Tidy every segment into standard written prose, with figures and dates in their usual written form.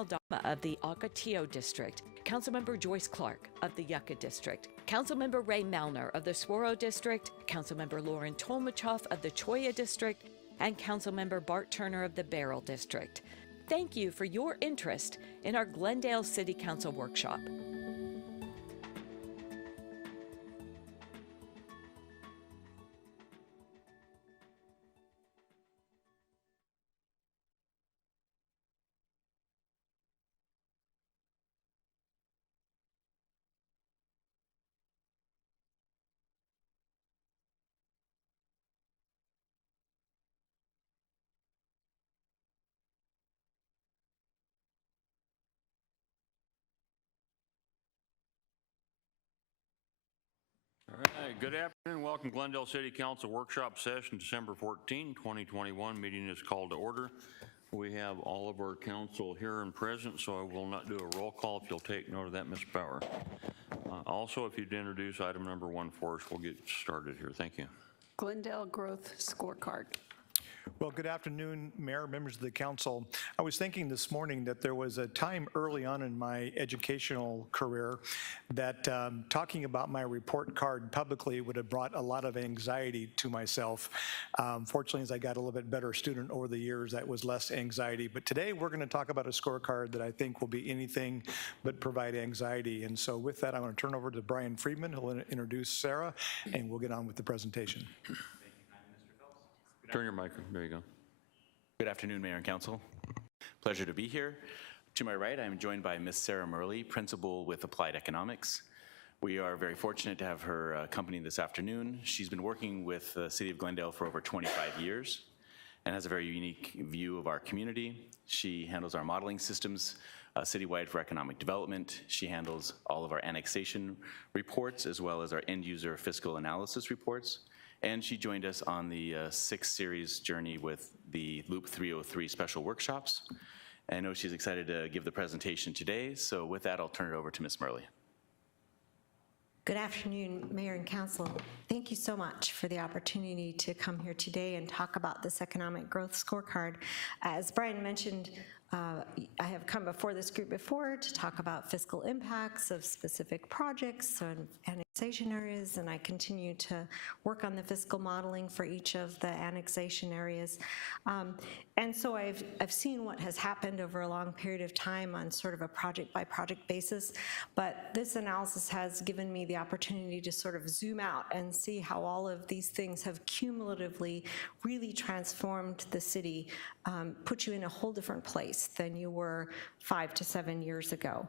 Aldama of the Ocotillo District, Councilmember Joyce Clark of the Yucca District, Councilmember Ray Melner of the Saguaro District, Councilmember Lauren Tolmachoff of the Cholla District, and Councilmember Bart Turner of the Beryl District. Thank you for your interest in our Glendale City Council workshop. All right, good afternoon. Welcome to Glendale City Council Workshop Session, December 14, 2021. Meeting is called to order. We have all of our council here and present, so I will not do a roll call. If you'll take note of that, Ms. Bauer. Also, if you'd introduce item number 1 for us, we'll get started here. Thank you. Glendale Growth Scorecard. Well, good afternoon, Mayor, members of the council. I was thinking this morning that there was a time early on in my educational career that talking about my report card publicly would have brought a lot of anxiety to myself. Fortunately, as I got a little bit better student over the years, that was less anxiety. But today we're going to talk about a scorecard that I think will be anything but provide anxiety. And so with that, I'm going to turn over to Brian Friedman, who will introduce Sarah, and we'll get on with the presentation. Turn your mic. There you go. Good afternoon, Mayor and Council. Pleasure to be here. To my right, I'm joined by Ms. Sarah Murley, Principal with Applied Economics. We are very fortunate to have her company this afternoon. She's been working with the City of Glendale for over 25 years and has a very unique view of our community. She handles our modeling systems citywide for economic development. She handles all of our annexation reports as well as our end user fiscal analysis reports. And she joined us on the 6th series journey with the Loop 303 special workshops. And I know she's excited to give the presentation today. So with that, I'll turn it over to Ms. Murley. Good afternoon, Mayor and Council. Thank you so much for the opportunity to come here today and talk about this economic growth scorecard. As Brian mentioned, I have come before this group before to talk about fiscal impacts of specific projects and annexation areas, and I continue to work on the fiscal modeling for each of the annexation areas. And so I've seen what has happened over a long period of time on sort of a project by project basis, but this analysis has given me the opportunity to sort of zoom out and see how all of these things have cumulatively really transformed the city, put you in a whole different place than you were 5 to 7 years ago.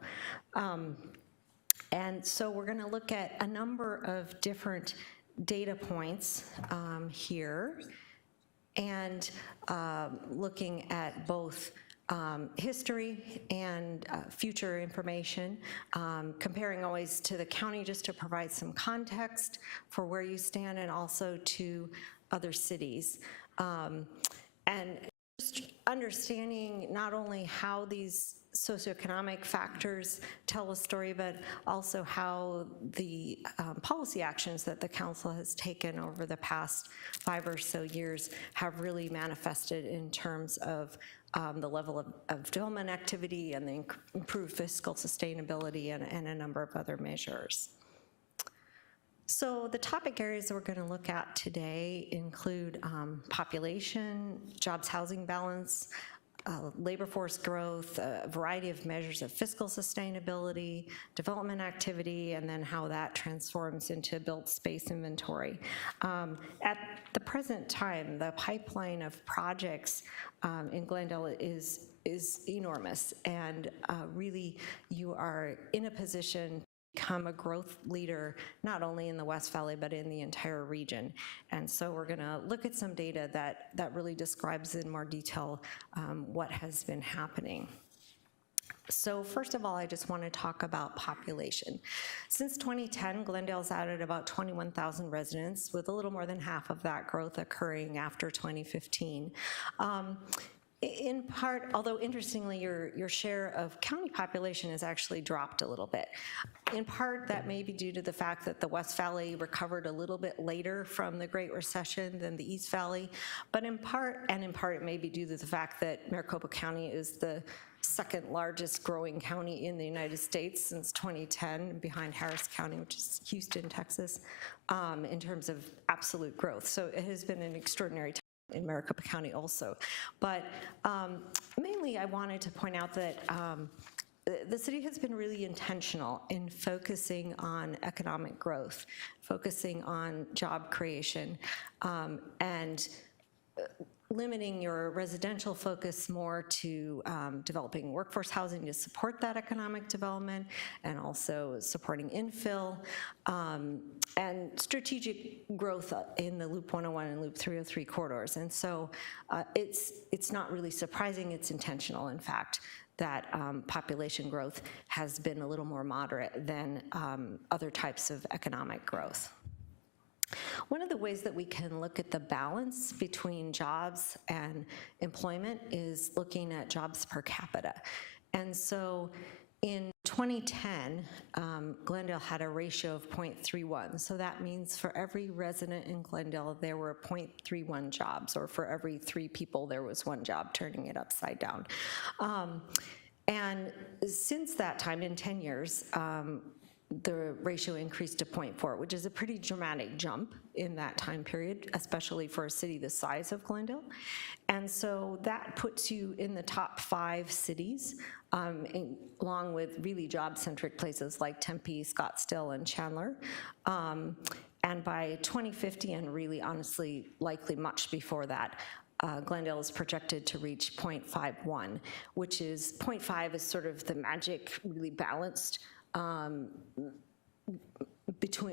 And so we're going to look at a number of different data points here, and looking at both history and future information, comparing always to the county just to provide some context for where you stand, and also to other cities. And just understanding not only how these socioeconomic factors tell a story, but also how the policy actions that the council has taken over the past 5 or so years have really manifested in terms of the level of development activity and the improved fiscal sustainability and a number of other measures. So the topic areas that we're going to look at today include population, jobs housing balance, labor force growth, a variety of measures of fiscal sustainability, development activity, and then how that transforms into built space inventory. At the present time, the pipeline of projects in Glendale is enormous, and really you are in a position become a growth leader, not only in the West Valley, but in the entire region. And so we're gonna look at some data that really describes in more detail what has been happening. So first of all, I just want to talk about population. Since 2010, Glendale's added about 21,000 residents, with a little more than half of that growth occurring after 2015. In part, although interestingly, your share of county population has actually dropped a little bit. In part, that may be due to the fact that the West Valley recovered a little bit later from the Great Recession than the East Valley, but in part it may be due to the fact that Maricopa County is the second largest growing county in the United States since 2010, behind Harris County, which is Houston, Texas, in terms of absolute growth. So it has been an extraordinary time in Maricopa County also. But mainly I wanted to point out that the city has been really intentional in focusing on economic growth, focusing on job creation, and limiting your residential focus more to developing workforce housing to support that economic development, and also supporting infill, and strategic growth in the Loop 101 and Loop 303 corridors. And so it's not really surprising, it's intentional, in fact, that population growth has been a little more moderate than other types of economic growth. One of the ways that we can look at the balance between jobs and employment is looking at jobs per capita. And so in 2010, Glendale had a ratio of 0.31. So that means for every resident in Glendale, there were 0.31 jobs, or for every 3 people, there was 1 job, turning it upside down. And since that time, in 10 years, the ratio increased to 0.4, which is a pretty dramatic jump in that time period, especially for a city the size of Glendale. And so that puts you in the top 5 cities, along with really job-centric places like Tempe, Scottsdale, and Chandler. And by 2050, and really honestly likely much before that, Glendale is projected to reach 0.51, which is 0.5 is sort of the magic, really balanced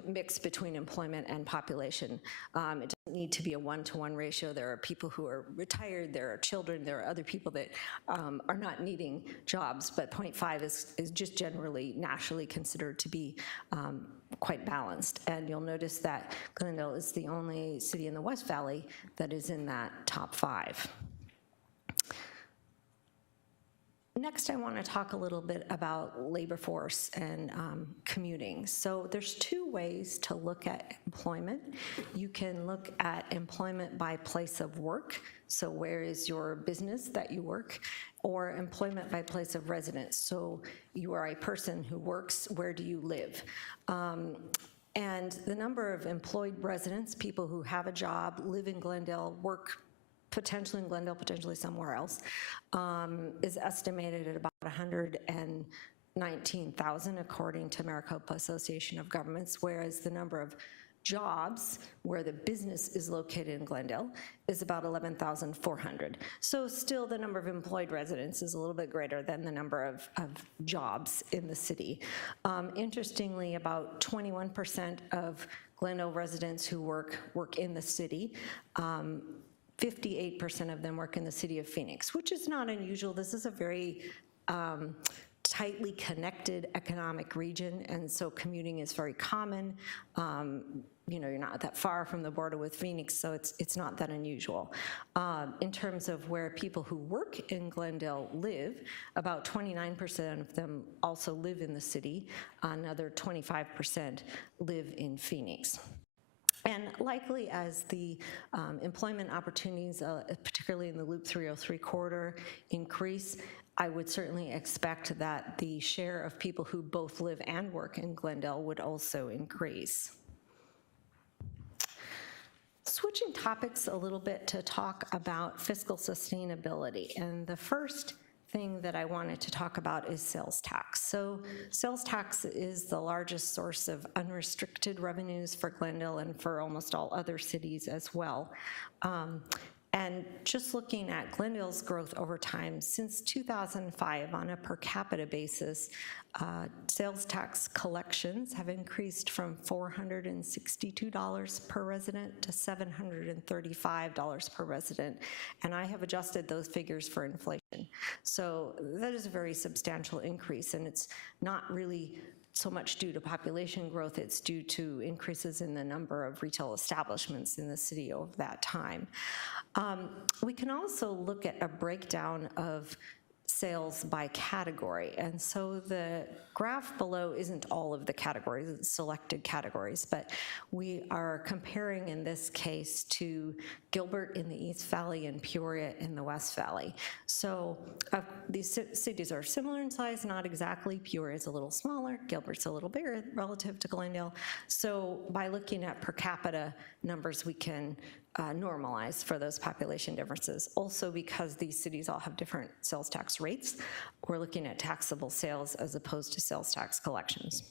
mix between employment and population. It doesn't need to be a 1-to-1 ratio. There are people who are retired, there are children, there are other people that are not needing jobs, but 0.5 is just generally nationally considered to be quite balanced. And you'll notice that Glendale is the only city in the West Valley that is in that top 5. Next, I want to talk a little bit about labor force and commuting. So there's 2 ways to look at employment. You can look at employment by place of work, so where is your business that you work, or employment by place of residence. So you are a person who works, where do you live? And the number of employed residents, people who have a job, live in Glendale, work potentially in Glendale, potentially somewhere else, is estimated at about 119,000 according to Maricopa Association of Governments, whereas the number of jobs where the business is located in Glendale is about 11,400. So still the number of employed residents is a little bit greater than the number of jobs in the city. Interestingly, about 21% of Glendale residents who work in the city. 58% of them work in the city of Phoenix, which is not unusual. This is a very tightly connected economic region, and so commuting is very common. You know, you're not that far from the border with Phoenix, so it's not that unusual. In terms of where people who work in Glendale live, about 29% of them also live in the city. Another 25% live in Phoenix. And likely as the employment opportunities, particularly in the Loop 303 corridor, increase, I would certainly expect that the share of people who both live and work in Glendale would also increase. Switching topics a little bit to talk about fiscal sustainability. And the first thing that I wanted to talk about is sales tax. So sales tax is the largest source of unrestricted revenues for Glendale and for almost all other cities as well. And just looking at Glendale's growth over time, since 2005 on a per capita basis, sales tax collections have increased from $462 per resident to $735 per resident. And I have adjusted those figures for inflation. So that is a very substantial increase, and it's not really so much due to population growth, it's due to increases in the number of retail establishments in the city over that time. We can also look at a breakdown of sales by category. And so the graph below isn't all of the categories, it's selected categories, but we are comparing in this case to Gilbert in the East Valley and Peoria in the West Valley. So these cities are similar in size, not exactly. Peoria is a little smaller, Gilbert's a little bigger relative to Glendale. So by looking at per capita numbers, we can normalize for those population differences. Also, because these cities all have different sales tax rates, we're looking at taxable sales as opposed to sales tax collections.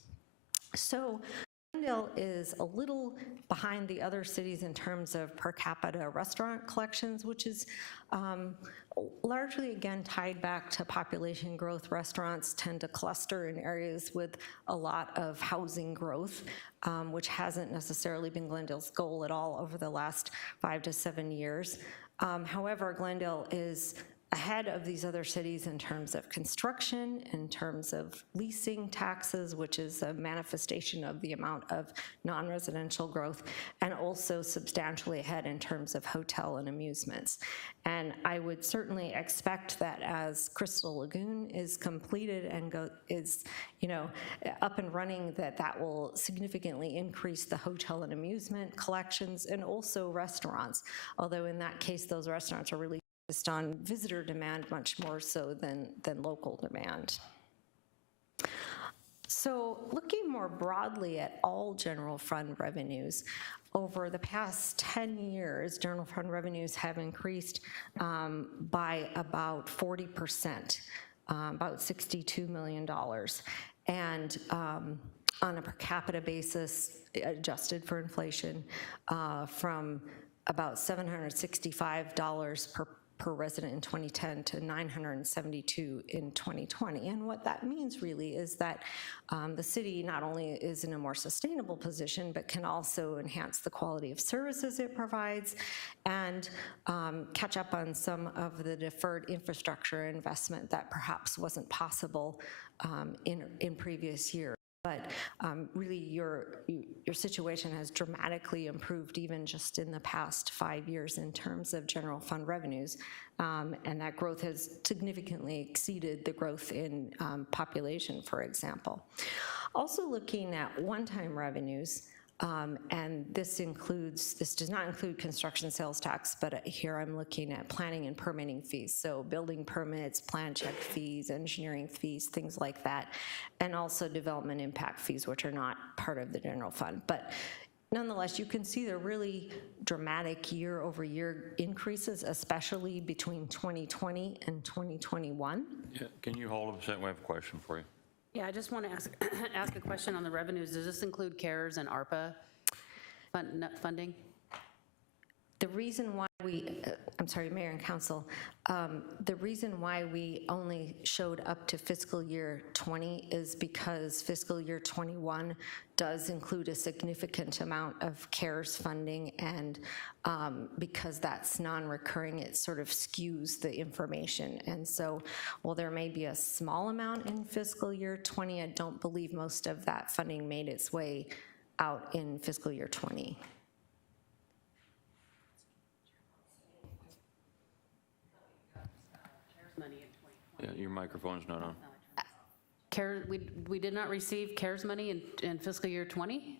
So Glendale is a little behind the other cities in terms of per capita restaurant collections, which is largely, again, tied back to population growth. Restaurants tend to cluster in areas with a lot of housing growth, which hasn't necessarily been Glendale's goal at all over the last 5 to 7 years. However, Glendale is ahead of these other cities in terms of construction, in terms of leasing taxes, which is a manifestation of the amount of non-residential growth, and also substantially ahead in terms of hotel and amusements. And I would certainly expect that as Crystal Lagoon is completed and is up and running, that will significantly increase the hotel and amusement collections, and also restaurants, although in that case those restaurants are really focused on visitor demand much more so than local demand. So looking more broadly at all general fund revenues, over the past 10 years, general fund revenues have increased by about 40%, about $62 million. And on a per capita basis, adjusted for inflation, from about $765 per resident in 2010 to $972 in 2020. And what that means really is that the city not only is in a more sustainable position, but can also enhance the quality of services it provides and catch up on some of the deferred infrastructure investment that perhaps wasn't possible in previous years. But really your situation has dramatically improved even just in the past 5 years in terms of general fund revenues, and that growth has significantly exceeded the growth in population, for example. Also looking at one-time revenues, and this does not include construction sales tax, but here I'm looking at planning and permitting fees, so building permits, plan check fees, engineering fees, things like that, and also development impact fees, which are not part of the general fund. But nonetheless, you can see the really dramatic year-over-year increases, especially between 2020 and 2021. Yeah, can you hold a second? We have a question for you. Yeah, I just want to ask a question on the revenues. Does this include CARES and ARPA funding? The reason why I'm sorry, Mayor and Council, the reason why we only showed up to fiscal year 20 is because fiscal year 21 does include a significant amount of CARES funding, and because that's non-recurring, it sort of skews the information. And so while there may be a small amount in fiscal year 20, I don't believe most of that funding made its way out in fiscal year 20. Yeah, your microphone's not on. CARES, we did not receive CARES money in fiscal year 20?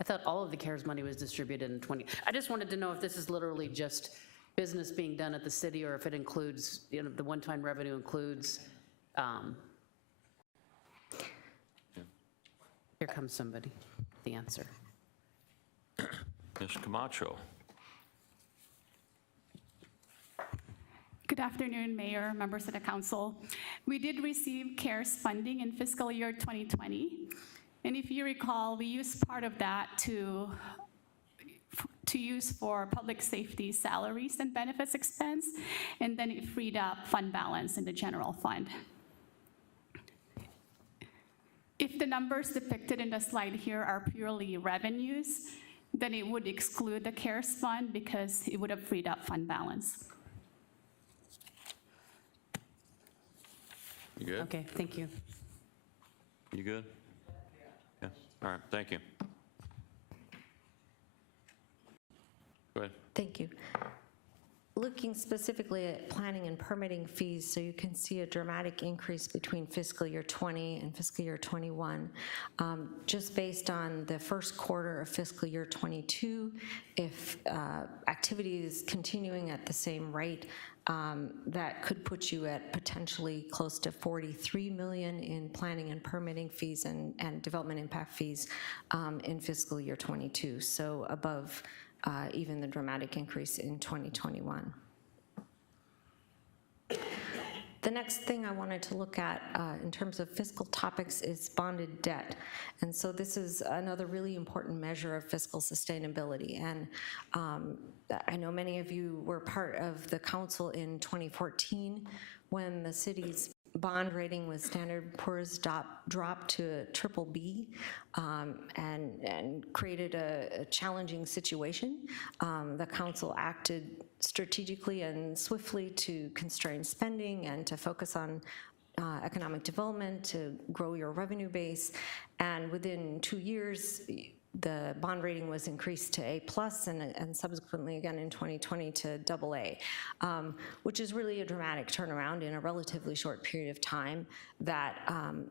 I thought all of the CARES money was distributed in 20. I just wanted to know if this is literally just business being done at the city, or if it includes, the one-time revenue includes, Here comes somebody, the answer. Ms. Camacho. Good afternoon, Mayor, members of the council. We did receive CARES funding in fiscal year 2020. And if you recall, we used part of that to use for public safety salaries and benefits expense, and then it freed up fund balance in the general fund. If the numbers depicted in the slide here are purely revenues, then it would exclude the CARES fund because it would have freed up fund balance. You good? Okay, thank you. You good? Yeah. All right, thank you. Go ahead. Thank you. looking specifically at planning and permitting fees, so you can see a dramatic increase between fiscal year 20 and fiscal year 21. Just based on the first quarter of fiscal year 22, if activity is continuing at the same rate, that could put you at potentially close to 43 million in planning and permitting fees and development impact fees in fiscal year 22, so above even the dramatic increase in 2021. The next thing I wanted to look at in terms of fiscal topics is bonded debt. And so this is another really important measure of fiscal sustainability. And I know many of you were part of the council in 2014 when the city's bond rating with Standard & Poor's dropped to a BBB and created a challenging situation. The council acted strategically and swiftly to constrain spending and to focus on economic development, to grow your revenue base. And within 2 years, the bond rating was increased to A+, and subsequently again in 2020 to AA, which is really a dramatic turnaround in a relatively short period of time that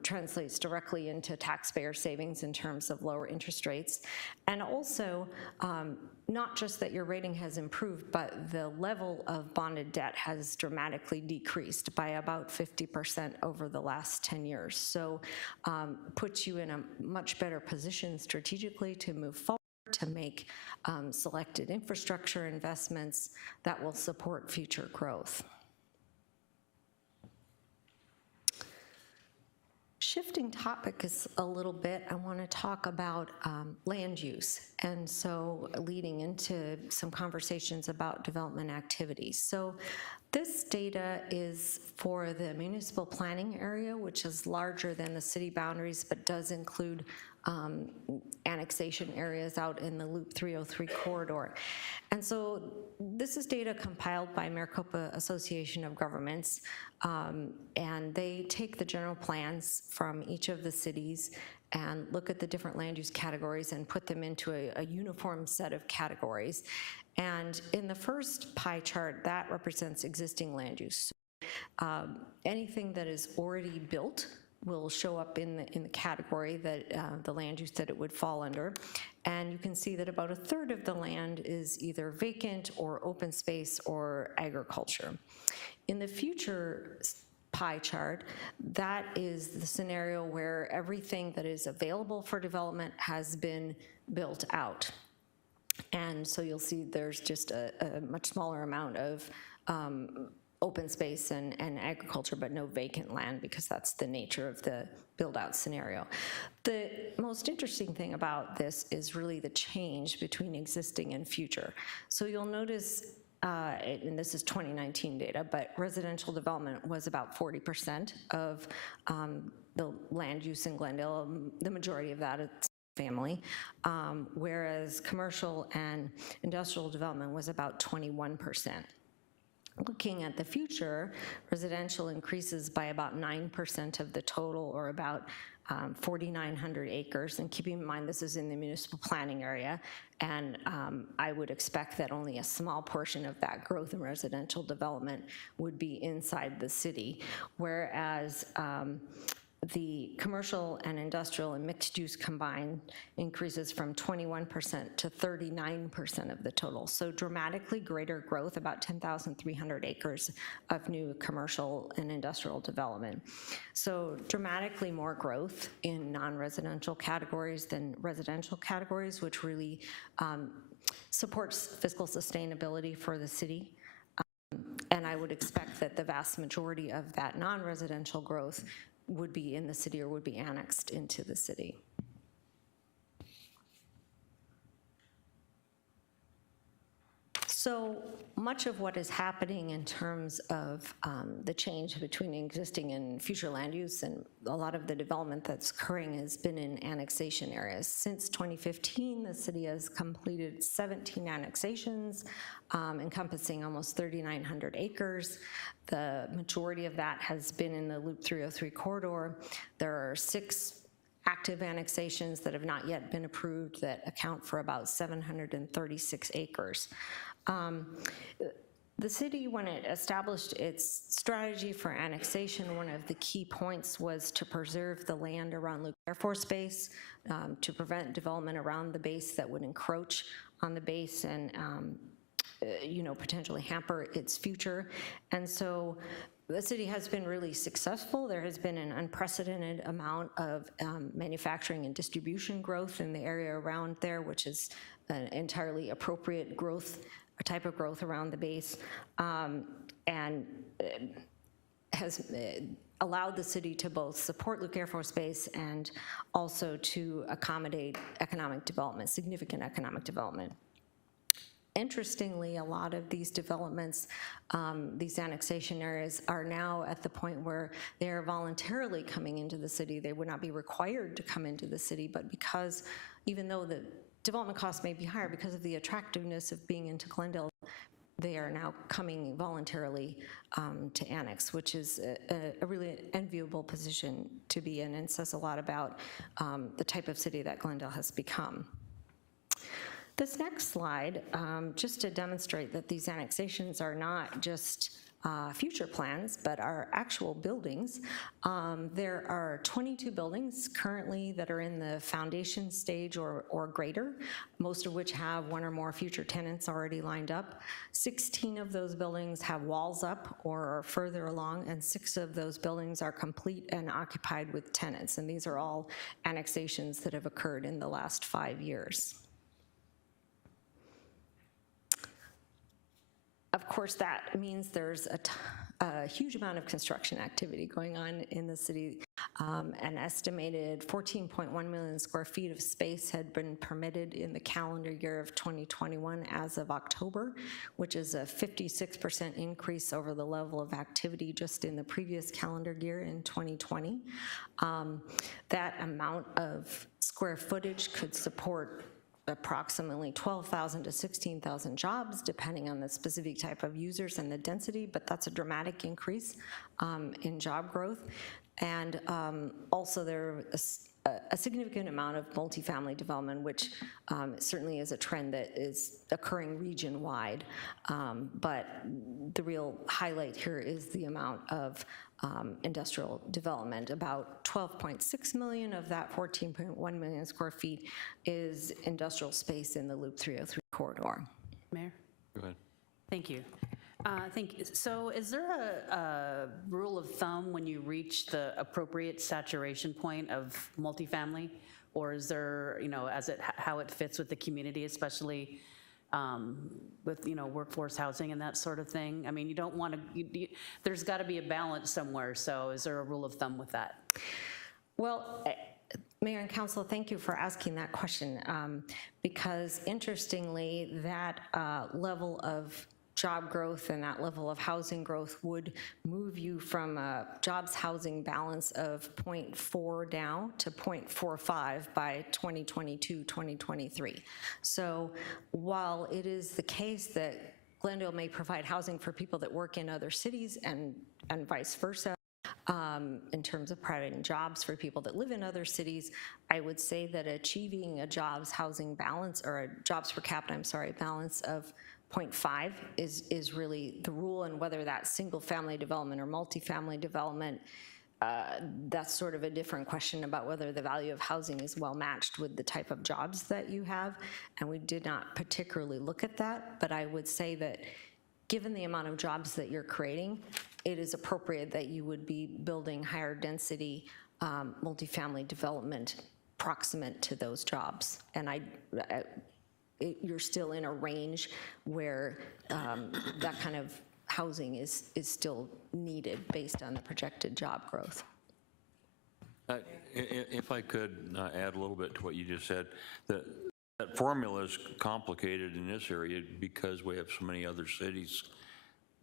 translates directly into taxpayer savings in terms of lower interest rates. And also, not just that your rating has improved, but the level of bonded debt has dramatically decreased by about 50% over the last 10 years. So puts you in a much better position strategically to move forward, to make selected infrastructure investments that will support future growth. Shifting topic is a little bit, I want to talk about land use, and so leading into some conversations about development activities. So this data is for the municipal planning area, which is larger than the city boundaries, but does include annexation areas out in the Loop 303 corridor. And so this is data compiled by Maricopa Association of Governments, and they take the general plans from each of the cities and look at the different land use categories and put them into a uniform set of categories. And in the first pie chart, that represents existing land use. Anything that is already built will show up in the category that the land use that it would fall under. And you can see that about 1/3 of the land is either vacant or open space or agriculture. In the future pie chart, that is the scenario where everything that is available for development has been built out. And so you'll see there's just a much smaller amount of open space and agriculture, but no vacant land, because that's the nature of the build-out scenario. The most interesting thing about this is really the change between existing and future. So you'll notice, and this is 2019 data, but residential development was about 40% of the land use in Glendale. The majority of that is family, whereas commercial and industrial development was about 21%. Looking at the future, residential increases by about 9% of the total, or about 4,900 acres. And keeping in mind this is in the municipal planning area, and I would expect that only a small portion of that growth in residential development would be inside the city, whereas the commercial and industrial and mixed use combined increases from 21% to 39% of the total. So dramatically greater growth, about 10,300 acres of new commercial and industrial development. So dramatically more growth in non-residential categories than residential categories, which really supports fiscal sustainability for the city. And I would expect that the vast majority of that non-residential growth would be in the city or would be annexed into the city. So much of what is happening in terms of the change between existing and future land use, and a lot of the development that's occurring, has been in annexation areas. Since 2015, the city has completed 17 annexations, encompassing almost 3,900 acres. The majority of that has been in the Loop 303 corridor. There are 6 active annexations that have not yet been approved that account for about 736 acres. The city, when it established its strategy for annexation, one of the key points was to preserve the land around Luke Air Force Base, to prevent development around the base that would encroach on the base and potentially hamper its future. And so the city has been really successful. There has been an unprecedented amount of manufacturing and distribution growth in the area around there, which is an entirely appropriate growth, a type of growth around the base, and has allowed the city to both support Luke Air Force Base and also to accommodate economic development, significant economic development. Interestingly, a lot of these developments, these annexation areas, are now at the point where they are voluntarily coming into the city. They would not be required to come into the city, but because, even though the development costs may be higher, because of the attractiveness of being into Glendale, they are now coming voluntarily to annex, which is a really enviable position to be in, and says a lot about the type of city that Glendale has become. This next slide, just to demonstrate that these annexations are not just future plans, but are actual buildings. There are 22 buildings currently that are in the foundation stage or greater, most of which have one or more future tenants already lined up. 16 of those buildings have walls up or are further along, and 6 of those buildings are complete and occupied with tenants. And these are all annexations that have occurred in the last 5 years. Of course, that means there's a huge amount of construction activity going on in the city. An estimated 14.1 million square feet of space had been permitted in the calendar year of 2021 as of October, which is a 56% increase over the level of activity just in the previous calendar year in 2020. That amount of square footage could support approximately 12,000 to 16,000 jobs, depending on the specific type of users and the density, but that's a dramatic increase in job growth. And also there is a significant amount of multifamily development, which certainly is a trend that is occurring region-wide. But the real highlight here is the amount of industrial development. About 12.6 million of that 14.1 million square feet is industrial space in the Loop 303 corridor. Mayor? Go ahead. Thank you. Thank you. So is there a rule of thumb when you reach the appropriate saturation point of multifamily? Or is there, how it fits with the community, especially with, workforce housing and that sort of thing? I mean, you don't want to, there's got to be a balance somewhere. So is there a rule of thumb with that? Well, Mayor and Council, thank you for asking that question, because interestingly, that level of job growth and that level of housing growth would move you from a jobs housing balance of 0.4 now to 0.45 by 2022, 2023. So while it is the case that Glendale may provide housing for people that work in other cities and vice versa, in terms of providing jobs for people that live in other cities, I would say that achieving a jobs housing balance, or a jobs per capita, balance of 0.5 is really the rule, and whether that's single family development or multifamily development, that's sort of a different question about whether the value of housing is well matched with the type of jobs that you have, and we did not particularly look at that, but I would say that given the amount of jobs that you're creating, it is appropriate that you would be building higher density multifamily development proximate to those jobs. And you're still in a range where that kind of housing is still needed based on the projected job growth. If I could add a little bit to what you just said, that formula is complicated in this area because we have so many other cities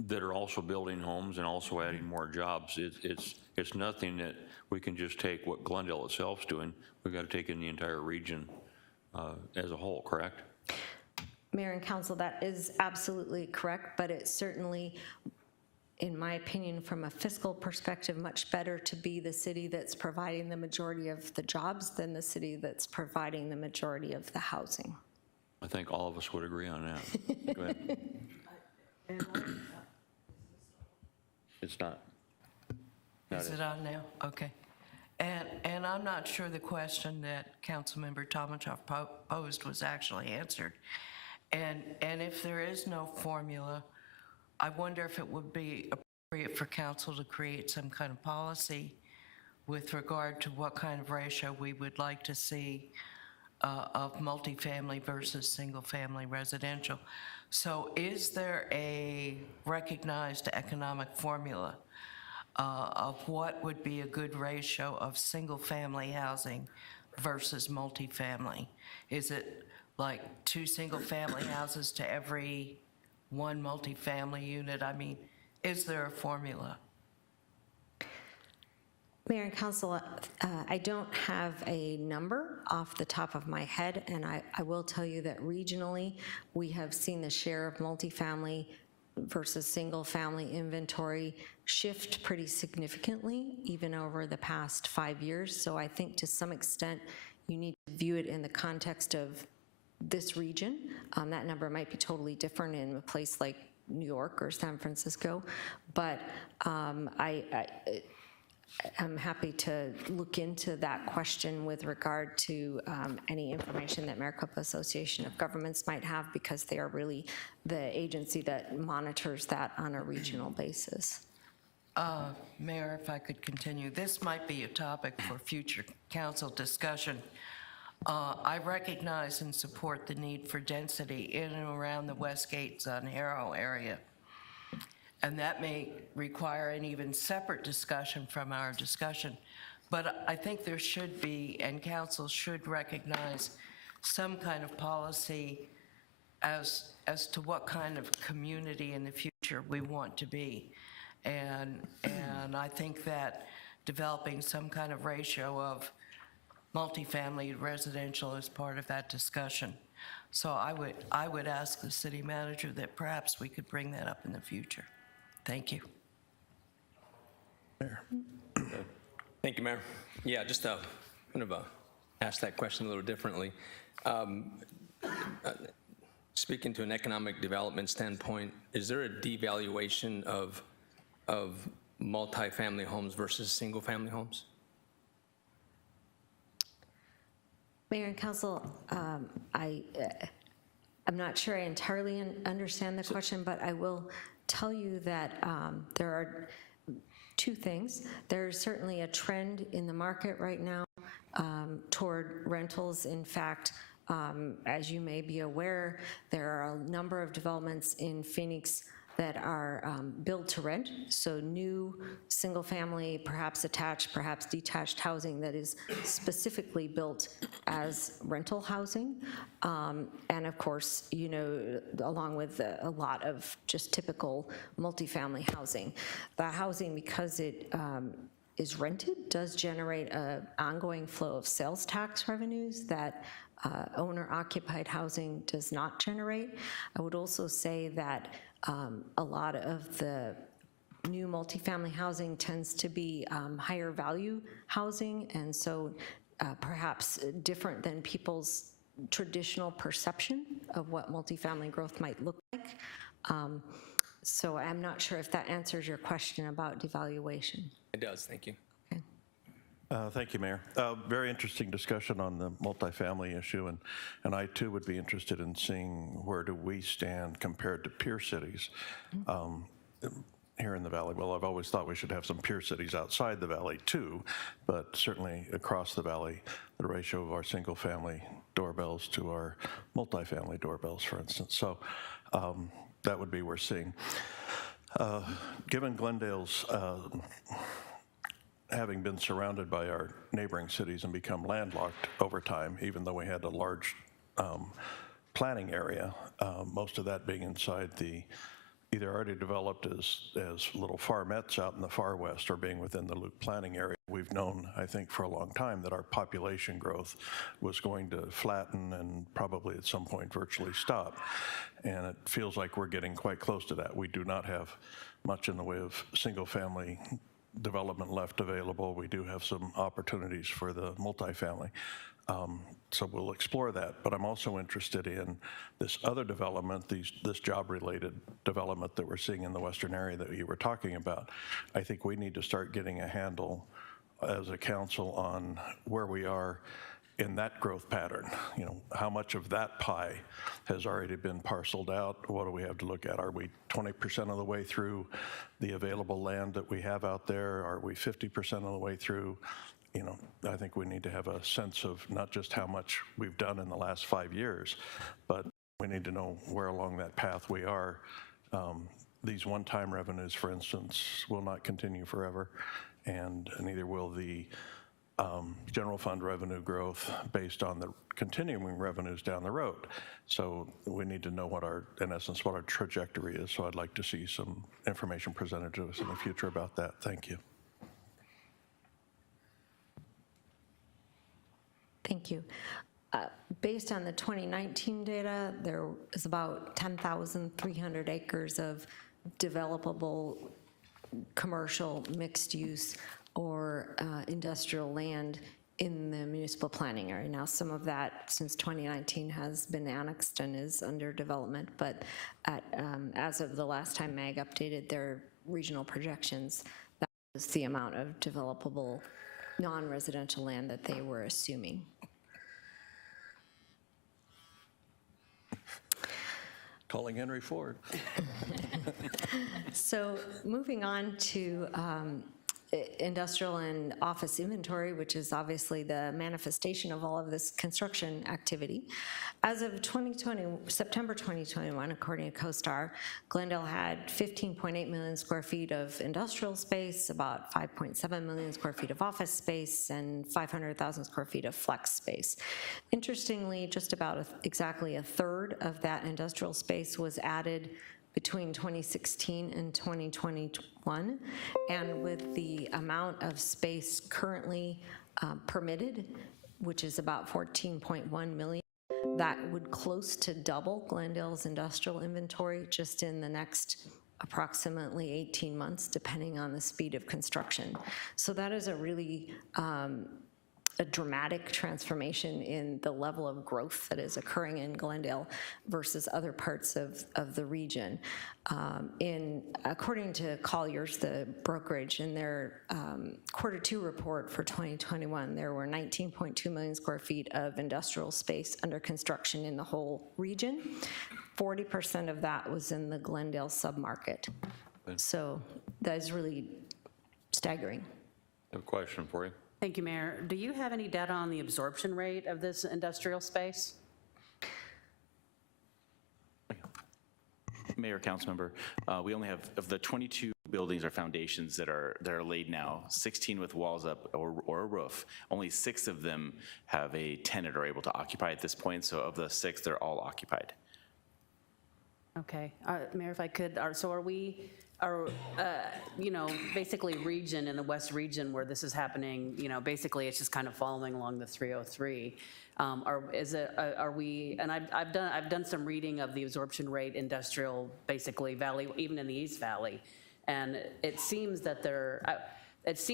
that are also building homes and also adding more jobs. It's nothing that we can just take what Glendale itself's doing. We've got to take in the entire region as a whole, correct? Mayor and Council, that is absolutely correct, but it's certainly, in my opinion, from a fiscal perspective, much better to be the city that's providing the majority of the jobs than the city that's providing the majority of the housing. I think all of us would agree on that. Go ahead. And It's not. Is it on now? Okay. And I'm not sure the question that Councilmember Tomachoff posed was actually answered. And if there is no formula, I wonder if it would be appropriate for council to create some kind of policy with regard to what kind of ratio we would like to see of multifamily versus single-family residential. So is there a recognized economic formula of what would be a good ratio of single-family housing versus multifamily? Is it like 2 single-family houses to every 1 multifamily unit? I mean, is there a formula? Mayor and Council, I don't have a number off the top of my head, and I will tell you that regionally, we have seen the share of multifamily versus single-family inventory shift pretty significantly, even over the past 5 years. So I think to some extent, you need to view it in the context of this region. That number might be totally different in a place like New York or San Francisco, but I'm happy to look into that question with regard to any information that Maricopa Association of Governments might have, because they are really the agency that monitors that on a regional basis. Mayor, if I could continue, this might be a topic for future council discussion. I recognize and support the need for density in and around the Westgate-Sun Harrow area. And that may require an even separate discussion from our discussion. But I think there should be, and council should recognize some kind of policy as to what kind of community in the future we want to be. And I think that developing some kind of ratio of multifamily residential is part of that discussion. So I would ask the city manager that perhaps we could bring that up in the future. Thank you. Mayor. Thank you, Mayor. Yeah, just kind of ask that question a little differently. Speaking to an economic development standpoint, is there a devaluation of multifamily homes versus single-family homes? Mayor and Council, I'm not sure I entirely understand the question, but I will tell you that there are 2 things. There's certainly a trend in the market right now toward rentals. In fact, as you may be aware, there are a number of developments in Phoenix that are built to rent, so new single-family, perhaps attached, perhaps detached housing that is specifically built as rental housing. And of course, you know, along with a lot of just typical multifamily housing. That housing, because it is rented, does generate an ongoing flow of sales tax revenues that owner-occupied housing does not generate. I would also say that a lot of the new multifamily housing tends to be higher value housing, and so perhaps different than people's traditional perception of what multifamily growth might look like. So I'm not sure if that answers your question about devaluation. It does, thank you. Thank you, Mayor. Very interesting discussion on the multifamily issue, and I too would be interested in seeing where do we stand compared to peer cities here in the Valley. Well, I've always thought we should have some peer cities outside the Valley too, but certainly across the Valley, the ratio of our single-family doorbells to our multifamily doorbells, for instance. So that would be worth seeing. Given Glendale's having been surrounded by our neighboring cities and become landlocked over time, even though we had a large planning area, most of that being inside the either already developed as little farmettes out in the far west or being within the loop planning area. We've known, I think, for a long time that our population growth was going to flatten and probably at some point virtually stop. And it feels like we're getting quite close to that. We do not have much in the way of single-family development left available. We do have some opportunities for the multifamily. so we'll explore that. But I'm also interested in this other development, this job-related development that we're seeing in the western area that you were talking about. I think we need to start getting a handle as a council on where we are in that growth pattern. You know, how much of that pie has already been parceled out? What do we have to look at? Are we 20% of the way through the available land that we have out there? Are we 50% of the way through? You know, I think we need to have a sense of not just how much we've done in the last 5 years, but we need to know where along that path we are. These one-time revenues, for instance, will not continue forever, and neither will the general fund revenue growth based on the continuing revenues down the road. So we need to know what our, in essence, what our trajectory is. So I'd like to see some information presented to us in the future about that. Thank you. Thank you. Based on the 2019 data, there is about 10,300 acres of developable commercial, mixed use, or industrial land in the municipal planning area. Now, some of that since 2019 has been annexed and is under development, but as of the last time MAG updated their regional projections, that was the amount of developable non-residential land that they were assuming. Calling Henry Ford. So moving on to industrial and office inventory, which is obviously the manifestation of all of this construction activity. As of September 2021, according to CoStar, Glendale had 15.8 million square feet of industrial space, about 5.7 million square feet of office space, and 500,000 square feet of flex space. Interestingly, just about exactly a third of that industrial space was added between 2016 and 2021, and with the amount of space currently permitted, which is about 14.1 million, that would close to double Glendale's industrial inventory just in the next approximately 18 months, depending on the speed of construction. So that is a really a dramatic transformation in the level of growth that is occurring in Glendale versus other parts of the region. According to Colliers, the brokerage, in their Q2 report for 2021, there were 19.2 million square feet of industrial space under construction in the whole region. 40% of that was in the Glendale submarket. So that is really staggering. I have a question for you. Thank you, Mayor. Do you have any data on the absorption rate of this industrial space? Mayor, Councilmember, we only have, of the 22 buildings or foundations that are laid now, 16 with walls up or a roof, only 6 of them have a tenant or able to occupy at this point. So of the 6, they're all occupied. Okay, Mayor, if I could, so are we, you know, basically region in the West region where this is happening, you know, basically it's just kind of following along the 303. Are we, and I've done some reading of the absorption rate industrial, basically valley, even in the East Valley, and it seems that it's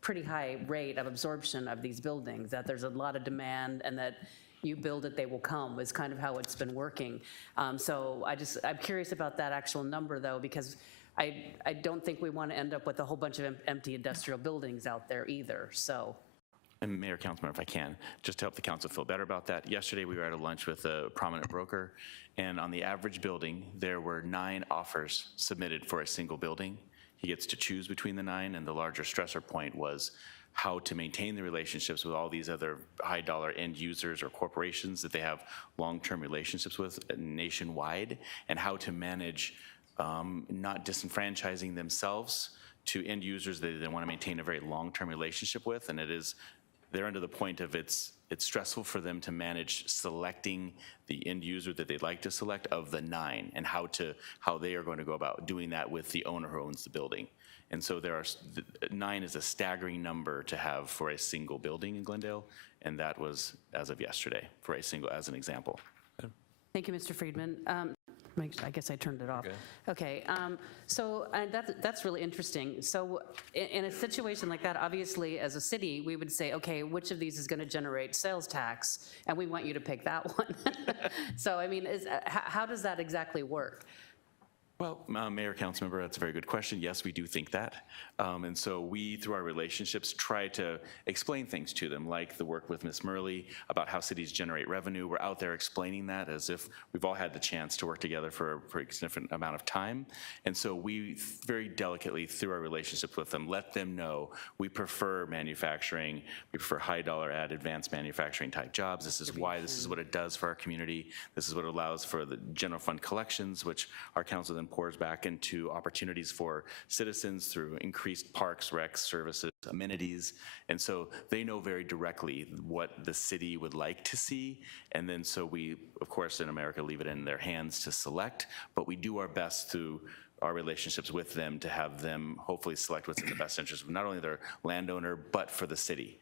pretty high rate of absorption of these buildings, that there's a lot of demand, and that you build it, they will come, is kind of how it's been working. So I'm curious about that actual number though, because I don't think we want to end up with a whole bunch of empty industrial buildings out there either, so. And Mayor, Councilmember, if I can, just to help the council feel better about that, yesterday we were at a lunch with a prominent broker, and on the average building, there were 9 offers submitted for a single building. He gets to choose between the 9, and the larger stressor point was how to maintain the relationships with all these other high dollar end users or corporations that they have long-term relationships with nationwide, and how to manage not disenfranchising themselves to end users that they want to maintain a very long-term relationship with. And they're under the point of it's stressful for them to manage selecting the end user that they'd like to select of the 9, and how they are going to go about doing that with the owner who owns the building. And so 9 is a staggering number to have for a single building in Glendale, and that was as of yesterday for as an example. Thank you, Mr. Friedman. I guess I turned it off. Okay, so that's really interesting. So in a situation like that, obviously, as a city, we would say, okay, which of these is going to generate sales tax? And we want you to pick that one. So, I mean, how does that exactly work? Well, Mayor, Councilmember, that's a very good question. Yes, we do think that. And so we, through our relationships, try to explain things to them, like the work with Ms. Murley about how cities generate revenue. We're out there explaining that as if we've all had the chance to work together for a significant amount of time. And so we very delicately, through our relationships with them, let them know we prefer manufacturing, we prefer high dollar add advanced manufacturing type jobs. This is why, this is what it does for our community. This is what it allows for the general fund collections, which our council then pours back into opportunities for citizens through increased parks, recs, services, amenities. And so they know very directly what the city would like to see. And then so we, of course, in America, leave it in their hands to select, but we do our best through our relationships with them to have them hopefully select what's in the best interest of not only their landowner, but for the city.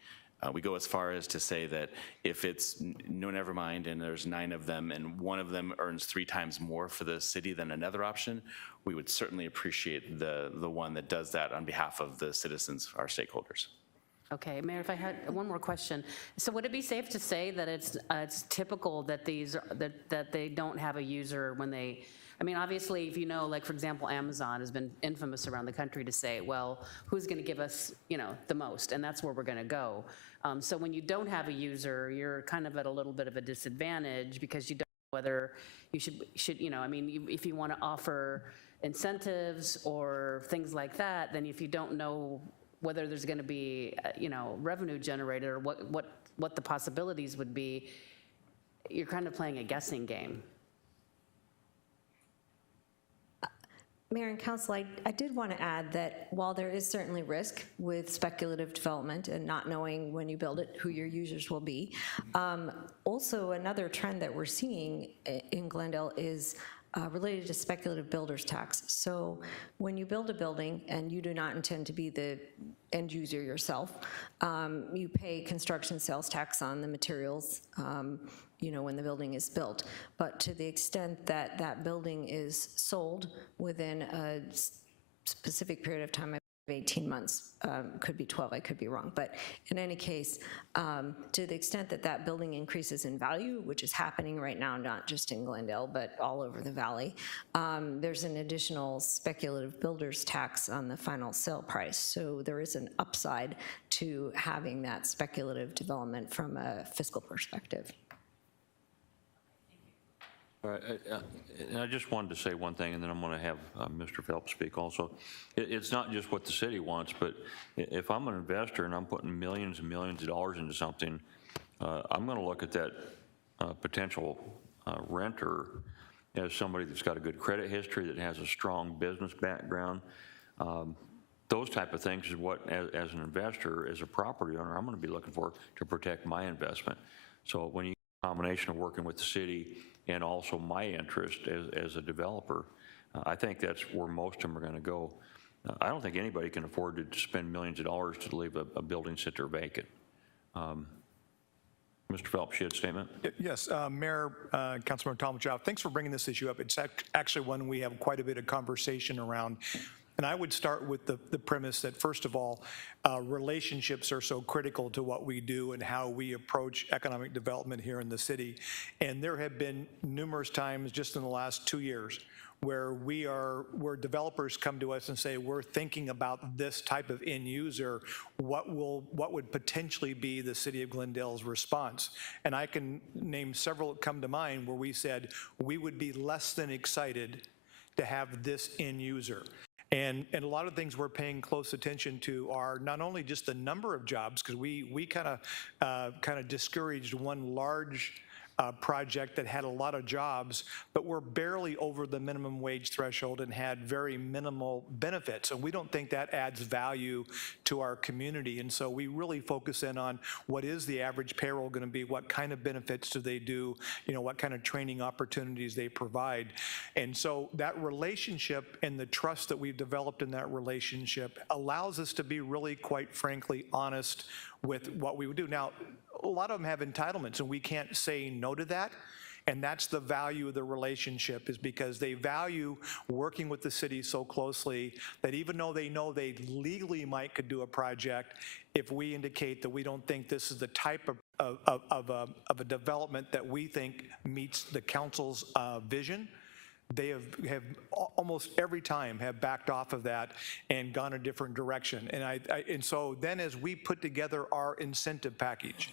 We go as far as to say that if it's no, never mind, and there's 9 of them, and one of them earns 3 times more for the city than another option, we would certainly appreciate the one that does that on behalf of the citizens, our stakeholders. Okay, Mayor, if I had one more question. So would it be safe to say that it's typical that that they don't have a user when they, I mean, obviously, if you know, like, for example, Amazon has been infamous around the country to say, well, who's going to give us, you know, the most? And that's where we're going to go. So when you don't have a user, you're kind of at a little bit of a disadvantage because you don't know whether you should, you know, I mean, if you want to offer incentives or things like that, then if you don't know whether there's going to be, you know, revenue generated or what the possibilities would be, you're kind of playing a guessing game. Mayor and Council, I did want to add that while there is certainly risk with speculative development and not knowing when you build it who your users will be, also another trend that we're seeing in Glendale is related to speculative builders tax. So when you build a building and you do not intend to be the end user yourself, you pay construction sales tax on the materials you know, when the building is built. But to the extent that that building is sold within a specific period of time, 18 months, could be 12, I could be wrong. But in any case, to the extent that that building increases in value, which is happening right now, not just in Glendale, but all over the valley, there's an additional speculative builders tax on the final sale price. So there is an upside to having that speculative development from a fiscal perspective. All right, and I just wanted to say one thing, and then I'm going to have Mr. Phelps speak also. It's not just what the city wants, but if I'm an investor and I'm putting millions and millions of dollars into something, I'm going to look at that potential renter as somebody that's got a good credit history, that has a strong business background. Those type of things is what, as an investor, as a property owner, I'm going to be looking for to protect my investment. So when you get a combination of working with the city and also my interest as a developer, I think that's where most of them are going to go. I don't think anybody can afford to spend millions of dollars to leave a building sit there vacant. Mr. Phelps, you had a statement? Yes, Mayor, Councilmember Tomachoff, thanks for bringing this issue up. It's actually one we have quite a bit of conversation around. And I would start with the premise that, first of all, relationships are so critical to what we do and how we approach economic development here in the city. And there have been numerous times just in the last 2 years where where developers come to us and say, we're thinking about this type of end user, what would potentially be the city of Glendale's response? And I can name several that come to mind where we said, we would be less than excited to have this end user. And a lot of things we're paying close attention to are not only just the number of jobs, because we kind of discouraged one large project that had a lot of jobs, but we're barely over the minimum wage threshold and had very minimal benefits. And we don't think that adds value to our community. And so we really focus in on what is the average payroll going to be, what kind of benefits do they do, you know, what kind of training opportunities they provide. And so that relationship and the trust that we've developed in that relationship allows us to be really, quite frankly, honest with what we would do. Now, a lot of them have entitlements, and we can't say no to that. And that's the value of the relationship, is because they value working with the city so closely that even though they know they legally could do a project, if we indicate that we don't think this is the type of a development that we think meets the council's vision, they have almost every time have backed off of that and gone a different direction. And so then as we put together our incentive package,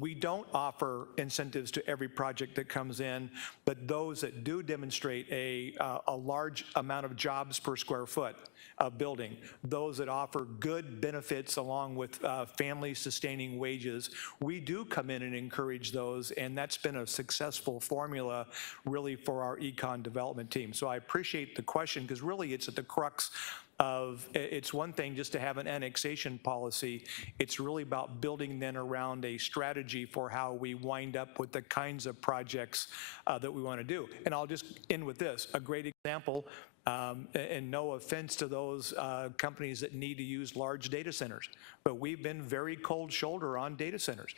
we don't offer incentives to every project that comes in, but those that do demonstrate a large amount of jobs per square foot of building, those that offer good benefits along with family-sustaining wages, we do come in and encourage those, and that's been a successful formula really for our econ development team. So I appreciate the question, because really it's at the crux of, it's one thing just to have an annexation policy, it's really about building then around a strategy for how we wind up with the kinds of projects that we want to do. And I'll just end with this, a great example, and no offense to those companies that need to use large data centers, but we've been very cold shoulder on data centers.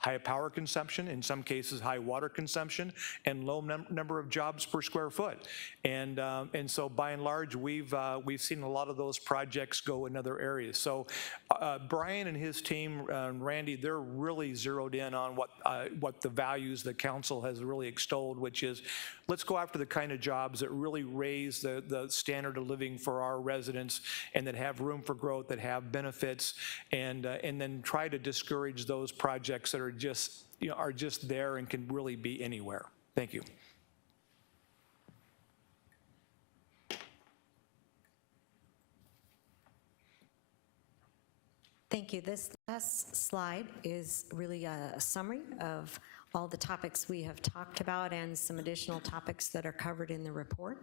High power consumption, in some cases high water consumption, and low number of jobs per square foot. And so by and large, we've seen a lot of those projects go in other areas. So Brian and his team, Randy, they're really zeroed in on what the values the council has really extolled, which is let's go after the kind of jobs that really raise the standard of living for our residents and that have room for growth, that have benefits, and then try to discourage those projects that are just there and can really be anywhere. Thank you. Thank you. This last slide is really a summary of all the topics we have talked about and some additional topics that are covered in the report.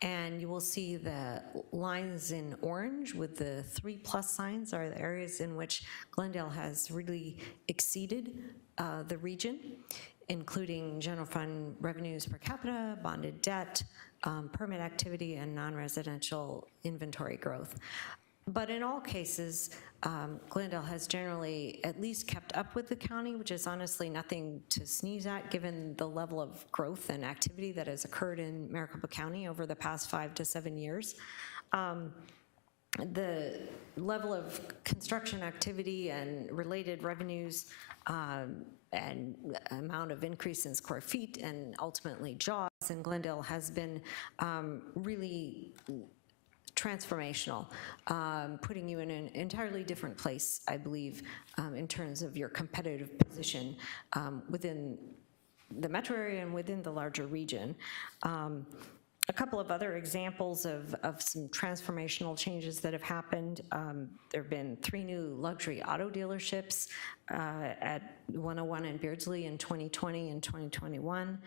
And you will see the lines in orange with the 3+ signs are the areas in which Glendale has really exceeded the region, including general fund revenues per capita, bonded debt, permit activity, and non-residential inventory growth. But in all cases, Glendale has generally at least kept up with the county, which is honestly nothing to sneeze at given the level of growth and activity that has occurred in Maricopa County over the past 5 to 7 years. The level of construction activity and related revenues and amount of increase in square feet and ultimately jobs in Glendale has been really transformational, putting you in an entirely different place, I believe, in terms of your competitive position within the metro area and within the larger region. A couple of other examples of some transformational changes that have happened. There have been 3 new luxury auto dealerships at 101 and Beardsley in 2020 and 2021.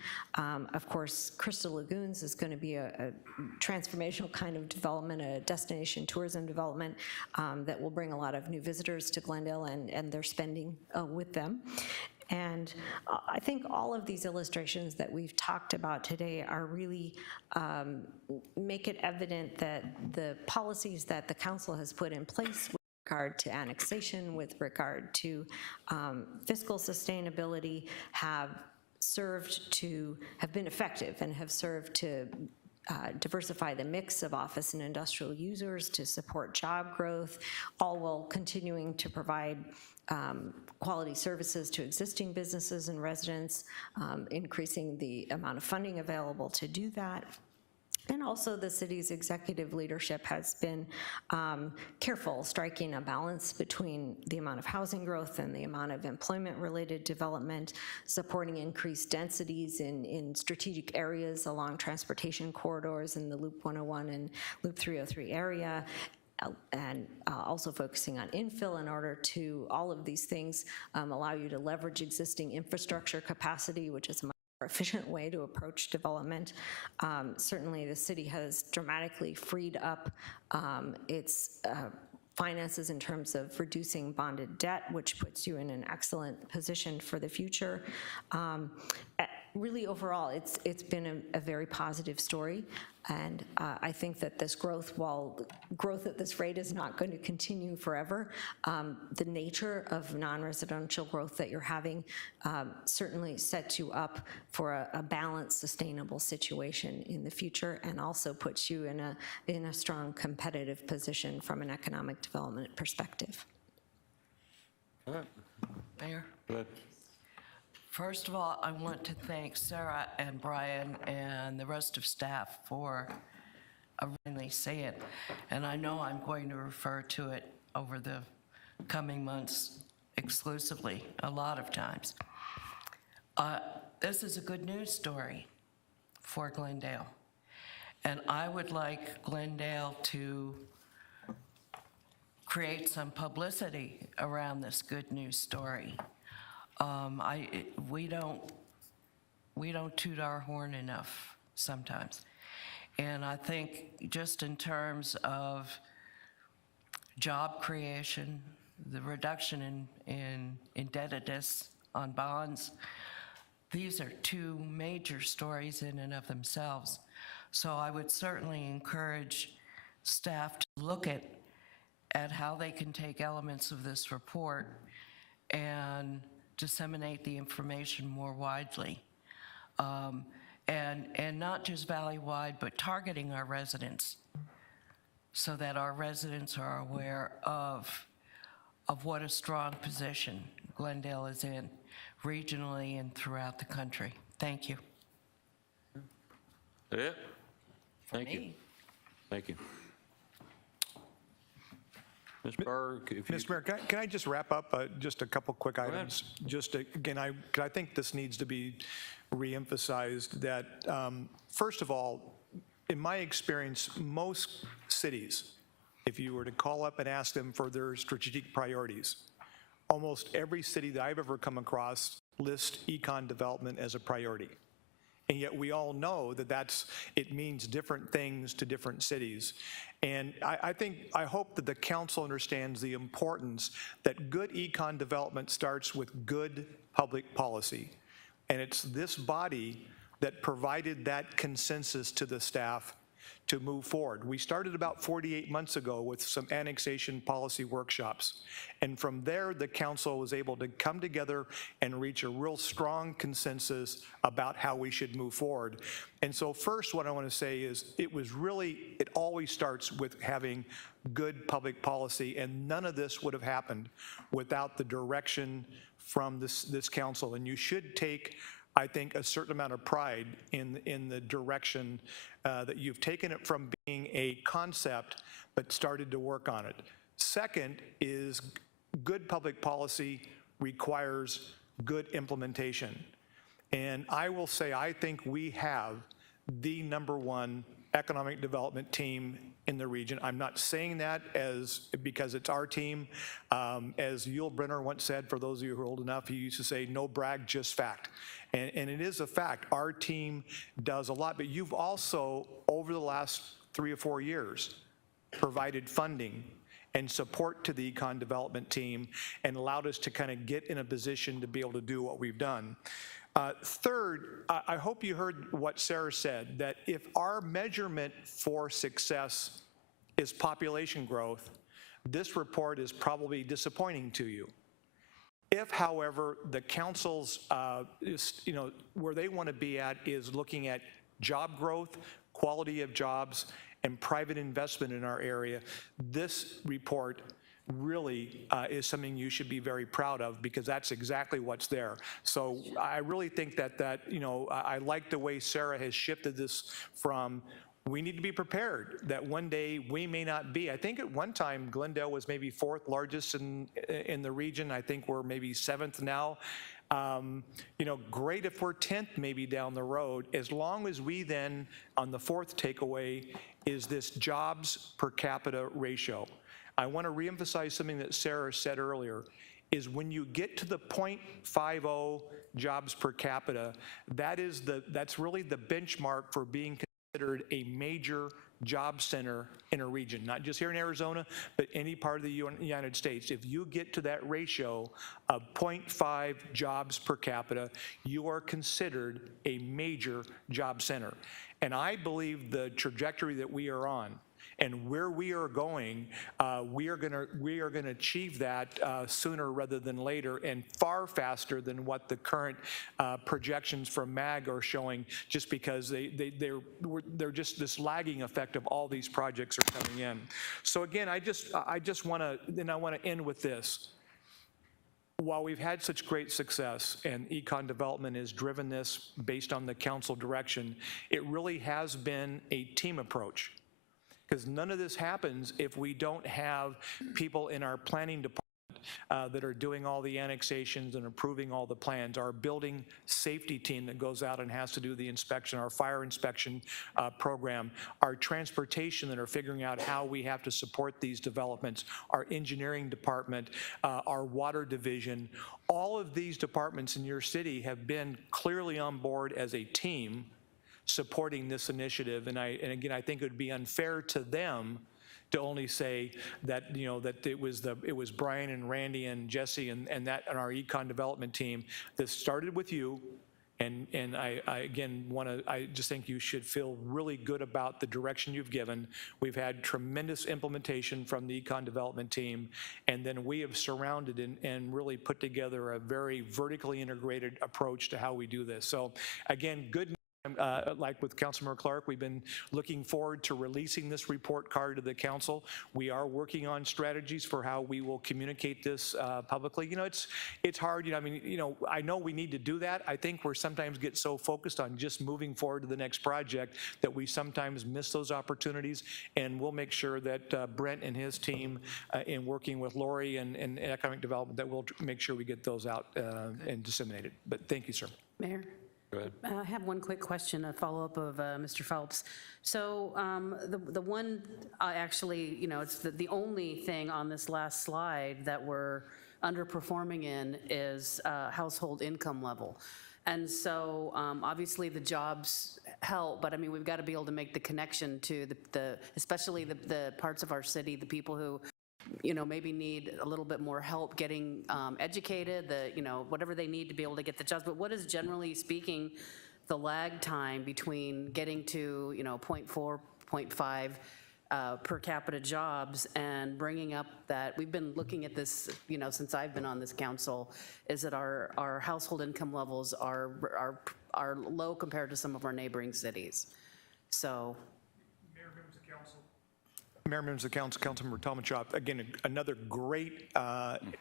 Of course, Crystal Lagoons is going to be a transformational kind of development, a destination tourism development that will bring a lot of new visitors to Glendale and their spending with them. And I think all of these illustrations that we've talked about today are really make it evident that the policies that the council has put in place with regard to annexation, with regard to fiscal sustainability have been effective and have served to diversify the mix of office and industrial users, to support job growth, all while continuing to provide quality services to existing businesses and residents, increasing the amount of funding available to do that. And also the city's executive leadership has been careful, striking a balance between the amount of housing growth and the amount of employment-related development, supporting increased densities in strategic areas along transportation corridors in the Loop 101 and Loop 303 area, and also focusing on infill in order to, all of these things allow you to leverage existing infrastructure capacity, which is a much more efficient way to approach development. Certainly the city has dramatically freed up its finances in terms of reducing bonded debt, which puts you in an excellent position for the future. Really overall, it's been a very positive story, And I think that this growth, while growth at this rate is not going to continue forever, the nature of non-residential growth that you're having certainly sets you up for a balanced, sustainable situation in the future, and also puts you in a strong competitive position from an economic development perspective. All right. Mayor? Go ahead. First of all, I want to thank Sarah and Brian and the rest of staff for really saying it. And I know I'm going to refer to it over the coming months exclusively, a lot of times. This is a good news story for Glendale. And I would like Glendale to create some publicity around this good news story. We don't toot our horn enough sometimes. And I think just in terms of job creation, the reduction in indebtedness on bonds, these are two major stories in and of themselves. So I would certainly encourage staff to look at how they can take elements of this report and disseminate the information more widely. And not just valley-wide, but targeting our residents so that our residents are aware of what a strong position Glendale is in regionally and throughout the country. Thank you. That it? Thank you. me. Thank you. Ms. Barr, if you... Mr. Mayor, can I just wrap up just a couple quick items? Just again, I think this needs to be reemphasized that, first of all, in my experience, most cities, if you were to call up and ask them for their strategic priorities, almost every city that I've ever come across lists econ development as a priority. And yet we all know that it means different things to different cities. And I hope that the council understands the importance that good econ development starts with good public policy. And it's this body that provided that consensus to the staff to move forward. We started about 48 months ago with some annexation policy workshops. And from there, the council was able to come together and reach a real strong consensus about how we should move forward. And so first, what I want to say is it always starts with having good public policy, and none of this would have happened without the direction from this council. And you should take, I think, a certain amount of pride in the direction that you've taken it from being a concept, but started to work on it. Second is good public policy requires good implementation. And I will say, I think we have the #1 economic development team in the region. I'm not saying that because it's our team. As Yul Brynner once said, for those of you who are old enough, he used to say, no brag, just fact. And it is a fact. Our team does a lot, but you've also, over the last 3 or 4 years, provided funding and support to the econ development team and allowed us to kind of get in a position to be able to do what we've done. Third, I hope you heard what Sarah said, that if our measurement for success is population growth, this report is probably disappointing to you. If, however, the council's, where they want to be at is looking at job growth, quality of jobs, and private investment in our area, this report really is something you should be very proud of, because that's exactly what's there. So I really think that I like the way Sarah has shifted this from, we need to be prepared that one day we may not be. I think at one time Glendale was maybe 4th largest in the region. I think we're maybe 7th now. Great if we're 10th maybe down the road, as long as we then, on the 4th takeaway, is this jobs per capita ratio. I want to reemphasize something that Sarah said earlier, is when you get to the 0.50 jobs per capita, that's really the benchmark for being considered a major job center in a region, not just here in Arizona, but any part of the United States. If you get to that ratio of 0.5 jobs per capita, you are considered a major job center. And I believe the trajectory that we are on and where we are going, we are going to achieve that sooner rather than later, and far faster than what the current projections from MAG are showing, just because they're just this lagging effect of all these projects are coming in. So again, I just want to end with this. While we've had such great success and econ development has driven this based on the council direction, it really has been a team approach. Because none of this happens if we don't have people in our planning department that are doing all the annexations and approving all the plans, our building safety team that goes out and has to do the inspection, our fire inspection program, our transportation that are figuring out how we have to support these developments, our engineering department, our water division. All of these departments in your city have been clearly on board as a team supporting this initiative, and again, I think it would be unfair to them to only say that, you know, that it was Brian and Randy and Jesse and our econ development team that started with you. And I again I just think you should feel really good about the direction you've given. We've had tremendous implementation from the econ development team, and then we have surrounded and really put together a very vertically integrated approach to how we do this. So again, good. Like with Councilmember Clark, we've been looking forward to releasing this report card to the council. We are working on strategies for how we will communicate this publicly. You know, it's hard. You know, I mean, you know, I know we need to do that. I think we're sometimes get so focused on just moving forward to the next project that we sometimes miss those opportunities. And we'll make sure that Brent and his team, in working with Lori and economic development, that we'll make sure we get those out and disseminated. But thank you, sir. Mayor? Go ahead. I have one quick question, a follow-up of Mr. Phelps. So the one, actually, you know, it's the only thing on this last slide that we're underperforming in is household income level. And so obviously the jobs help, but I mean, we've got to be able to make the connection to especially the parts of our city, the people who, you know, maybe need a little bit more help getting educated, you know, whatever they need to be able to get the jobs. But what is, generally speaking, the lag time between getting to, you know, 0.4, 0.5 per capita jobs and bringing up that, we've been looking at this, you know, since I've been on this council, is that our household income levels are low compared to some of our neighboring cities. So. Mayor, members of the council, Councilmember Tomachoff, again, another great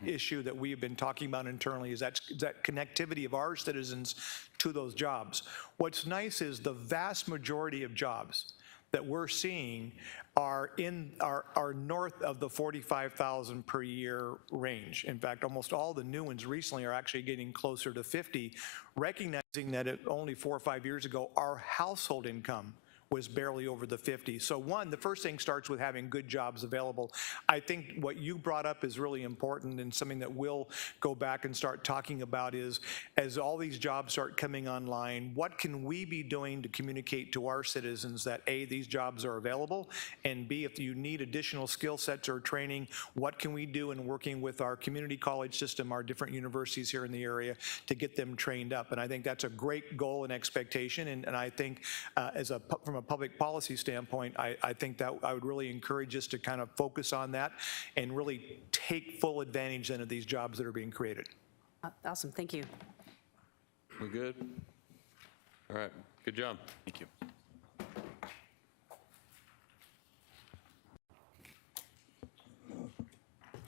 issue that we have been talking about internally is that connectivity of our citizens to those jobs. What's nice is the vast majority of jobs that we're seeing are north of the 45,000 per year range. In fact, almost all the new ones recently are actually getting closer to 50, recognizing that only 4 or 5 years ago, our household income was barely over the 50. So one, the first thing starts with having good jobs available. I think what you brought up is really important, and something that we'll go back and start talking about is, as all these jobs start coming online, what can we be doing to communicate to our citizens that A, these jobs are available, and B, if you need additional skill sets or training, what can we do in working with our community college system, our different universities here in the area, to get them trained up. And I think that's a great goal and expectation, and I think from a public policy standpoint, I think that I would really encourage us to kind of focus on that and really take full advantage then of these jobs that are being created. Awesome, thank you. We good? All right, good job. Thank you.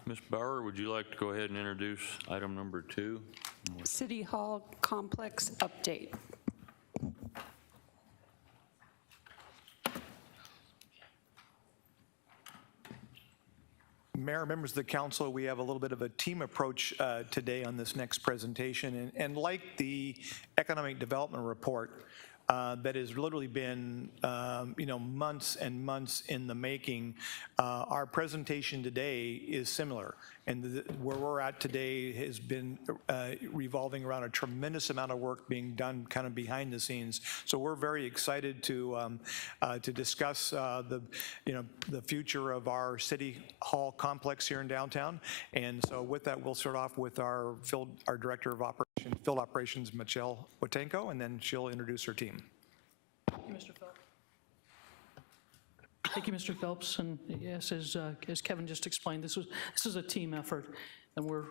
Ms. Bauer, would you like to go ahead and introduce item number 2? City Hall Complex Update. Mayor, members of the council, we have a little bit of a team approach today on this next presentation. And like the economic development report, that has literally been, you know, months and months in the making, our presentation today is similar. And where we're at today has been revolving around a tremendous amount of work being done kind of behind the scenes. So we're very excited to discuss the future of our City Hall complex here in downtown. And so with that, we'll start off with our Director of Field Operations, Michelle Watenko, and then she'll introduce her team. Mr. Phil. Thank you, Mr. Phelps. And yes, as Kevin just explained, this is a team effort, and we're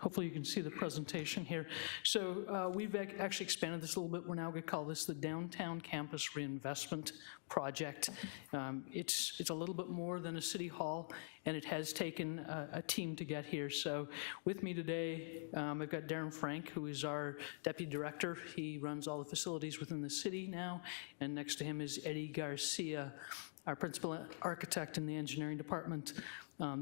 hopefully you can see the presentation here. So we've actually expanded this a little bit. We're now going to call this the Downtown Campus Reinvestment Project. It's a little bit more than a city hall, and it has taken a team to get here. So with me today, I've got Darren Frank, who is our Deputy Director. He runs all the facilities within the city now, and next to him is Eddie Garcia, our Principal Architect in the Engineering Department.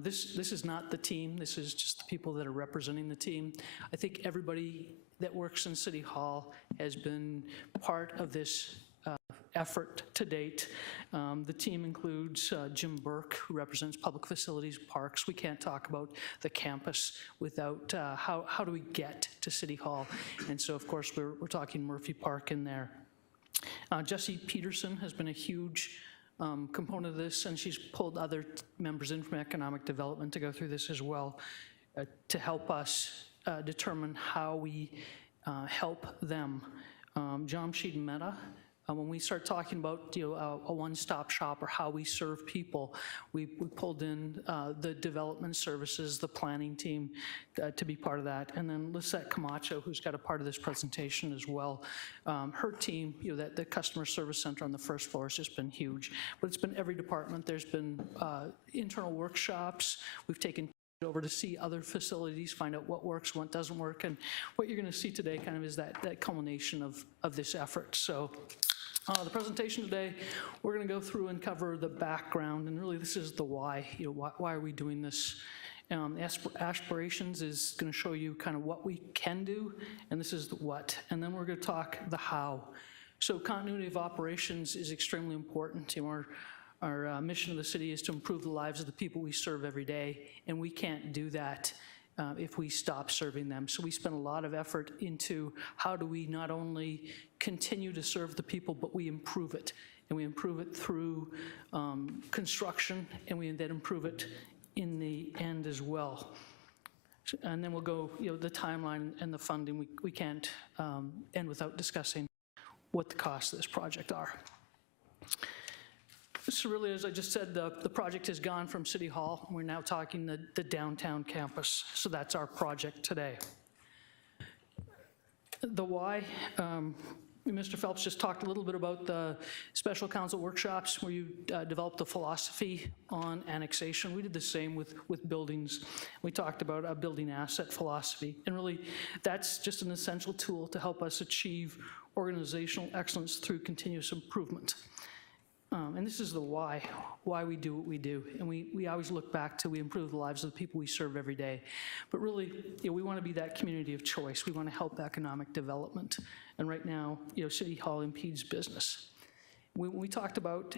This is not the team, this is just the people that are representing the team. I think everybody that works in City Hall has been part of this effort to date. The team includes Jim Burke, who represents Public Facilities, Parks. We can't talk about the campus without how do we get to City Hall? And so, of course, we're talking Murphy Park in there. Jessie Peterson has been a huge component of this, and she's pulled other members in from economic development to go through this as well, to help us determine how we help them. Jamshed Mehta, when we start talking about a one-stop shop or how we serve people, we pulled in the development services, the planning team to be part of that. And then Lisette Camacho, who's got a part of this presentation as well. Her team, the customer service center on the first floor has just been huge. But it's been every department. There's been internal workshops. We've taken over to see other facilities, find out what works, what doesn't work. And what you're going to see today kind of is that culmination of this effort. So the presentation today, we're going to go through and cover the background, and really this is the why. Why are we doing this? Aspirations is going to show you kind of what we can do, and this is the what. And then we're going to talk the how. So continuity of operations is extremely important. Our mission of the city is to improve the lives of the people we serve every day, and we can't do that if we stop serving them. So we spend a lot of effort into how do we not only continue to serve the people, but we improve it. And we improve it through construction, and we then improve it in the end as well. And then we'll go, the timeline and the funding. We can't end without discussing what the costs of this project are. So really, as I just said, the project has gone from City Hall. We're now talking the downtown campus. So that's our project today. The why, Mr. Phelps just talked a little bit about the special council workshops where you developed the philosophy on annexation. We did the same with buildings. We talked about a building asset philosophy. And really, that's just an essential tool to help us achieve organizational excellence through continuous improvement. And this is the why we do what we do. And we always look back to we improve the lives of the people we serve every day. But really, we want to be that community of choice. We want to help economic development. And right now, City Hall impedes business. When we talked about,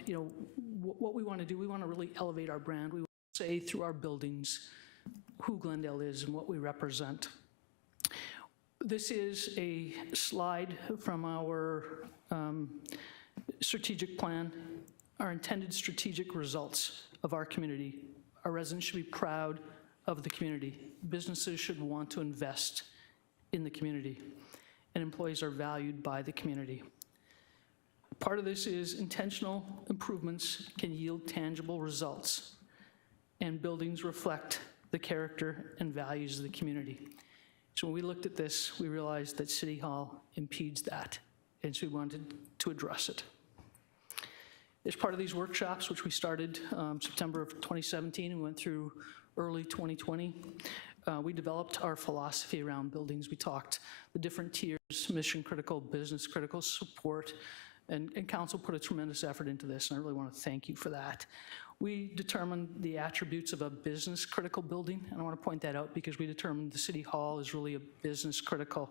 what we want to do, we want to really elevate our brand. We want to say through our buildings who Glendale is and what we represent. This is a slide from our strategic plan, our intended strategic results of our community. Our residents should be proud of the community. Businesses should want to invest in the community, and employees are valued by the community. Part of this is intentional improvements can yield tangible results, and buildings reflect the character and values of the community. So when we looked at this, we realized that City Hall impedes that, and so we wanted to address it. As part of these workshops, which we started September of 2017 and went through early 2020, we developed our philosophy around buildings. We talked the different tiers, mission critical, business critical, support, and council put a tremendous effort into this, and I really want to thank you for that. We determined the attributes of a business critical building, and I want to point that out because we determined the City Hall is really a business critical.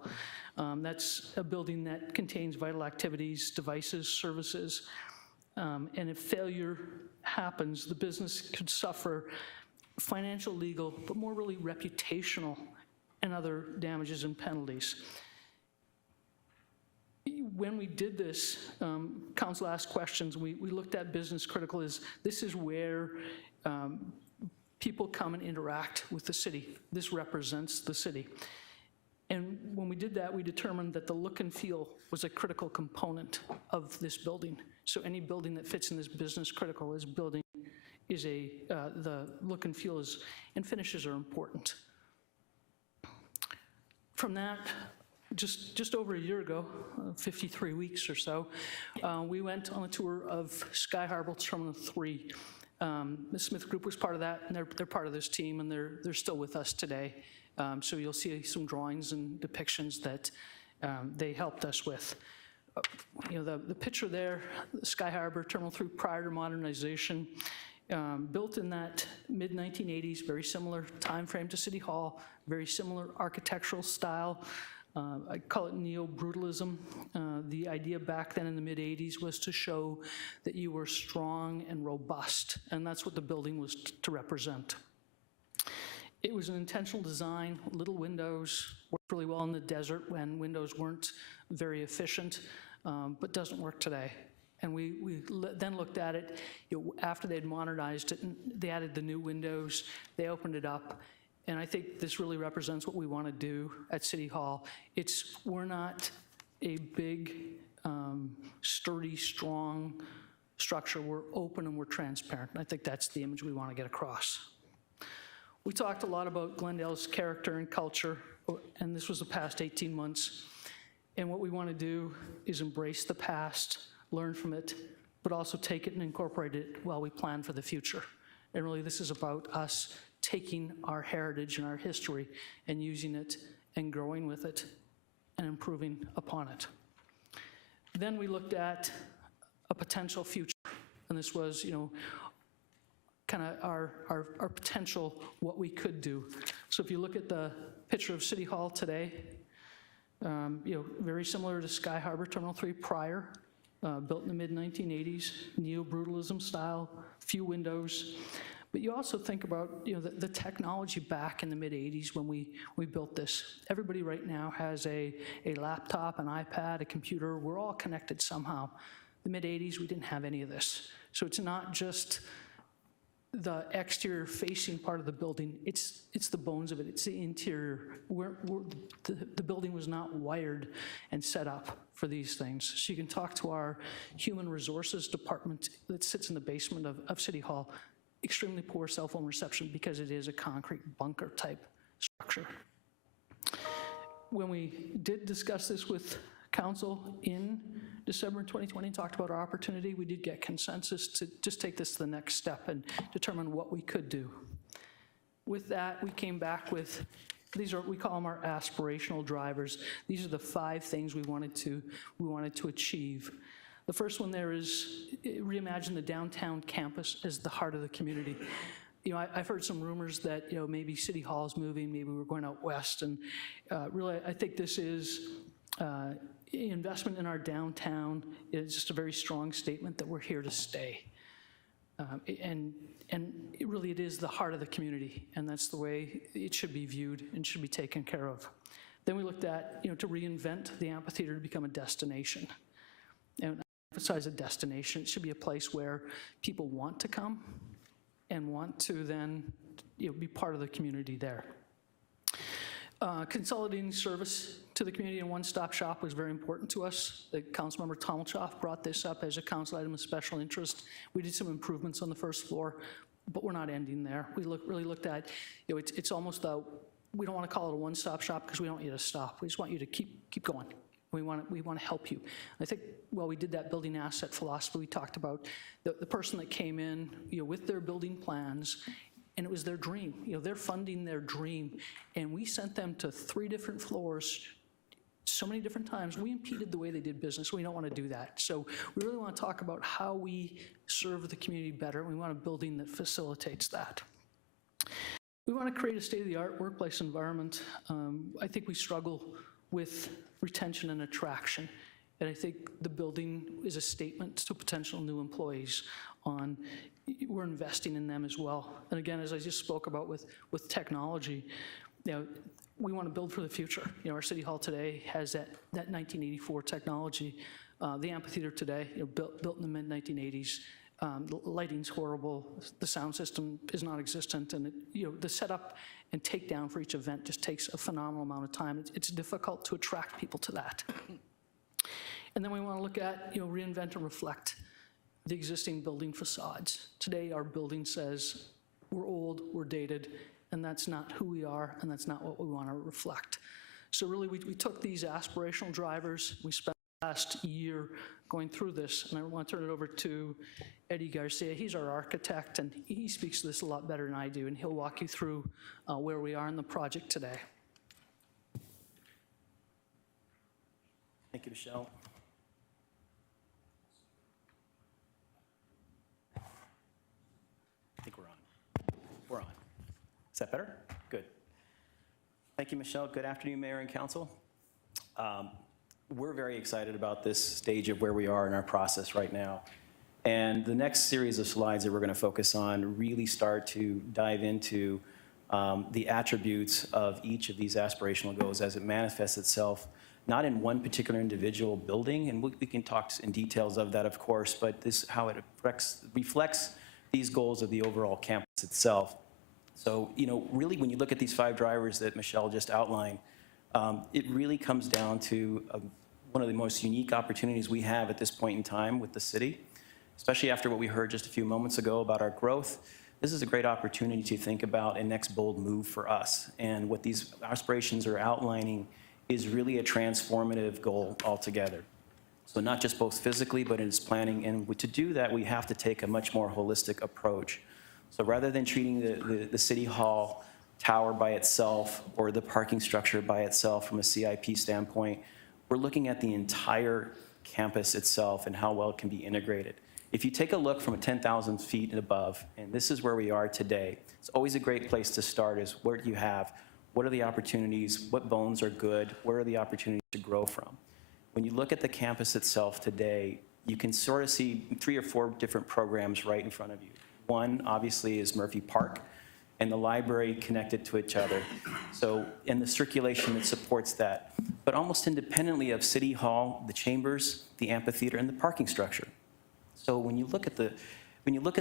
That's a building that contains vital activities, devices, services, and if failure happens, the business could suffer financial, legal, but more really reputational and other damages and penalties. When we did this, council asked questions. We looked at business critical as this is where people come and interact with the city. This represents the city. And when we did that, we determined that the look and feel was a critical component of this building. So any building that fits in this business critical is building is the look and feel is, and finishes are important. From that, just over a year ago, 53 weeks or so, we went on a tour of Sky Harbor Terminal 3. The Smith Group was part of that, and they're part of this team, and they're still with us today. So you'll see some drawings and depictions that they helped us with. The picture there, Sky Harbor Terminal 3 prior to modernization, built in that mid-1980s, very similar time frame to City Hall, very similar architectural style. I call it neo-brutalism. The idea back then in the mid-80s was to show that you were strong and robust, and that's what the building was to represent. It was an intentional design, little windows, worked really well in the desert when windows weren't very efficient, but doesn't work today. And we then looked at it, after they'd modernized it, and they added the new windows, they opened it up, and I think this really represents what we want to do at City Hall. We're not a big, sturdy, strong structure. We're open and we're transparent. And I think that's the image we want to get across. We talked a lot about Glendale's character and culture, and this was the past 18 months. And what we want to do is embrace the past, learn from it, but also take it and incorporate it while we plan for the future. And really, this is about us taking our heritage and our history and using it and growing with it and improving upon it. Then we looked at a potential future, and this was, kind of our potential, what we could do. So if you look at the picture of City Hall today, very similar to Sky Harbor Terminal 3 prior, built in the mid-1980s, neo-brutalism style, few windows. But you also think about the technology back in the mid-80s when we built this. Everybody right now has a laptop, an iPad, a computer. We're all connected somehow. The mid-80s, we didn't have any of this. So it's not just the exterior facing part of the building, it's the bones of it, it's the interior. The building was not wired and set up for these things. So you can talk to our human resources department that sits in the basement of City Hall, extremely poor cell phone reception because it is a concrete bunker type structure. When we did discuss this with Council in December 2020 and talked about our opportunity, we did get consensus to just take this to the next step and determine what we could do. With that, we came back with, we call them our aspirational drivers. These are the 5 things we wanted to achieve. The first one there is reimagine the downtown campus as the heart of the community. I've heard some rumors that maybe City Hall is moving, maybe we're going out west, and really I think this is investment in our downtown is just a very strong statement that we're here to stay. And it is the heart of the community, and that's the way it should be viewed and should be taken care of. Then we looked at, to reinvent the amphitheater to become a destination. And emphasize a destination. It should be a place where people want to come and want to then be part of the community there. Consolidating service to the community in one-stop shop was very important to us. The Councilmember Tomalchoff brought this up as a council item of special interest. We did some improvements on the first floor, but we're not ending there. We really looked at, it's almost we don't want to call it a one-stop shop because we don't want you to stop. We just want you to keep going. We want to help you. I think while we did that building asset philosophy, we talked about the person that came in, with their building plans, and it was their dream. They're funding their dream, and we sent them to 3 different floors so many different times. We impeded the way they did business. We don't want to do that. So we really want to talk about how we serve the community better. We want a building that facilitates that. We want to create a state-of-the-art workplace environment. I think we struggle with retention and attraction. And I think the building is a statement to potential new employees on we're investing in them as well. And again, as I just spoke about with technology, we want to build for the future. Our City Hall today has that 1984 technology. The amphitheater today, built in the mid-1980s, The lighting's horrible, the sound system is non-existent, and the setup and takedown for each event just takes a phenomenal amount of time. It's difficult to attract people to that. And then we want to look at, reinvent and reflect the existing building facades. Today, our building says we're old, we're dated, and that's not who we are, and that's not what we want to reflect. So really, we took these aspirational drivers, we spent the last year going through this, and I want to turn it over to Eddie Garcia. He's our architect, and he speaks to this a lot better than I do, and he'll walk you through where we are in the project today. Thank you, Michelle. I think we're on. We're on. Is that better? Good. Thank you, Michelle. Good afternoon, Mayor and Council. We're very excited about this stage of where we are in our process right now. And the next series of slides that we're going to focus on really start to dive into the attributes of each of these aspirational goals as it manifests itself, not in one particular individual building, and we can talk in details of that, of course, but this how it reflects these goals of the overall campus itself. So, really when you look at these 5 drivers that Michelle just outlined, it really comes down to one of the most unique opportunities we have at this point in time with the city, especially after what we heard just a few moments ago about our growth. This is a great opportunity to think about a next bold move for us. And what these aspirations are outlining is really a transformative goal altogether. So not just both physically, but in its planning. And to do that, we have to take a much more holistic approach. So rather than treating the City Hall tower by itself or the parking structure by itself from a CIP standpoint, we're looking at the entire campus itself and how well it can be integrated. If you take a look from 10,000 feet and above, and this is where we are today, it's always a great place to start is where do you have, what are the opportunities, what bones are good, where are the opportunities to grow from? When you look at the campus itself today, you can sort of see 3 or 4 different programs right in front of you. One, obviously, is Murphy Park, and the library connected to each other. So, and the circulation that supports that. But almost independently of City Hall, the chambers, the amphitheater, and the parking structure. So when you look at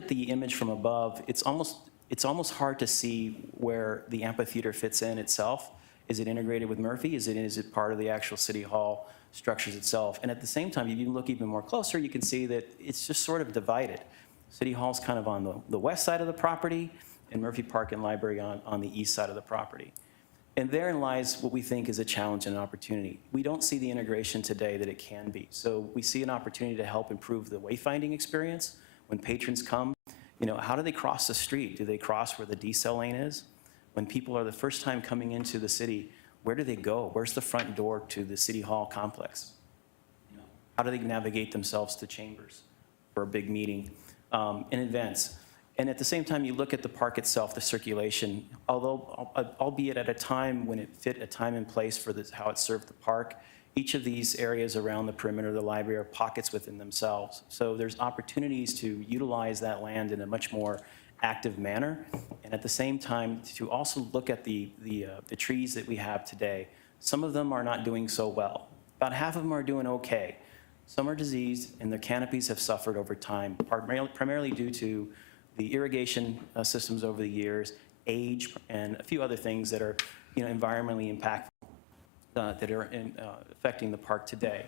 the image from above, it's almost hard to see where the amphitheater fits in itself. Is it integrated with Murphy? Is it part of the actual City Hall structures itself? And at the same time, if you look even more closer, you can see that it's just sort of divided. City Hall's kind of on the west side of the property, and Murphy Park and Library on the east side of the property. And therein lies what we think is a challenge and an opportunity. We don't see the integration today that it can be. So we see an opportunity to help improve the wayfinding experience. When patrons come, how do they cross the street? Do they cross where the decel lane is? When people are the first time coming into the city, where do they go? Where's the front door to the City Hall complex? How do they navigate themselves to chambers for a big meeting and events? And at the same time, you look at the park itself, the circulation, although, albeit at a time when it fit a time and place for how it served the park, each of these areas around the perimeter of the library are pockets within themselves. So there's opportunities to utilize that land in a much more active manner, and at the same time, to also look at the trees that we have today. Some of them are not doing so well. About half of them are doing okay. Some are diseased, and their canopies have suffered over time, primarily due to the irrigation systems over the years, age, and a few other things that are environmentally impactful that are affecting the park today.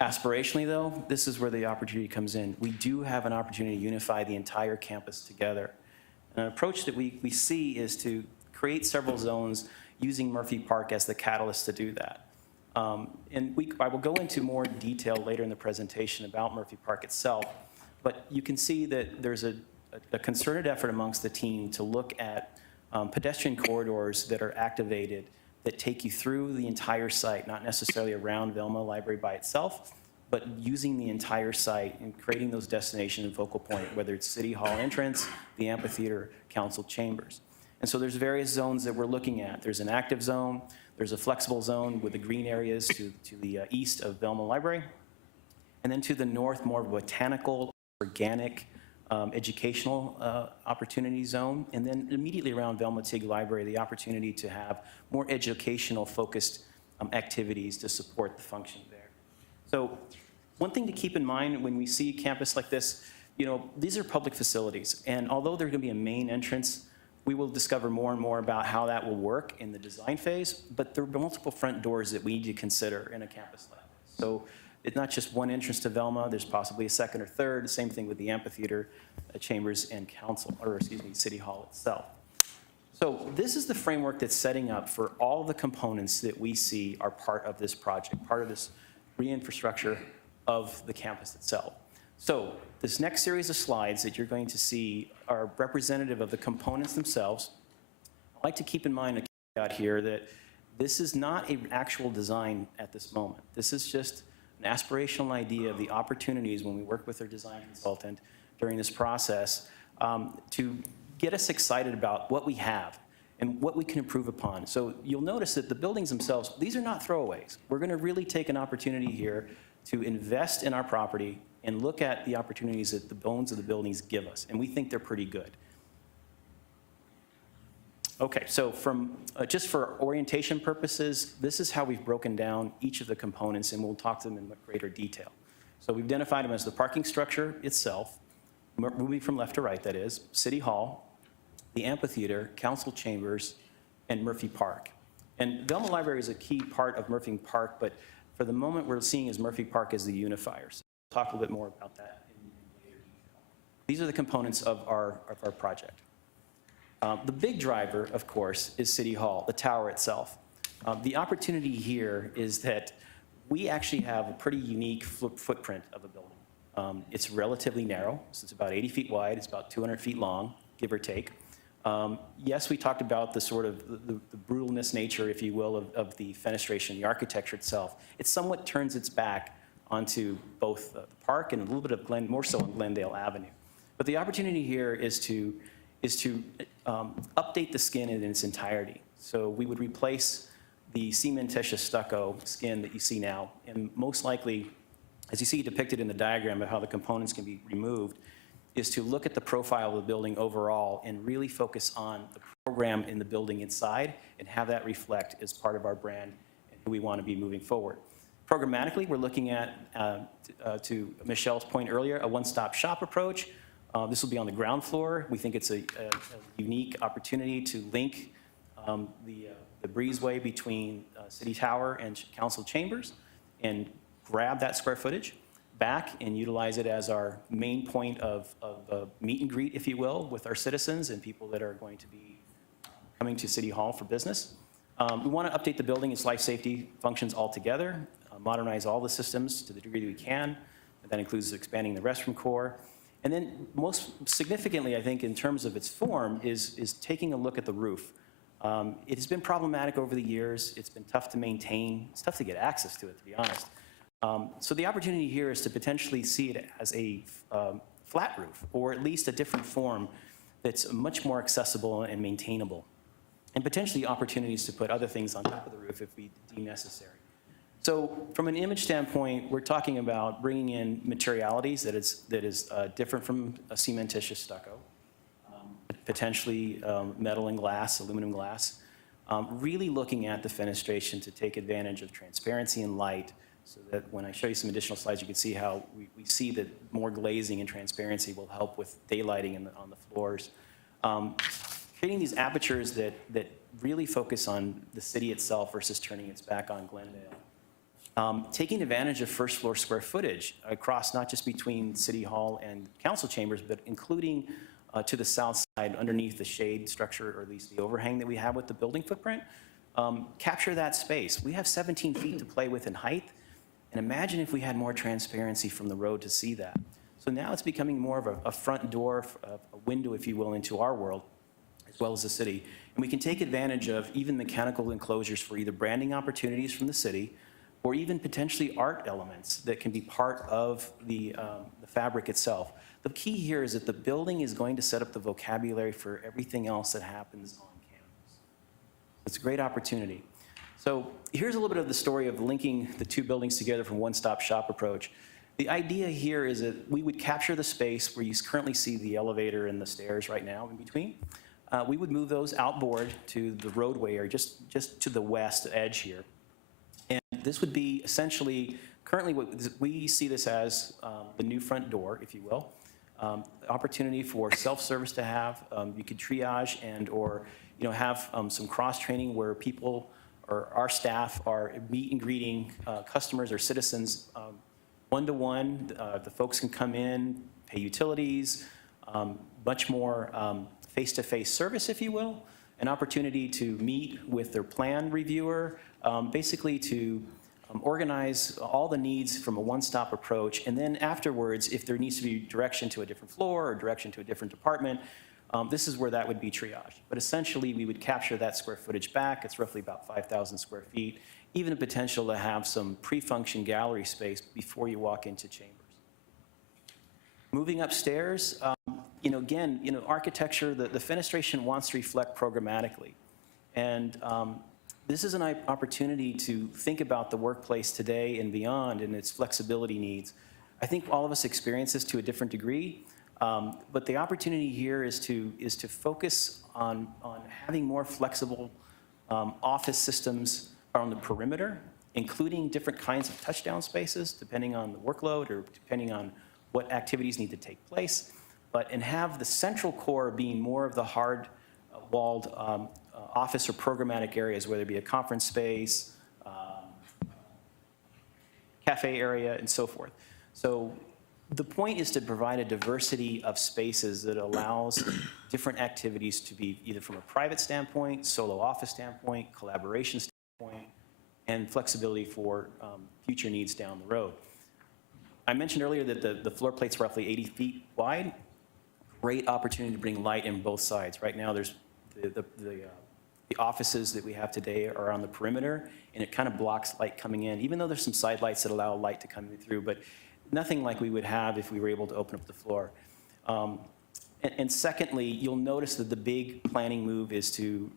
Aspirationally, though, this is where the opportunity comes in. We do have an opportunity to unify the entire campus together. An approach that we see is to create several zones using Murphy Park as the catalyst to do that. And I will go into more detail later in the presentation about Murphy Park itself, but you can see that there's a concerted effort amongst the team to look at pedestrian corridors that are activated that take you through the entire site, not necessarily around Velma Library by itself, but using the entire site and creating those destination and focal point, whether it's City Hall entrance, the amphitheater, council chambers. And so there's various zones that we're looking at. There's an active zone, there's a flexible zone with the green areas to the east of Velma Library, and then to the north, more botanical, organic, educational opportunity zone, and then immediately around Velma Teague Library, the opportunity to have more educational focused activities to support the function there. So one thing to keep in mind when we see a campus like this, these are public facilities, and although there's going to be a main entrance, we will discover more and more about how that will work in the design phase, but there are multiple front doors that we need to consider in a campus like this. So it's not just one entrance to Velma, there's possibly a second or third, same thing with the amphitheater, chambers, and City Hall itself. So this is the framework that's setting up for all the components that we see are part of this project, part of this re-infrastructure of the campus itself. So this next series of slides that you're going to see are representative of the components themselves. I'd like to keep in mind a caveat here that this is not an actual design at this moment. This is just an aspirational idea of the opportunities when we work with our design consultant during this process to get us excited about what we have and what we can improve upon. So you'll notice that the buildings themselves, these are not throwaways. We're going to really take an opportunity here to invest in our property and look at the opportunities that the bones of the buildings give us, and we think they're pretty good. Okay, so from just for orientation purposes, this is how we've broken down each of the components, and we'll talk to them in greater detail. So we've identified them as the parking structure itself, moving from left to right, that is, City Hall, the amphitheater, council chambers, and Murphy Park. And Velma Library is a key part of Murphy Park, but for the moment we're seeing as Murphy Park as the unifier. So we'll talk a little bit more about that in later detail. These are the components of our project. The big driver, of course, is City Hall, the tower itself. The opportunity here is that we actually have a pretty unique footprint of a building. It's relatively narrow, so it's about 80 feet wide, it's about 200 feet long, give or take. Yes, we talked about the sort of the brutalness nature, if you will, of the fenestration, the architecture itself. It somewhat turns its back onto both the park and a little bit of more so on Glendale Avenue. But the opportunity here is to update the skin in its entirety. So we would replace the cementitious stucco skin that you see now, and most likely, as you see depicted in the diagram of how the components can be removed, is to look at the profile of the building overall and really focus on the program in the building inside and have that reflect as part of our brand and who we want to be moving forward. Programmatically, we're looking at, to Michelle's point earlier, a one-stop shop approach. This will be on the ground floor. We think it's a unique opportunity to link the breezeway between City Tower and Council Chambers and grab that square footage back and utilize it as our main point of meet and greet, if you will, with our citizens and people that are going to be coming to City Hall for business. We want to update the building, its life safety functions altogether, modernize all the systems to the degree that we can. And that includes expanding the restroom core. And then most significantly, I think, in terms of its form, is taking a look at the roof. It has been problematic over the years. It's been tough to maintain. It's tough to get access to it, to be honest. So the opportunity here is to potentially see it as a flat roof, or at least a different form that's much more accessible and maintainable, and potentially opportunities to put other things on top of the roof if we deem necessary. So from an image standpoint, we're talking about bringing in materialities that is different from a cementitious stucco, potentially metal and glass, aluminum glass, really looking at the fenestration to take advantage of transparency and light, so that when I show you some additional slides, you can see how we see that more glazing and transparency will help with daylighting on the floors. Creating these apertures that really focus on the city itself versus turning its back on Glendale. Taking advantage of first floor square footage across not just between City Hall and council chambers, but including to the south side underneath the shade structure, or at least the overhang that we have with the building footprint. Capture that space. We have 17 feet to play with in height. And imagine if we had more transparency from the road to see that. So now it's becoming more of a front door, a window, if you will, into our world, as well as the city. And we can take advantage of even mechanical enclosures for either branding opportunities from the city, or even potentially art elements that can be part of the fabric itself. The key here is that the building is going to set up the vocabulary for everything else that happens on campus. It's a great opportunity. So here's a little bit of the story of linking the two buildings together from one-stop shop approach. The idea here is that we would capture the space where you currently see the elevator and the stairs right now in between. We would move those outboard to the roadway, or just to the west edge here. And this would be essentially, currently we see this as the new front door, if you will. opportunity for self-service to have. You could triage and or have some cross-training where people or our staff are meet and greeting customers or citizens one-to-one. The folks can come in, pay utilities, much more face-to-face service, if you will, an opportunity to meet with their plan reviewer, basically to organize all the needs from a one-stop approach, and then afterwards, if there needs to be direction to a different floor or direction to a different department, this is where that would be triaged. But essentially, we would capture that square footage back. It's roughly about 5,000 square feet, even a potential to have some pre-function gallery space before you walk into chambers. Moving upstairs, again, architecture, the fenestration wants to reflect programmatically. And this is an opportunity to think about the workplace today and beyond and its flexibility needs. I think all of us experience this to a different degree, but the opportunity here is to focus on having more flexible office systems on the perimeter, including different kinds of touchdown spaces, depending on the workload or depending on what activities need to take place, and have the central core being more of the hard-walled office or programmatic areas, whether it be a conference space, cafe area, and so forth. So the point is to provide a diversity of spaces that allows different activities to be either from a private standpoint, solo office standpoint, collaboration standpoint, and flexibility for future needs down the road. I mentioned earlier that the floor plate's roughly 80 feet wide. Great opportunity to bring light in both sides. Right now, there's the offices that we have today are on the perimeter, and it kind of blocks light coming in, even though there's some side lights that allow light to come through, but nothing like we would have if we were able to open up the floor. And secondly, you'll notice that the big planning move is to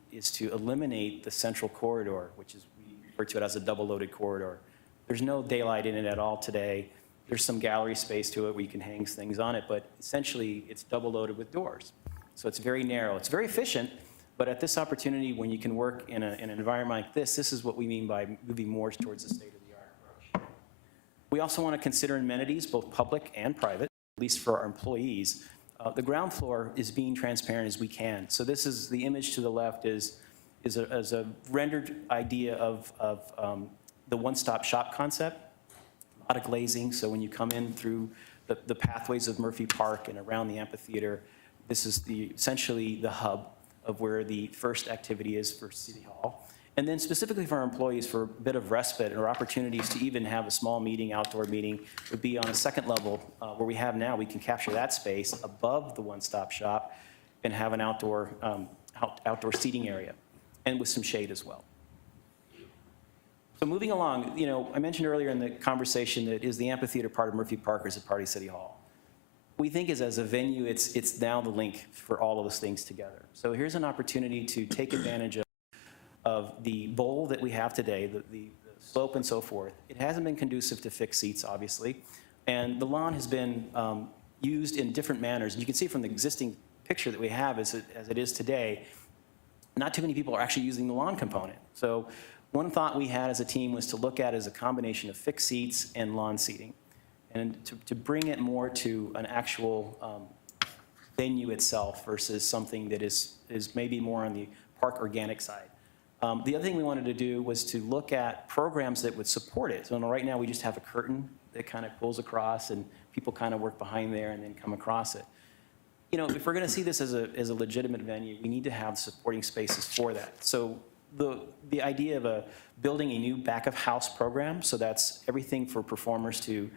eliminate the central corridor, which is, we refer to it as a double-loaded corridor. There's no daylight in it at all today. There's some gallery space to it where you can hang things on it, but essentially it's double-loaded with doors. So it's very narrow. It's very efficient, but at this opportunity, when you can work in an environment like this is what we mean by moving more towards the state-of-the-art approach. We also want to consider amenities, both public and private, at least for our employees. The ground floor is being transparent as we can. So this is the image to the left is a rendered idea of the one-stop shop concept. A lot of glazing, so when you come in through the pathways of Murphy Park and around the amphitheater, this is essentially the hub of where the first activity is for City Hall. And then specifically for our employees, for a bit of respite or opportunities to even have a small meeting, outdoor meeting, would be on a second level where we have now. We can capture that space above the one-stop shop and have an outdoor seating area, and with some shade as well. So moving along, I mentioned earlier in the conversation that is the amphitheater part of Murphy Park is a part of City Hall. We think as a venue, it's now the link for all of those things together. So here's an opportunity to take advantage of the bowl that we have today, the slope and so forth. It hasn't been conducive to fixed seats, obviously, and the lawn has been used in different manners. And you can see from the existing picture that we have as it is today, not too many people are actually using the lawn component. So one thought we had as a team was to look at as a combination of fixed seats and lawn seating, and to bring it more to an actual venue itself versus something that is maybe more on the park organic side. The other thing we wanted to do was to look at programs that would support it. So right now we just have a curtain that kind of pulls across and people kind of work behind there and then come across it. If we're going to see this as a legitimate venue, we need to have supporting spaces for that. So the idea of building a new back-of-house program, so that's everything for performers to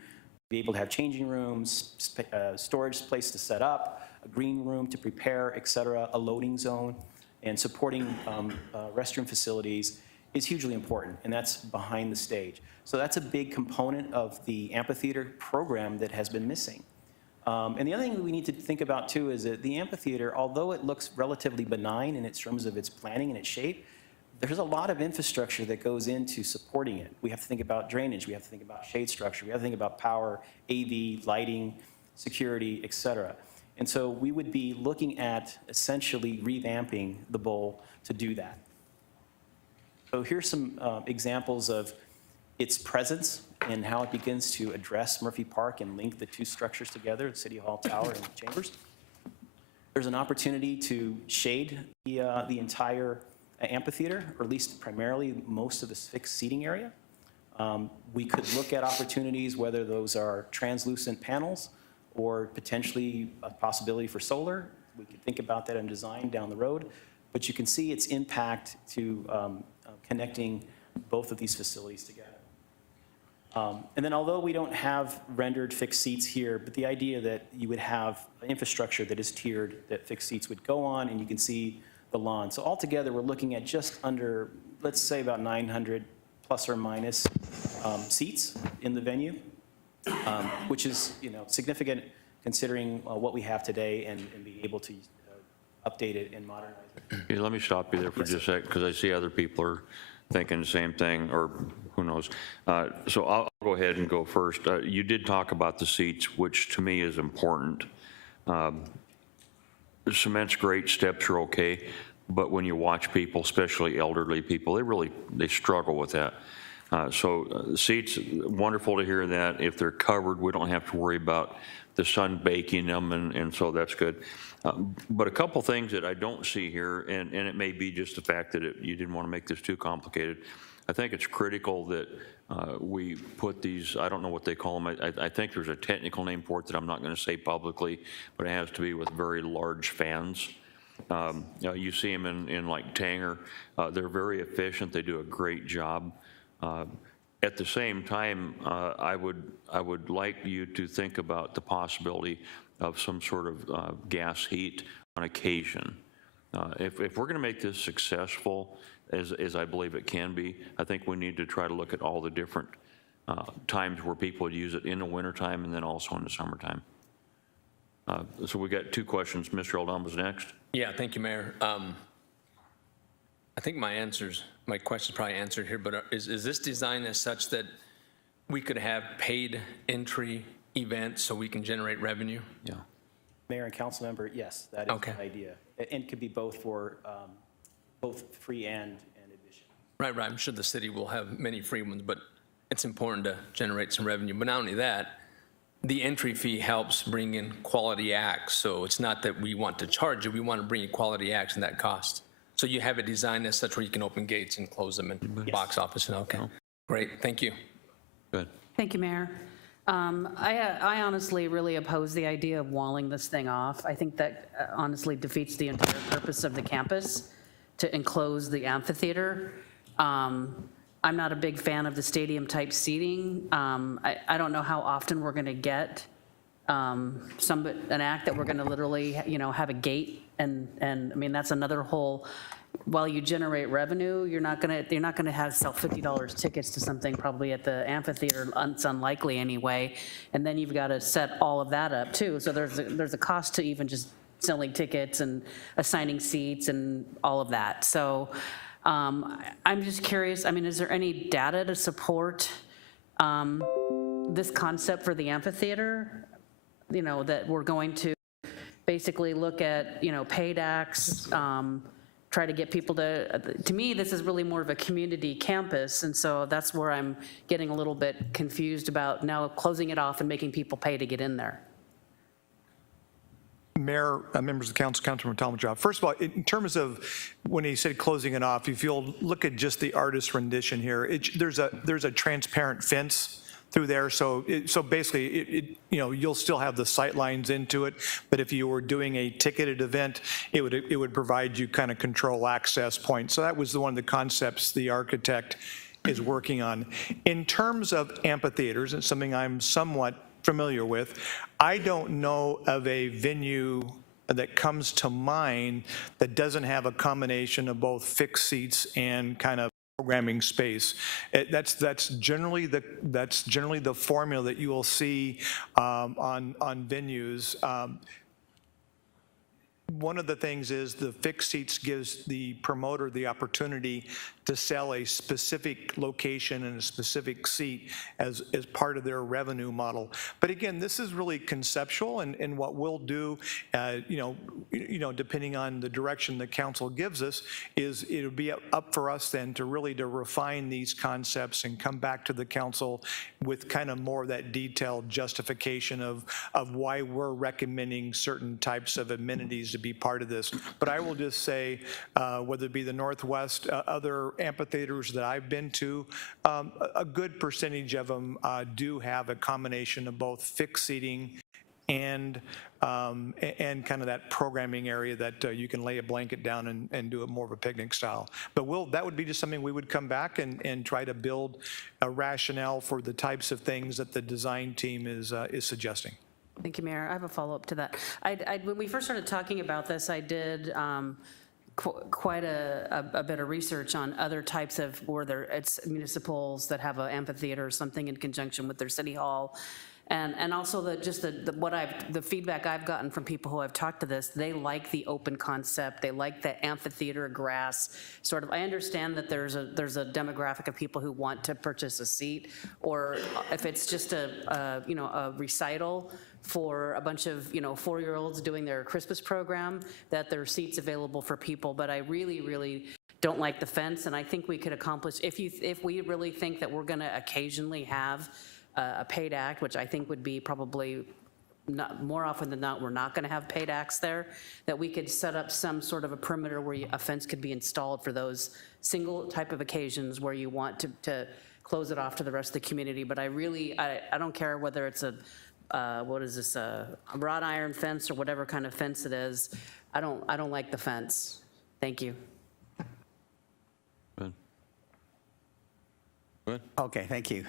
be able to have changing rooms, storage place to set up, a green room to prepare, et cetera, a loading zone, and supporting restroom facilities is hugely important, and that's behind the stage. So that's a big component of the amphitheater program that has been missing. And the other thing that we need to think about too is that the amphitheater, although it looks relatively benign in terms of its planning and its shape, there's a lot of infrastructure that goes into supporting it. We have to think about drainage, we have to think about shade structure, we have to think about power, AV, lighting, security, et cetera. And so we would be looking at essentially revamping the bowl to do that. So here's some examples of its presence and how it begins to address Murphy Park and link the two structures together, the City Hall Tower and Chambers. There's an opportunity to shade the entire amphitheater, or at least primarily most of the fixed seating area. We could look at opportunities, whether those are translucent panels or potentially a possibility for solar. We could think about that in design down the road, but you can see its impact to connecting both of these facilities together. And then although we don't have rendered fixed seats here, but the idea that you would have infrastructure that is tiered, that fixed seats would go on, and you can see the lawn. So altogether, we're looking at just under, let's say about 900 plus or minus seats in the venue, which is, significant considering what we have today and being able to update it and modernize it. Okay, let me stop you there for just a sec, because I see other people are thinking the same thing, or who knows. So I'll go ahead and go first. You did talk about the seats, which to me is important. Cement's great, steps are okay, but when you watch people, especially elderly people, they struggle with that. Seats, wonderful to hear that. If they're covered, we don't have to worry about the sun baking them, and so that's good. But a couple things that I don't see here, and it may be just the fact that you didn't want to make this too complicated. I think it's critical that we put these, I don't know what they call them, I think there's a technical name for it that I'm not going to say publicly, but it has to be with very large fans. You see them in like Tanger. They're very efficient. They do a great job. At the same time, I would like you to think about the possibility of some sort of gas heat on occasion. If we're going to make this successful, as I believe it can be, I think we need to try to look at all the different times where people would use it in the wintertime and then also in the summertime. So we got two questions. Mr. Aldama's next. Yeah, thank you, Mayor. I think my question's probably answered here, but is this designed as such that we could have paid entry events so we can generate revenue? Yeah. Mayor and council member, yes, that is the idea. And it could be both for both free and admission. Right. I'm sure the city will have many free ones, but it's important to generate some revenue. But not only that, the entry fee helps bring in quality acts. So it's not that we want to charge you, we want to bring in quality acts and that cost. So you have it designed as such where you can open gates and close them in box office. Okay, great, thank you. Good. Thank you, Mayor. I honestly really oppose the idea of walling this thing off. I think that honestly defeats the entire purpose of the campus to enclose the amphitheater. I'm not a big fan of the stadium-type seating. I don't know how often we're going to get an act that we're going to literally, have a gate, and I mean that's another whole. While you generate revenue, you're not going to have sell $50 tickets to something probably at the amphitheater. It's unlikely anyway, and then you've got to set all of that up too. So there's a cost to even just selling tickets and assigning seats and all of that. So. I'm just curious, I mean, is there any data to support this concept for the amphitheater? That we're going to basically look at, paid acts, try to get people to me, this is really more of a community campus, and so that's where I'm getting a little bit confused about now closing it off and making people pay to get in there. Mayor, members of the council, Councilman Tomajoff. First of all, in terms of when he said closing it off, if you'll look at just the artist rendition here, there's a transparent fence through there, so basically, you'll still have the sight lines into it, but if you were doing a ticketed event, it would provide you kind of control access points. So that was one of the concepts the architect is working on. In terms of amphitheaters, it's something I'm somewhat familiar with. I don't know of a venue that comes to mind that doesn't have a combination of both fixed seats and kind of programming space. That's generally the formula that you will see on venues. one of the things is the fixed seats gives the promoter the opportunity to sell a specific location and a specific seat as part of their revenue model. But again, this is really conceptual, and what we'll do, depending on the direction the council gives us, is it'll be up for us then to really to refine these concepts and come back to the council with kind of more of that detailed justification of why we're recommending certain types of amenities to be part of this. But I will just say, whether it be the Northwest, other amphitheaters that I've been to, a good percentage of them do have a combination of both fixed seating and kind of that programming area that you can lay a blanket down and do it more of a picnic style. But that would be just something we would come back and try to build a rationale for the types of things that the design team is suggesting. Thank you, Mayor. I have a follow-up to that. When we first started talking about this, I did quite a bit of research on other types of, whether it's municipals that have an amphitheater or something in conjunction with their city hall. And also the feedback I've gotten from people who have talked to this, they like the open concept, they like the amphitheater grass sort of. I understand that there's a demographic of people who want to purchase a seat, or if it's just a recital for a bunch of 4-year-olds doing their Christmas program, that there are seats available for people. But I really don't like the fence, and I think we could accomplish, if we really think that we're gonna occasionally have a paid act, which I think would be probably not, more often than not, we're not going to have paid acts there, that we could set up some sort of a perimeter where a fence could be installed for those single type of occasions where you want to close it off to the rest of the community. But I don't care whether it's a wrought iron fence or whatever kind of fence it is. I don't like the fence. Thank you. Good. Okay, thank you.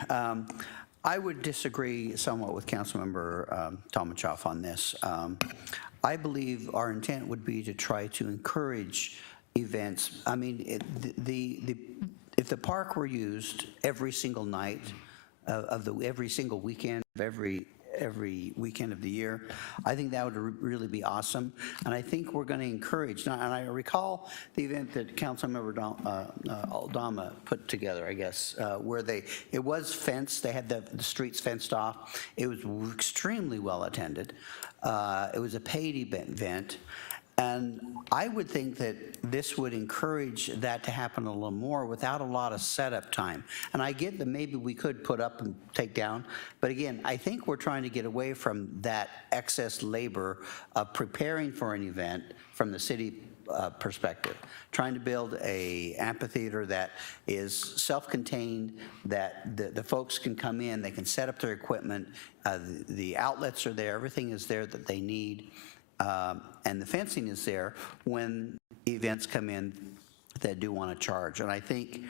I would disagree somewhat with Councilmember Tomachoff on this. I believe our intent would be to try to encourage events. I mean, if the park were used every single night every single weekend of every weekend of the year, I think that would really be awesome. And I think we're going to encourage, and I recall the event that Councilmember Aldama put together, I guess, where it was fenced, they had the streets fenced off. It was extremely well attended. It was a paid event. And I would think that this would encourage that to happen a little more without a lot of setup time. And I get that maybe we could put up and take down, but again, I think we're trying to get away from that excess labor of preparing for an event from the city perspective, trying to build a amphitheater that is self-contained, that the folks can come in, they can set up their equipment, the outlets are there, everything is there that they need. And the fencing is there when events come in that do want to charge. And I think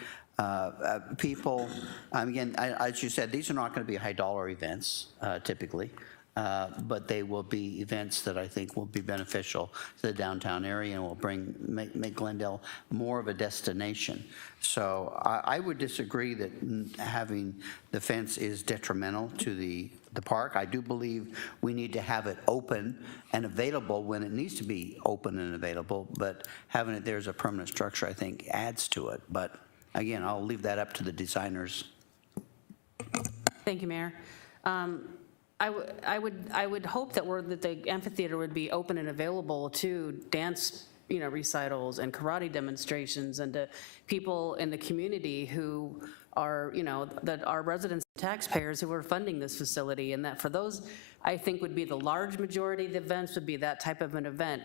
people, again, as you said, these are not going to be high-dollar events typically, but they will be events that I think will be beneficial to the downtown area and will make Glendale more of a destination. So I would disagree that having the fence is detrimental to the park. I do believe we need to have it open and available when it needs to be open and available, but having it there as a permanent structure, I think, adds to it. But again, I'll leave that up to the designers. Thank you, Mayor. I would hope that the amphitheater would be open and available to dance recitals and karate demonstrations, and to people in the community who are, that are residents and taxpayers who are funding this facility, and that for those, I think, would be the large majority of the events would be that type of an event,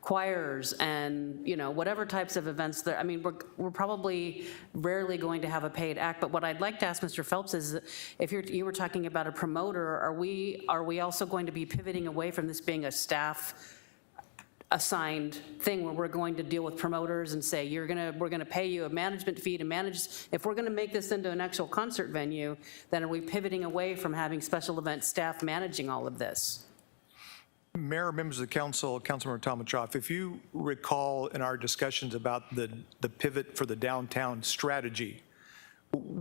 choirs and, whatever types of events there. I mean, we're probably rarely going to have a paid act, but what I'd like to ask Mr. Phelps is, if you were talking about a promoter, are we also going to be pivoting away from this being a staff assigned thing where we're going to deal with promoters and say, we're gonna pay you a management fee to manage? If we're gonna make this into an actual concert venue, then are we pivoting away from having special event staff managing all of this? Mayor, members of the council, Councilmember Tomachoff, if you recall in our discussions about the pivot for the downtown strategy,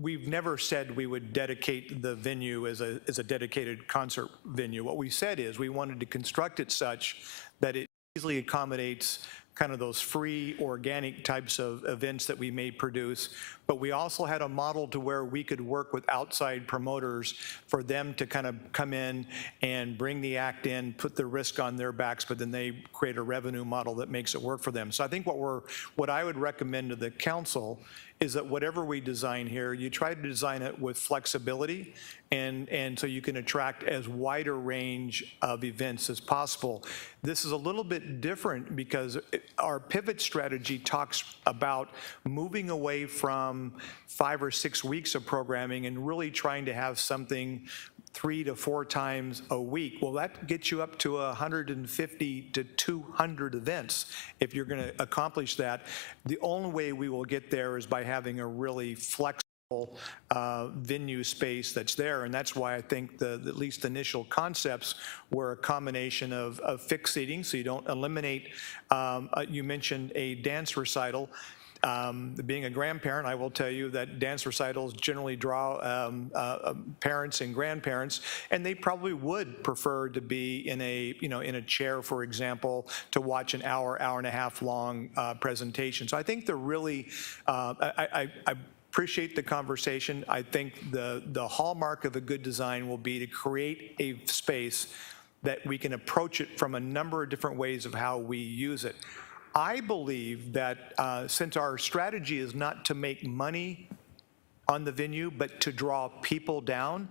we've never said we would dedicate the venue as a dedicated concert venue. What we said is we wanted to construct it such that it easily accommodates kind of those free organic types of events that we may produce, but we also had a model to where we could work with outside promoters for them to kind of come in and bring the act in, put the risk on their backs, but then they create a revenue model that makes it work for them. So I think what I would recommend to the council is that whatever we design here, you try to design it with flexibility and so you can attract as wide a range of events as possible. This is a little bit different because our pivot strategy talks about moving away from 5 or 6 weeks of programming and really trying to have something 3 to 4 times a week. Well, that gets you up to 150 to 200 events if you're going to accomplish that. The only way we will get there is by having a really flexible venue space that's there, and that's why I think the at least initial concepts were a combination of fixed seating, so you don't eliminate, you mentioned a dance recital. Being a grandparent, I will tell you that dance recitals generally draw parents and grandparents, and they probably would prefer to be in a chair, for example, to watch an hour and a half long presentation. So I think they're really, I appreciate the conversation. I think the hallmark of a good design will be to create a space that we can approach it from a number of different ways of how we use it. I believe that since our strategy is not to make money on the venue, but to draw people down,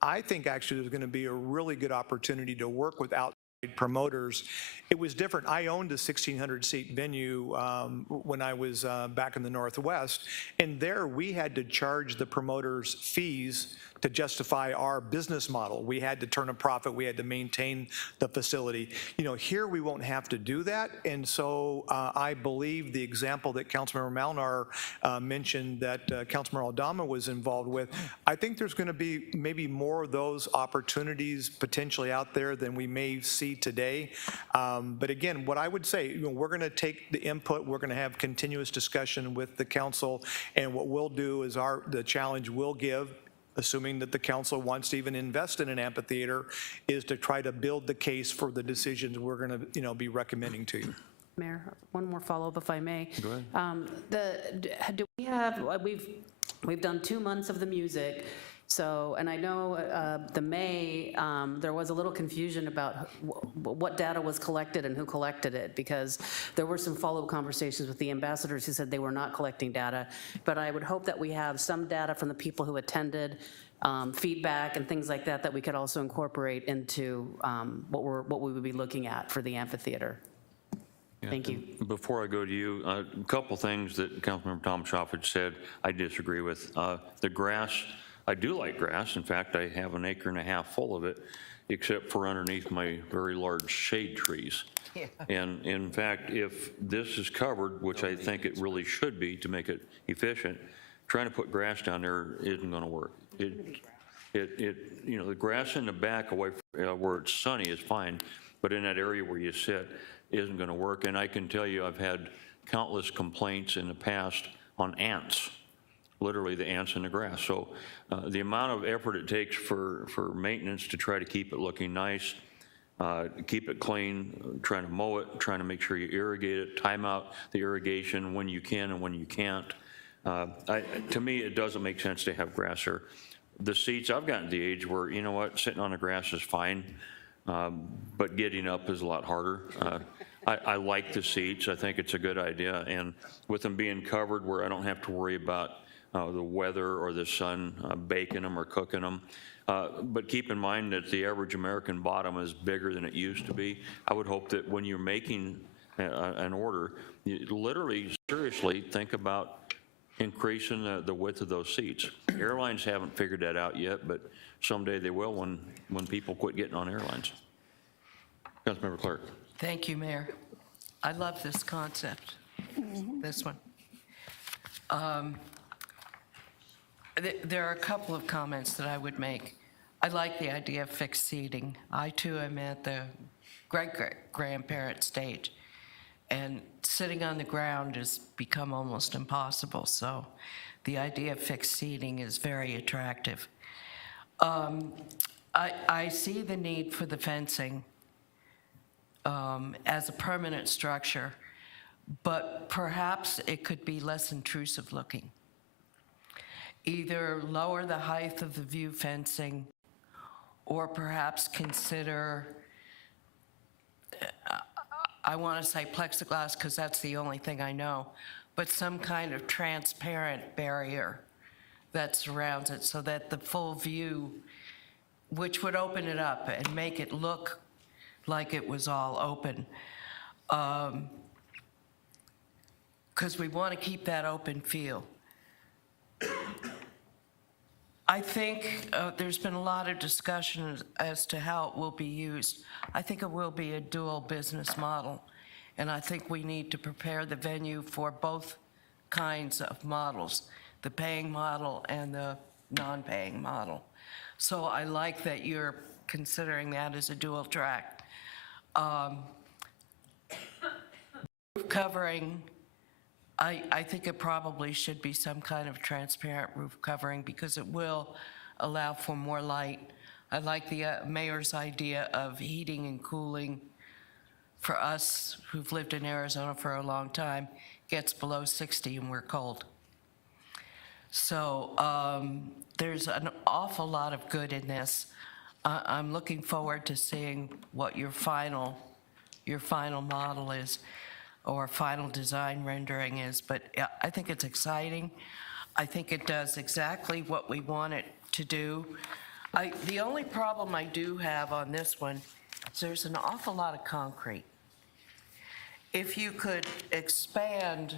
I think actually there's going to be a really good opportunity to work with outside promoters. It was different. I owned a 1,600-seat venue when I was back in the Northwest, and there we had to charge the promoters fees to justify our business model. We had to turn a profit. We had to maintain the facility. Here we won't have to do that, and so I believe the example that Councilmember Malnar mentioned that Councilmember Aldama was involved with, I think there's going to be maybe more of those opportunities potentially out there than we may see today. But again, what I would say, we're going to take the input, we're going to have continuous discussion with the council, and what we'll do is the challenge we'll give, assuming that the council wants to even invest in an amphitheater, is to try to build the case for the decisions we're going to be recommending to you. Mayor, one more follow-up if I may. Go ahead. Do we have, we've done 2 months of the music, so, and I know the May, there was a little confusion about what data was collected and who collected it, because there were some follow-up conversations with the ambassadors who said they were not collecting data, but I would hope that we have some data from the people who attended, feedback and things like that we could also incorporate into what we would be looking at for the amphitheater. Yeah. Thank you. Before I go to you, a couple things that Councilmember Tomshoff had said I disagree with. The grass, I do like grass. In fact, I have an acre and a half full of it, except for underneath my very large shade trees. Yeah. And in fact, if this is covered, which I think it really should be to make it efficient, trying to put grass down there isn't going to work. The grass in the back away from, where it's sunny is fine, but in that area where you sit isn't going to work. And I can tell you I've had countless complaints in the past on ants, literally the ants in the grass. So the amount of effort it takes for maintenance to try to keep it looking nice, keep it clean, trying to mow it, trying to make sure you irrigate it, time out the irrigation when you can and when you can't. To me, it doesn't make sense to have grass there. The seats, I've gotten to the age where, you know what, sitting on the grass is fine, but getting up is a lot harder. I like the seats. I think it's a good idea. And with them being covered where I don't have to worry about the weather or the sun baking them or cooking them. But keep in mind that the average American bottom is bigger than it used to be. I would hope that when you're making an order, you literally, seriously think about increasing the width of those seats. Airlines haven't figured that out yet, but someday they will when people quit getting on airlines. Councilmember Clark. Thank you, Mayor. I love this concept, this one. There are a couple of comments that I would make. I like the idea of fixed seating. I too am at the great-grandparent stage, and sitting on the ground has become almost impossible, so the idea of fixed seating is very attractive. I see the need for the fencing as a permanent structure, but perhaps it could be less intrusive looking. Either lower the height of the view fencing, or perhaps consider, I want to say plexiglass because that's the only thing I know, but some kind of transparent barrier that surrounds it so that the full view, which would open it up and make it look like it was all open. Because we want to keep that open feel. I think there's been a lot of discussion as to how it will be used. I think it will be a dual business model, and I think we need to prepare the venue for both kinds of models, the paying model and the non-paying model. So I like that you're considering that as a dual track. Covering, I think it probably should be some kind of transparent roof covering because it will allow for more light. I like the mayor's idea of heating and cooling. For us who've lived in Arizona for a long time, gets below 60 and we're cold. So there's an awful lot of good in this. I'm looking forward to seeing what your final model is, or final design rendering is, but I think it's exciting. I think it does exactly what we want it to do. The only problem I do have on this one is there's an awful lot of concrete. If you could expand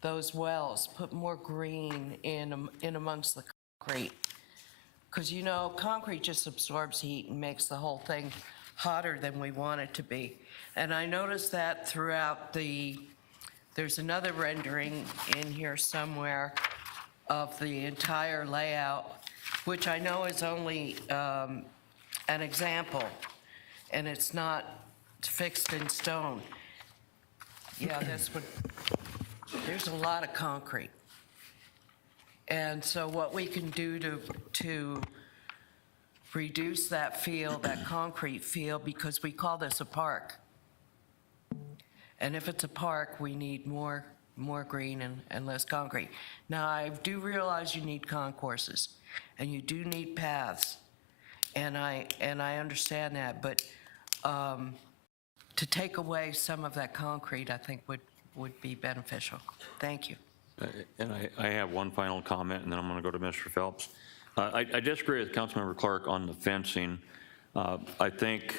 those wells, put more green in amongst the concrete, because you know, concrete just absorbs heat and makes the whole thing hotter than we want it to be. And I noticed that throughout there's another rendering in here somewhere of the entire layout, which I know is only an example, and it's not fixed in stone. Yeah, there's a lot of concrete. And so what we can do to reduce that feel, that concrete feel, because we call this a park. And if it's a park, we need more green and less concrete. Now, I do realize you need concourses, and you do need paths, and I understand that, but to take away some of that concrete, I think would be beneficial. Thank you. And I have one final comment, and then I'm going to go to Mr. Phelps. I disagree with Councilmember Clark on the fencing. I think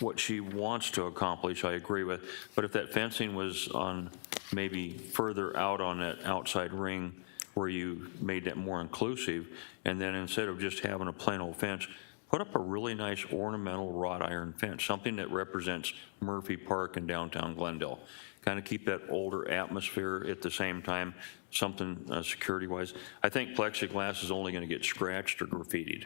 what she wants to accomplish, I agree with, but if that fencing was on maybe further out on that outside ring where you made that more inclusive, and then instead of just having a plain old fence, put up a really nice ornamental wrought iron fence, something that represents Murphy Park in downtown Glendale. Kind of keep that older atmosphere at the same time, something security-wise. I think plexiglass is only going to get scratched or graffitied.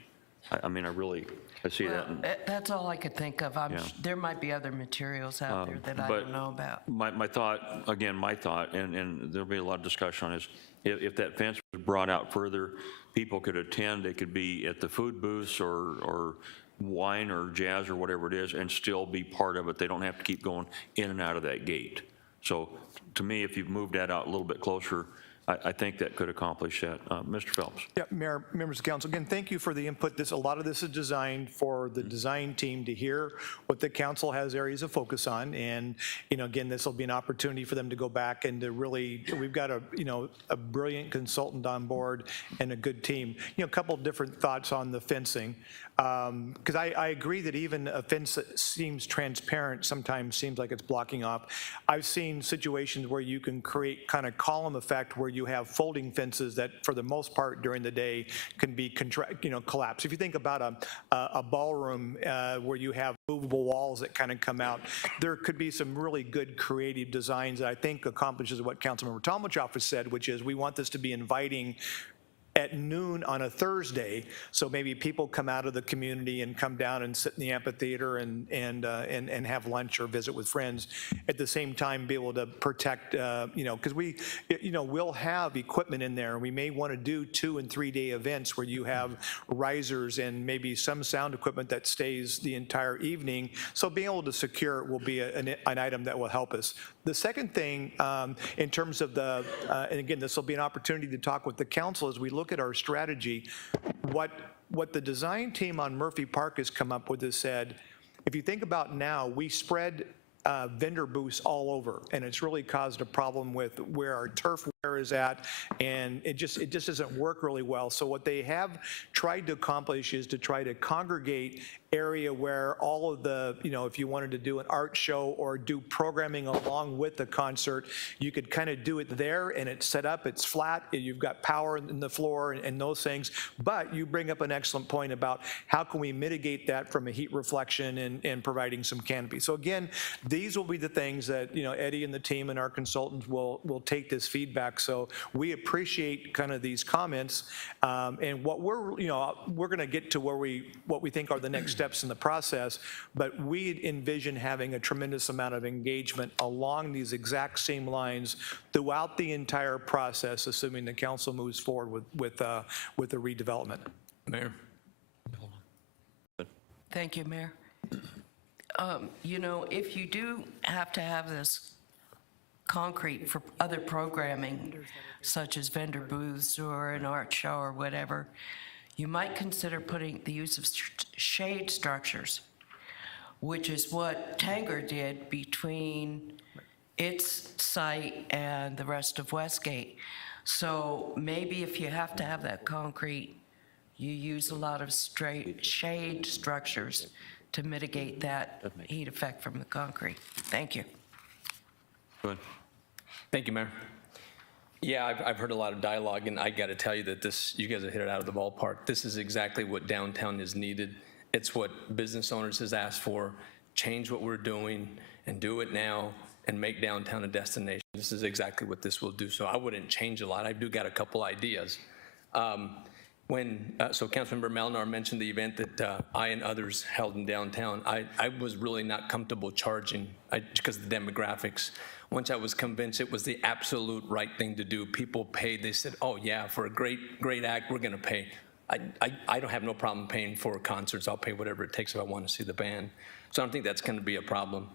I mean, I see that. That's all I could think of. There might be other materials out there that I don't know about. My thought, and there'll be a lot of discussion on this, if that fence was brought out further, people could attend, they could be at the food booths or wine or jazz or whatever it is and still be part of it. They don't have to keep going in and out of that gate. So to me, if you've moved that out a little bit closer, I think that could accomplish that. Mr. Phelps. Yeah, Mayor, members of council, again, thank you for the input. A lot of this is designed for the design team to hear what the council has areas of focus on. And, again, this will be an opportunity for them to go back and to really, we've got a brilliant consultant on board and a good team. A couple different thoughts on the fencing. Because I agree that even a fence that seems transparent sometimes seems like it's blocking off. I've seen situations where you can create kind of column effect where you have folding fences that for the most part during the day can be collapsed. If you think about a ballroom where you have movable walls that kind of come out, there could be some really good creative designs that I think accomplishes what Councilmember Tomachoff has said, which is we want this to be inviting at noon on a Thursday, so maybe people come out of the community and come down and sit in the amphitheater and have lunch or visit with friends. At the same time, be able to protect, because we'll have equipment in there. We may want to do 2- and 3-day events where you have risers and maybe some sound equipment that stays the entire evening. So being able to secure it will be an item that will help us. The second thing, in terms of and again, this will be an opportunity to talk with the council as we look at our strategy. What the design team on Murphy Park has come up with is said, if you think about now, we spread vendor booths all over, and it's really caused a problem with where our turf wear is at, and it just doesn't work really well. So what they have tried to accomplish is to try to congregate area where all of the, if you wanted to do an art show or do programming along with the concert, you could kind of do it there, and it's set up, it's flat, you've got power in the floor and those things. But you bring up an excellent point about how can we mitigate that from a heat reflection and providing some canopy. So again, these will be the things that, Eddie and the team and our consultants will take this feedback. So we appreciate kind of these comments, and what we're going to get to what we think are the next steps in the process, but we envision having a tremendous amount of engagement along these exact same lines throughout the entire process, assuming the council moves forward with the redevelopment. Mayor. Thank you, Mayor. If you do have to have this concrete for other programming, such as vendor booths or an art show or whatever, you might consider putting the use of shade structures, which is what Tanger did between its site and the rest of Westgate. So maybe if you have to have that concrete, you use a lot of straight shade structures to mitigate that heat effect from the concrete. Thank you. Good. Thank you, Mayor. Yeah, I've heard a lot of dialogue, and I got to tell you that you guys have hit it out of the ballpark. This is exactly what downtown is needed. It's what business owners has asked for. Change what we're doing and do it now and make downtown a destination. This is exactly what this will do. So I wouldn't change a lot. I do got a couple ideas. So Councilmember Melnar mentioned the event that I and others held in downtown. I was really not comfortable charging because of the demographics. Once I was convinced it was the absolute right thing to do, people paid. They said, oh yeah, for a great act, we're gonna pay. I don't have no problem paying for concerts. I'll pay whatever it takes if I want to see the band. So I don't think that's gonna be a problem.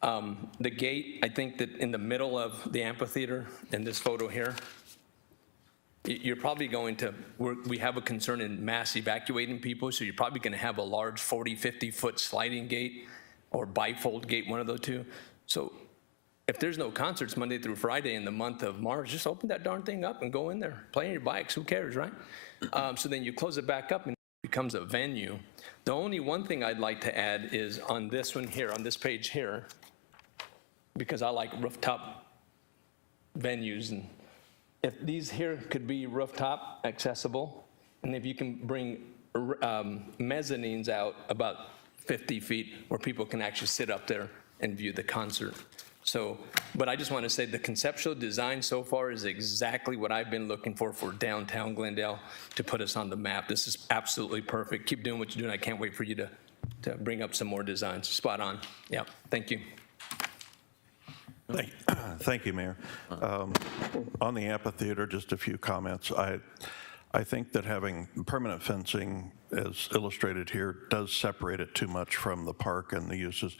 The gate, I think that in the middle of the amphitheater, in this photo here, you're probably going to, we have a concern in mass evacuating people, so you're probably gonna have a large 40, 50-foot sliding gate or bifold gate, one of those two. So if there's no concerts Monday through Friday in the month of March, just open that darn thing up and go in there. Play on your bikes, who cares, right? So then you close it back up and it becomes a venue. The only one thing I'd like to add is on this one here, on this page here, because I like rooftop venues, and if these here could be rooftop accessible, and if you can bring mezzanines out about 50 feet where people can actually sit up there and view the concert. So, but I just want to say the conceptual design so far is exactly what I've been looking for downtown Glendale to put us on the map. This is absolutely perfect. Keep doing what you're doing. I can't wait for you to bring up some more designs. Spot on. Yeah, thank you. Thank you, Mayor. On the amphitheater, just a few comments. I think that having permanent fencing, as illustrated here, does separate it too much from the park and the uses.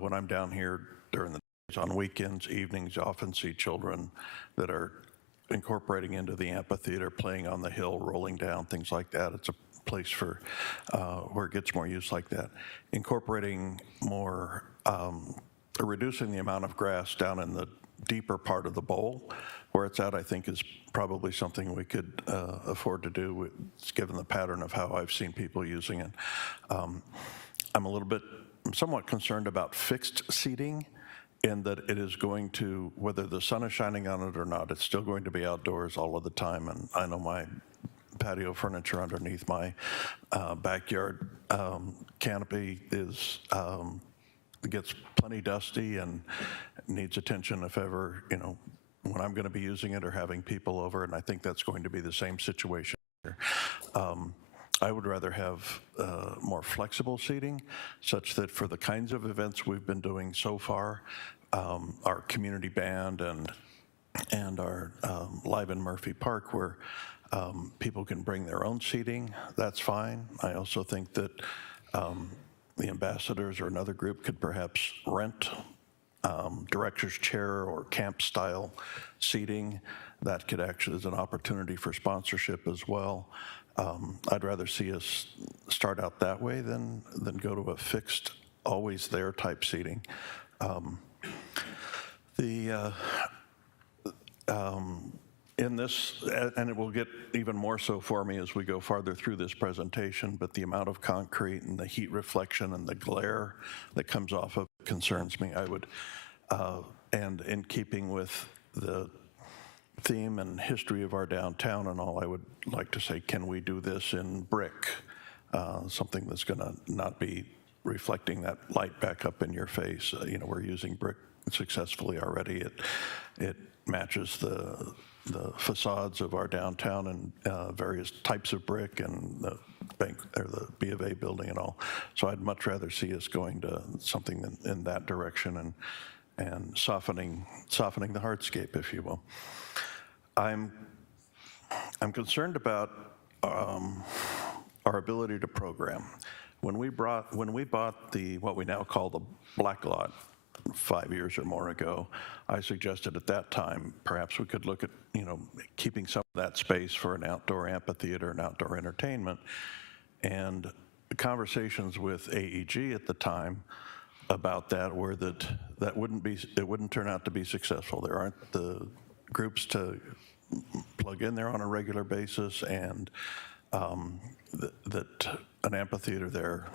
When I'm down here during the on weekends, evenings, you often see children that are incorporating into the amphitheater, playing on the hill, rolling down, things like that. It's a place for where it gets more use like that. Incorporating more, reducing the amount of grass down in the deeper part of the bowl where it's at, I think is probably something we could afford to do, given the pattern of how I've seen people using it. I'm somewhat concerned about fixed seating, in that it is going to, whether the sun is shining on it or not, it's still going to be outdoors all of the time. And I know my patio furniture underneath my backyard canopy gets plenty dusty and needs attention if ever, when I'm going to be using it or having people over, and I think that's going to be the same situation here. I would rather have more flexible seating, such that for the kinds of events we've been doing so far, our community band and our Live in Murphy Park, where people can bring their own seating, that's fine. I also think that the ambassadors or another group could perhaps rent director's chair or camp-style seating. That could actually is an opportunity for sponsorship as well. I'd rather see us start out that way than go to a fixed, always there type seating. In this, and it will get even more so for me as we go farther through this presentation, but the amount of concrete and the heat reflection and the glare that comes off of it concerns me. I would, and in keeping with the theme and history of our downtown and all, I would like to say, can we do this in brick? Something that's gonna not be reflecting that light back up in your face. You know, we're using brick successfully already. It matches the facades of our downtown and various types of brick and the bank or the B of A building and all. So I'd much rather see us going to something in that direction and softening the hardscape, if you will. I'm concerned about our ability to program. When we bought what we now call the Black Lot 5 years or more ago, I suggested at that time perhaps we could look at, you know, keeping some of that space for an outdoor amphitheater and outdoor entertainment. And the conversations with AEG at the time about that were that it wouldn't turn out to be successful. There aren't the groups to plug in there on a regular basis, and that an amphitheater there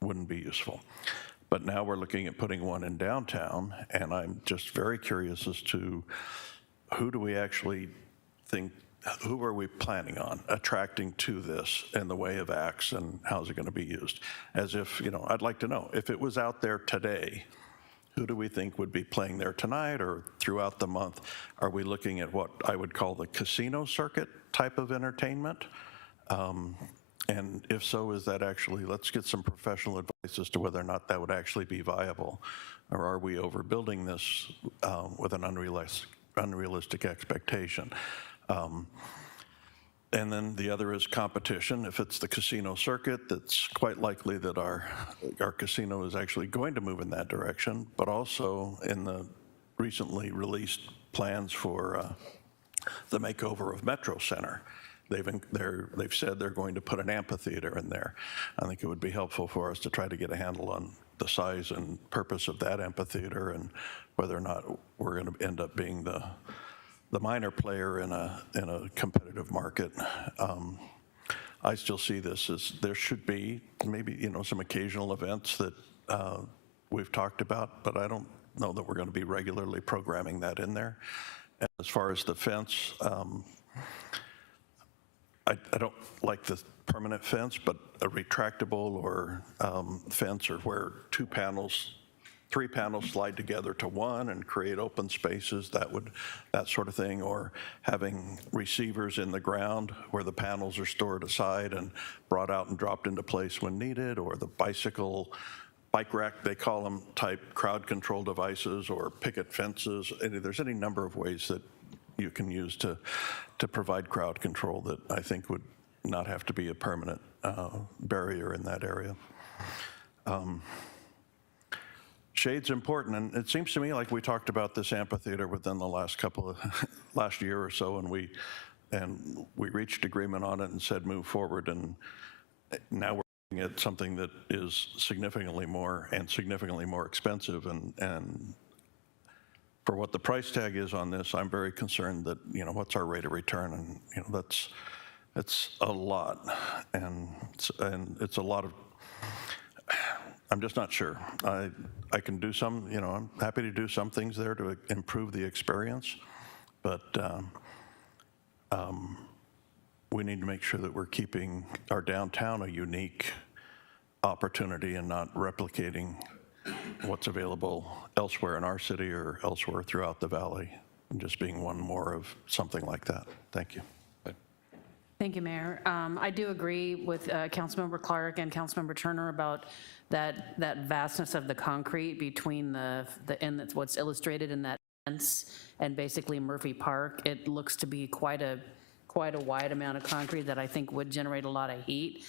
wouldn't be useful. But now we're looking at putting one in downtown, and I'm just very curious as to who do we actually think, who are we planning on attracting to this in the way of acts, and how's it going to be used? As if, you know, I'd like to know, if it was out there today, who do we think would be playing there tonight or throughout the month? Are we looking at what I would call the casino circuit type of entertainment? And if so, is that actually, let's get some professional advice as to whether or not that would actually be viable, or are we overbuilding this with an unrealistic expectation? And then the other is competition. If it's the casino circuit, that's quite likely that our casino is actually going to move in that direction, but also in the recently released plans for the makeover of Metro Center, they've said they're going to put an amphitheater in there. I think it would be helpful for us to try to get a handle on the size and purpose of that amphitheater and whether or not we're going to end up being the minor player in a competitive market. I still see this as there should be maybe, you know, some occasional events that we've talked about, but I don't know that we're going to be regularly programming that in there. And as far as the fence, I don't like the permanent fence, but a retractable or fence, or where 3 panels slide together to one and create open spaces, that sort of thing, or having receivers in the ground where the panels are stored aside and brought out and dropped into place when needed, or the bike rack, they call them, type crowd control devices, or picket fences. There's any number of ways that you can use to provide crowd control that I think would not have to be a permanent barrier in that area. Shade's important, and it seems to me like we talked about this amphitheater within the last year or so, and we reached agreement on it and said move forward, and now we're looking at something that is significantly more expensive, and for what the price tag is on this, I'm very concerned that, you know, what's our rate of return, and, you know, it's a lot, and it's a lot of, I'm just not sure. I can do some, you know, I'm happy to do some things there to improve the experience, but we need to make sure that we're keeping our downtown a unique opportunity and not replicating what's available elsewhere in our city or elsewhere throughout the valley. just being one more of something like that. Thank you. Thank you, Mayor. I do agree with Councilmember Clark and Councilmember Turner about that vastness of the concrete between and that's what's illustrated in that fence and basically Murphy Park. It looks to be quite a wide amount of concrete that I think would generate a lot of heat.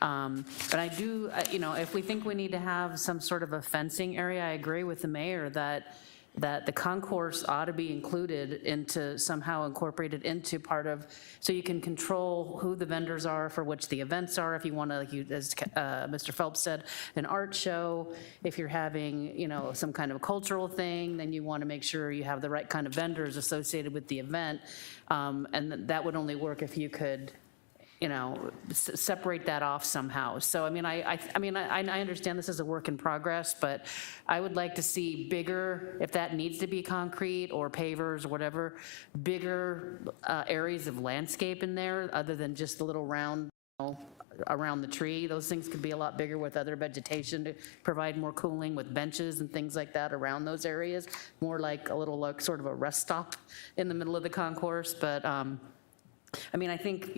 But I do, if we think we need to have some sort of a fencing area, I agree with the mayor that the concourse ought to be included into, somehow incorporated into part of, so you can control who the vendors are for which the events are. If you want to, like as Mr. Phelps said, an art show, if you're having, some kind of a cultural thing, then you want to make sure you have the right kind of vendors associated with the event. And that would only work if you could, separate that off somehow. So, I understand this is a work in progress, but I would like to see bigger, if that needs to be concrete or pavers or whatever, bigger areas of landscape in there other than just the little round, around the tree. Those things could be a lot bigger with other vegetation to provide more cooling with benches and things like that around those areas. More like a little, like sort of a rest stop in the middle of the concourse. But I think,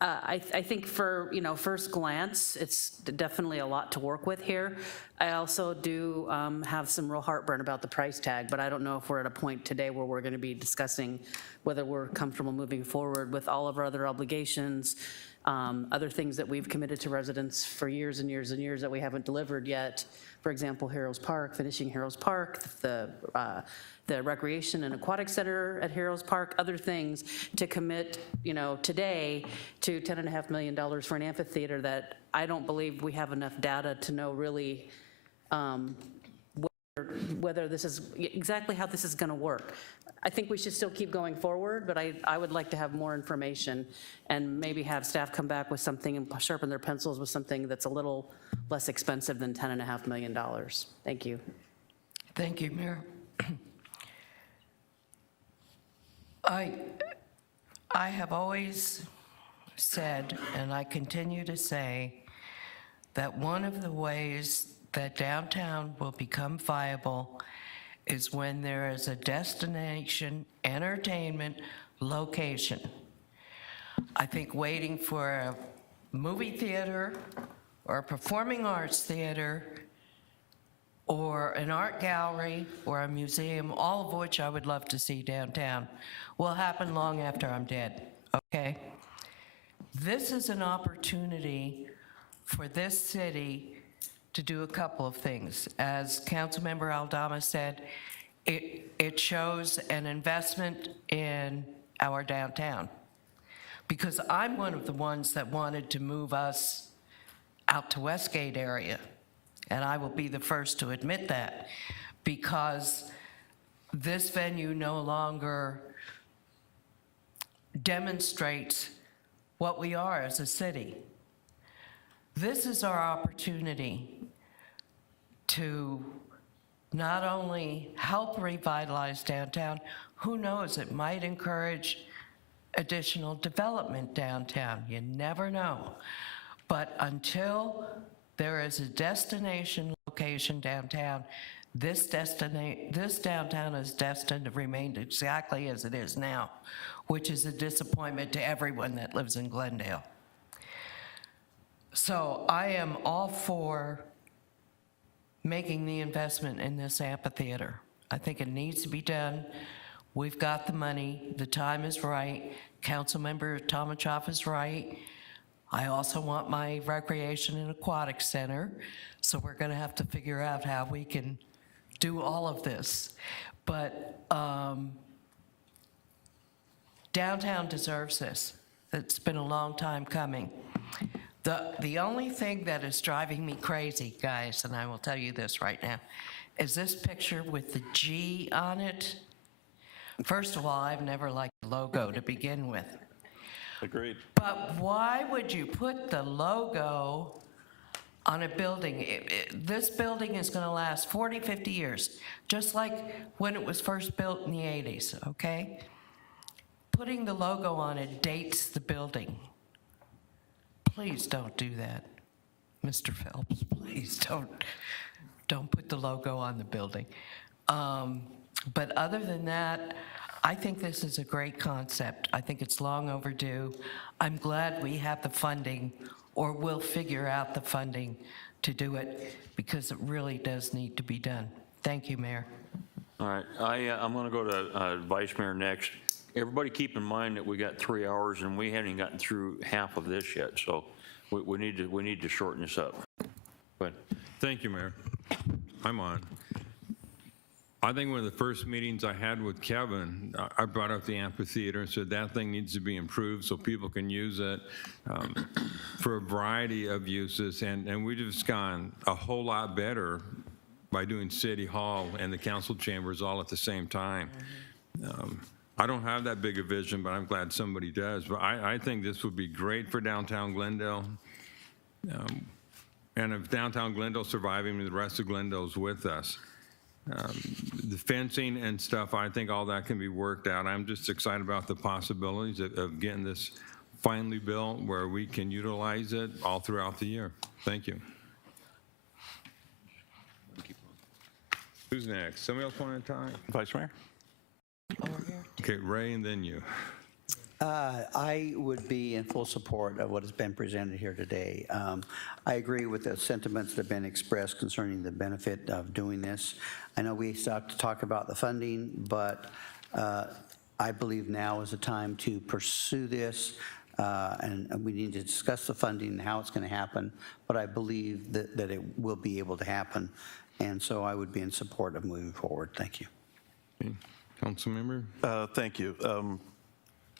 I think for, first glance, it's definitely a lot to work with here. I also do have some real heartburn about the price tag, but I don't know if we're at a point today where we're going to be discussing whether we're comfortable moving forward with all of our other obligations, other things that we've committed to residents for years and years and years that we haven't delivered yet. For example, Heroes Park, finishing Heroes Park, the recreation and aquatic center at Heroes Park, other things to commit, today to $10.5 million for an amphitheater that I don't believe we have enough data to know really whether this is exactly how this is going to work. I think we should still keep going forward, but I would like to have more information and maybe have staff come back with something and sharpen their pencils with something that's a little less expensive than $10.5 million. Thank you. Thank you, Mayor. I have always said, and I continue to say, that one of the ways that downtown will become viable is when there is a destination entertainment location. I think waiting for a movie theater or a performing arts theater or an art gallery or a museum, all of which I would love to see downtown, will happen long after I'm dead, okay? This is an opportunity for this city to do a couple of things. As Councilmember Aldama said, it shows an investment in our downtown. Because I'm one of the ones that wanted to move us out to Westgate area, and I will be the first to admit that, because this venue no longer demonstrates what we are as a city. This is our opportunity to not only help revitalize downtown, who knows, it might encourage additional development downtown. You never know. But until there is a destination location downtown, this downtown is destined to remain exactly as it is now, which is a disappointment to everyone that lives in Glendale. So I am all for making the investment in this amphitheater. I think it needs to be done. We've got the money. The time is right. Councilmember Tomachoff is right. I also want my recreation and aquatic center, so we're going to have to figure out how we can do all of this. But downtown deserves this. It's been a long time coming. The only thing that is driving me crazy, guys, and I will tell you this right now, is this picture with the G on it. First of all, I've never liked the logo to begin with. Agreed. But why would you put the logo on a building? This building is going to last 40, 50 years, just like when it was first built in the 80s, okay? Putting the logo on it dates the building. Please don't do that, Mr. Phelps. Please don't put the logo on the building. But other than that, I think this is a great concept. I think it's long overdue. I'm glad we have the funding, or will figure out the funding to do it, because it really does need to be done. Thank you, Mayor. All right, I'm going to go to Vice Mayor next. Everybody keep in mind that we got 3 hours and we haven't gotten through half of this yet, so we need to shorten this up. But thank you, Mayor. I'm on. I think one of the first meetings I had with Kevin, I brought up the amphitheater and said that thing needs to be improved so people can use it for a variety of uses, and we've just gone a whole lot better by doing City Hall and the council chambers all at the same time. I don't have that big a vision, but I'm glad somebody does. But I think this would be great for downtown Glendale. And if downtown Glendale's surviving, the rest of Glendale's with us. The fencing and stuff, I think all that can be worked out. I'm just excited about the possibilities of getting this finally built where we can utilize it all throughout the year. Thank you. Who's next? Somebody else want to time? Vice Mayor? Okay, Ray, and then you. I would be in full support of what has been presented here today. I agree with the sentiments that have been expressed concerning the benefit of doing this. I know we still have to talk about the funding, but I believe now is the time to pursue this, and we need to discuss the funding and how it's going to happen, but I believe that it will be able to happen, and so I would be in support of moving forward. Thank you. Okay. Council member? Thank you.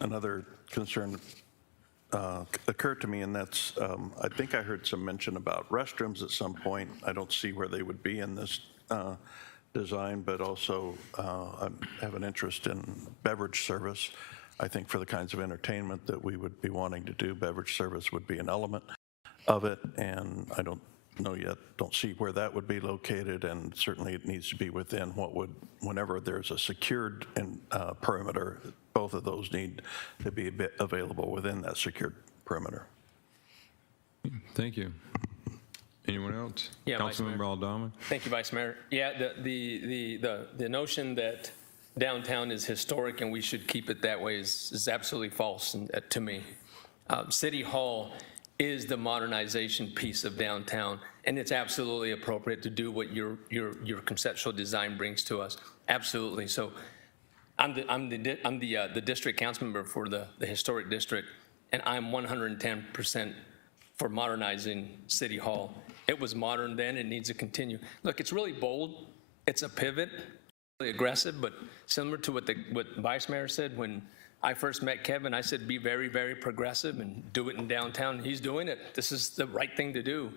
Another concern occurred to me, and that's, I think I heard some mention about restrooms at some point. I don't see where they would be in this design, but also I have an interest in beverage service. I think for the kinds of entertainment that we would be wanting to do, beverage service would be an element of it, and I don't know yet, don't see where that would be located, and certainly it needs to be within what would, whenever there's a secured perimeter, both of those need to be available within that secured perimeter. Thank you. Anyone else? Yeah, Councilmember Aldama. Thank you, Vice Mayor. Yeah, the notion that downtown is historic and we should keep it that way is absolutely false to me. City Hall is the modernization piece of downtown, and it's absolutely appropriate to do what your conceptual design brings to us. Absolutely. So I'm the district council member for the historic district, and I'm 110% for modernizing City Hall. It was modern then, it needs to continue. Look, it's really bold, it's a pivot, really aggressive, but similar to what Vice Mayor said when I first met Kevin, I said be very, very progressive and do it in downtown. He's doing it. This is the right thing to do.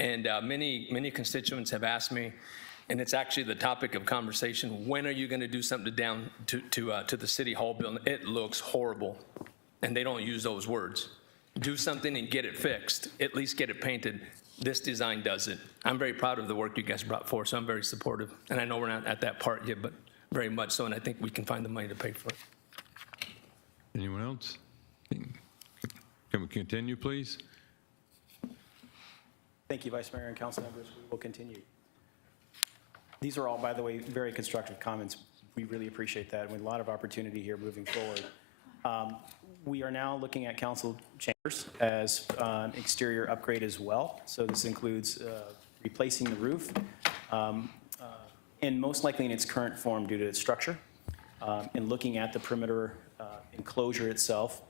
And many constituents have asked me, and it's actually the topic of conversation, when are you going to do something down to the City Hall building? It looks horrible, and they don't use those words. Do something and get it fixed, at least get it painted. This design does it. I'm very proud of the work you guys brought forth, so I'm very supportive. And I know we're not at that part yet, but very much so, and I think we can find the money to pay for it. Anyone else? Can we continue, please? Thank you, Vice Mayor and council members. We will continue. These are all, by the way, very constructive comments. We really appreciate that, and with a lot of opportunity here moving forward. We are now looking at council chambers as an exterior upgrade as well. So this includes replacing the roof, and most likely in its current form due to its structure, and looking at the perimeter enclosure itself.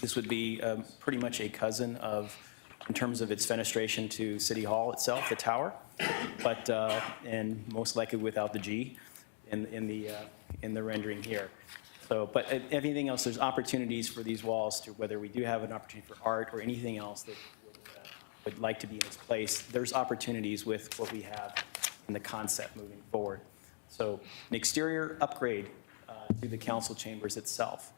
This would be pretty much a cousin of, in terms of its fenestration to City Hall itself, the tower, but and most likely without the G in the rendering here. So, but everything else, there's opportunities for these walls to, whether we do have an opportunity for art or anything else that would like to be in its place, there's opportunities with what we have in the concept moving forward. So an exterior upgrade to the council chambers itself.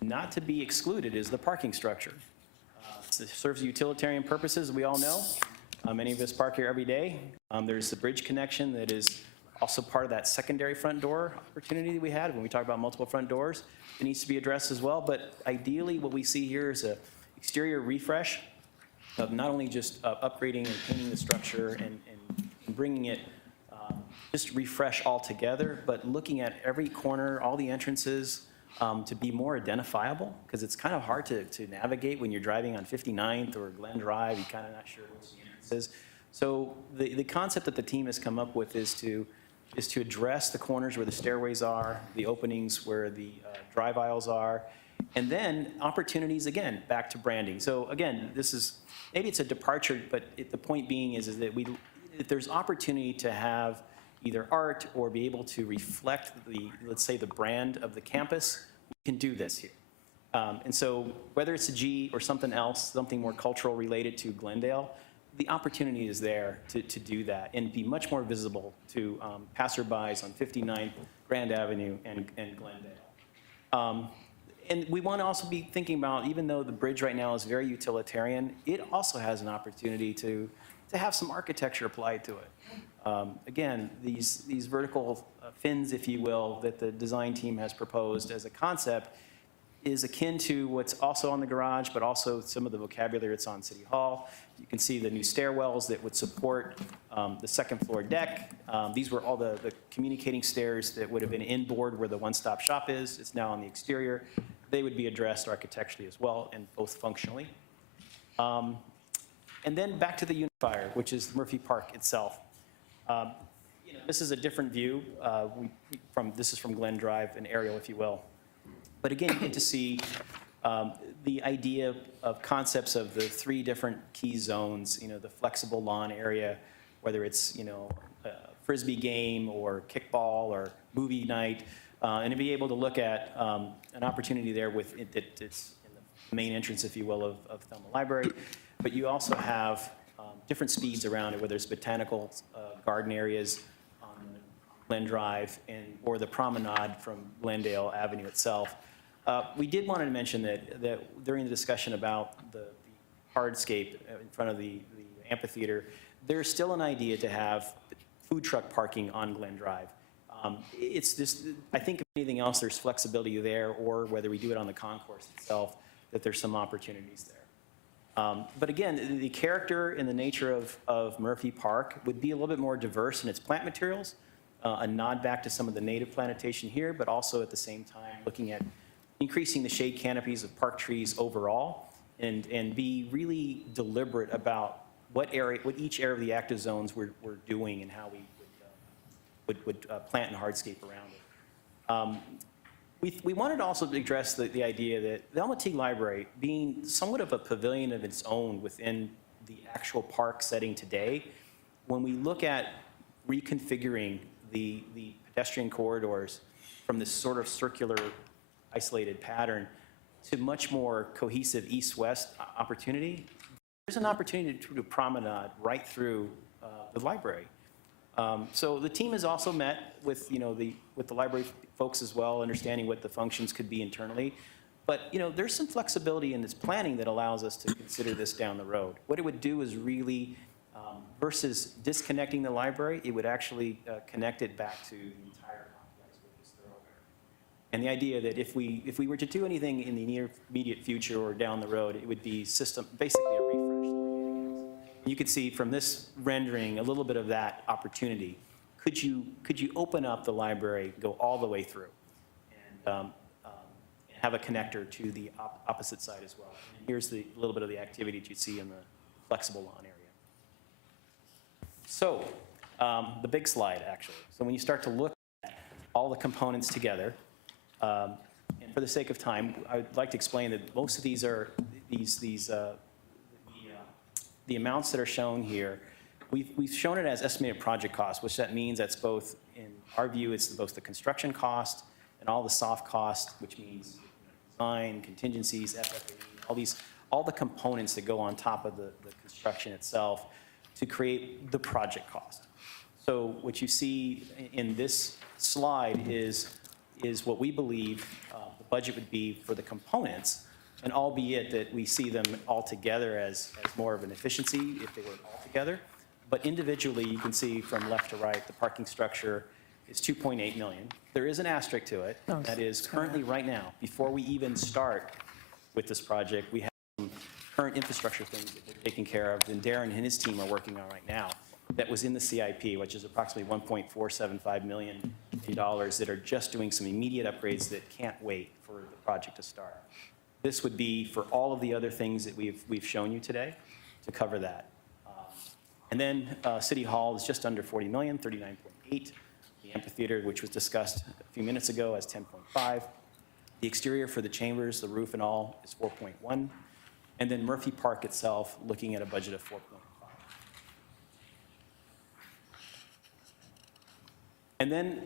Not to be excluded is the parking structure. It serves utilitarian purposes, we all know. Many of us park here every day. There's the bridge connection that is also part of that secondary front door opportunity that we had when we talk about multiple front doors. It needs to be addressed as well, but ideally what we see here is an exterior refresh of not only just upgrading and painting the structure and bringing it just refresh altogether, but looking at every corner, all the entrances, to be more identifiable, because it's kind of hard to navigate when you're driving on 59th or Glen Drive, you're kind of not sure which the entrance is. So the concept that the team has come up with is to address the corners where the stairways are, the openings where the drive aisles are, and then opportunities, again, back to branding. So again, this is, maybe it's a departure, but the point being is that if there's opportunity to have either art or be able to reflect let's say, the brand of the campus, we can do this here. And so whether it's a G or something else, something more cultural related to Glendale, the opportunity is there to do that and be much more visible to passerbys on 59th, Grand Avenue, and Glendale. And we want to also be thinking about, even though the bridge right now is very utilitarian, it also has an opportunity to have some architecture applied to it. Again, these vertical fins, if you will, that the design team has proposed as a concept is akin to what's also on the garage, but also some of the vocabulary that's on City Hall. You can see the new stairwells that would support the second floor deck. These were all the communicating stairs that would have been inboard where the one-stop shop is. It's now on the exterior. They would be addressed architecturally as well, and both functionally. And then back to the unifier, which is Murphy Park itself. This is a different view. This is from Glen Drive, an aerial, if you will. But again, you get to see the idea of concepts of the 3 different key zones, the flexible lawn area, whether it's, Frisbee game or kickball or movie night, and to be able to look at an opportunity there with it's in the main entrance, if you will, of Thelma Library. But you also have different speeds around it, whether it's botanical garden areas on Glen Drive or the promenade from Glendale Avenue itself. We did want to mention that during the discussion about the hardscape in front of the amphitheater, there's still an idea to have food truck parking on Glen Drive. It's just, I think if anything else, there's flexibility there, or whether we do it on the concourse itself, that there's some opportunities there. But again, the character and the nature of Murphy Park would be a little bit more diverse in its plant materials, a nod back to some of the native plantation here, but also at the same time looking at increasing the shade canopies of park trees overall, and be really deliberate about what each area of the active zones we're doing and how we would plant and hardscape around it. We wanted to also address the idea that the Alma Teague Library, being somewhat of a pavilion of its own within the actual park setting today, when we look at reconfiguring the pedestrian corridors from this sort of circular isolated pattern to much more cohesive east-west opportunity, there's an opportunity to promenade right through the library. So the team has also met with the library folks as well, understanding what the functions could be internally. But there's some flexibility in this planning that allows us to consider this down the road. What it would do is really, versus disconnecting the library, it would actually connect it back to the entire complex with this thoroughfare. And the idea that if we were to do anything in the near immediate future or down the road, it would be basically a refresh. You could see from this rendering a little bit of that opportunity. Could you open up the library, go all the way through, and have a connector to the opposite side as well? And here's a little bit of the activity that you see in the flexible lawn area. So the big slide, actually. So when you start to look at all the components together, and for the sake of time, I would like to explain that most of these are the amounts that are shown here. We've shown it as estimated project cost, which that means that's both, in our view, it's both the construction cost and all the soft cost, which means design, contingencies, FF&E, all the components that go on top of the construction itself to create the project cost. So what you see in this slide is what we believe the budget would be for the components, and albeit that we see them all together as more of an efficiency if they were all together. But individually, you can see from left to right, the parking structure is $2.8 million. There is an asterisk to it. That is currently right now, before we even start with this project, we have some current infrastructure things that we're taking care of, and Darren and his team are working on right now. that was in the CIP, which is approximately $1.475 million that are just doing some immediate upgrades that can't wait for the project to start. This would be for all of the other things that we've shown you today to cover that. And then City Hall is just under 40 million, 39.8. The Amphitheater, which was discussed a few minutes ago, as 10.5. The exterior for the chambers, the roof and all, is 4.1. And then Murphy Park itself, looking at a budget of 4.5. And then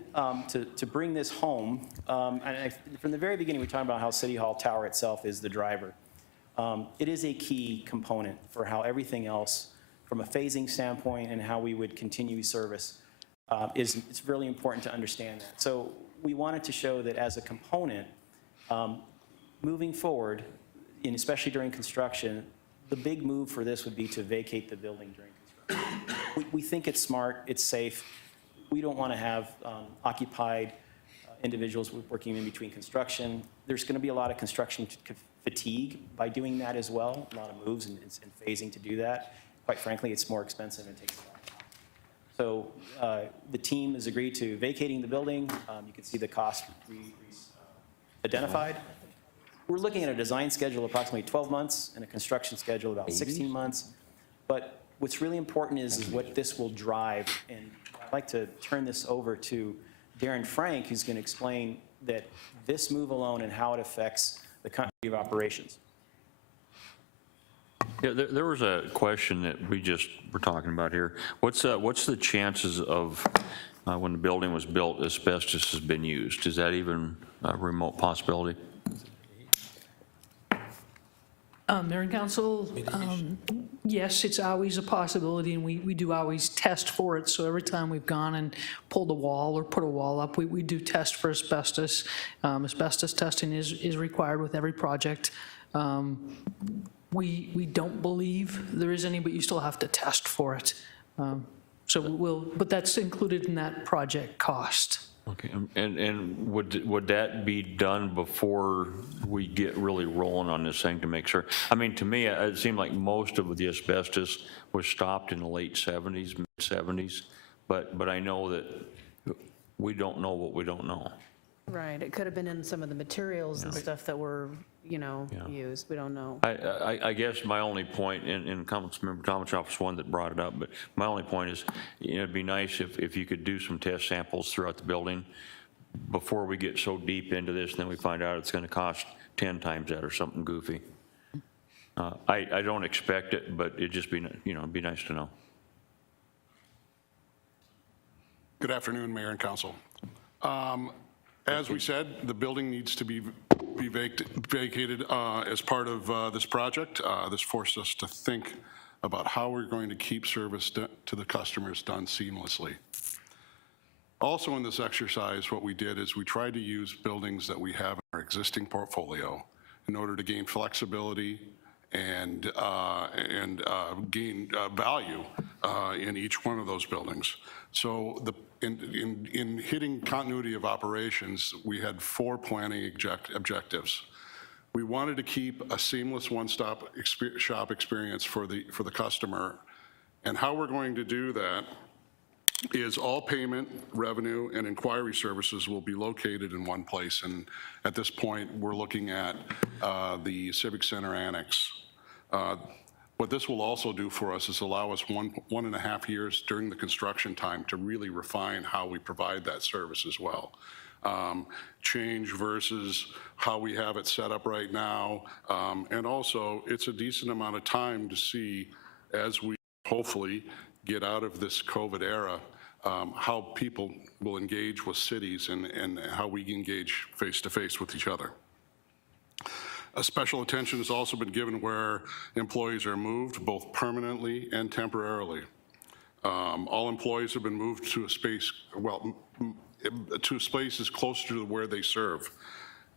to bring this home, from the very beginning, we talked about how City Hall Tower itself is the driver. It is a key component for how everything else, from a phasing standpoint and how we would continue service, it's really important to understand that. So we wanted to show that as a component, moving forward, and especially during construction, the big move for this would be to vacate the building during construction. We think it's smart, it's safe. We don't want to have occupied individuals working in between construction. There's going to be a lot of construction fatigue by doing that as well, a lot of moves and phasing to do that. Quite frankly, it's more expensive and takes a lot of time. So the team has agreed to vacating the building. You can see the cost identified. We're looking at a design schedule of approximately 12 months and a construction schedule of about 16 months. But what's really important is what this will drive. And I'd like to turn this over to Darren Frank, who's going to explain that this move alone and how it affects the continuity of operations. Yeah, there was a question that we just were talking about here. What's the chances of when the building was built, asbestos has been used? Is that even a remote possibility? Mayor and Council, yes, it's always a possibility, and we do always test for it. So every time we've gone and pulled a wall or put a wall up, we do test for asbestos. Asbestos testing is required with every project. We don't believe there is any, but you still have to test for it. But that's included in that project cost. Okay, and would that be done before we get really rolling on this thing to make sure? I mean, to me, it seemed like most of the asbestos was stopped in the late 70s, mid-70s, but I know that we don't know what we don't know. Right, it could have been in some of the materials and stuff that were, used, we don't know. I guess my only point, and Councilmember Tomachoff was one that brought it up, but my only point is, it'd be nice if you could do some test samples throughout the building before we get so deep into this, and then we find out it's going to cost 10 times that or something goofy. I don't expect it, but it'd just be, it'd be nice to know. Good afternoon, Mayor and Council. As we said, the building needs to be vacated as part of this project. This forced us to think about how we're going to keep service to the customers done seamlessly. Also in this exercise, what we did is we tried to use buildings that we have in our existing portfolio in order to gain flexibility and gain value in each one of those buildings. So in hitting continuity of operations, we had 4 planning objectives. We wanted to keep a seamless one-stop shop experience for the customer, and how we're going to do that is all payment, revenue, and inquiry services will be located in one place. And at this point, we're looking at the Civic Center Annex. What this will also do for us is allow us 1.5 years during the construction time to really refine how we provide that service as well. Change versus how we have it set up right now. And also, it's a decent amount of time to see, as we hopefully get out of this COVID era, how people will engage with cities and how we engage face-to-face with each other. A special attention has also been given where employees are moved, both permanently and temporarily. All employees have been moved to a space, to spaces closer to where they serve.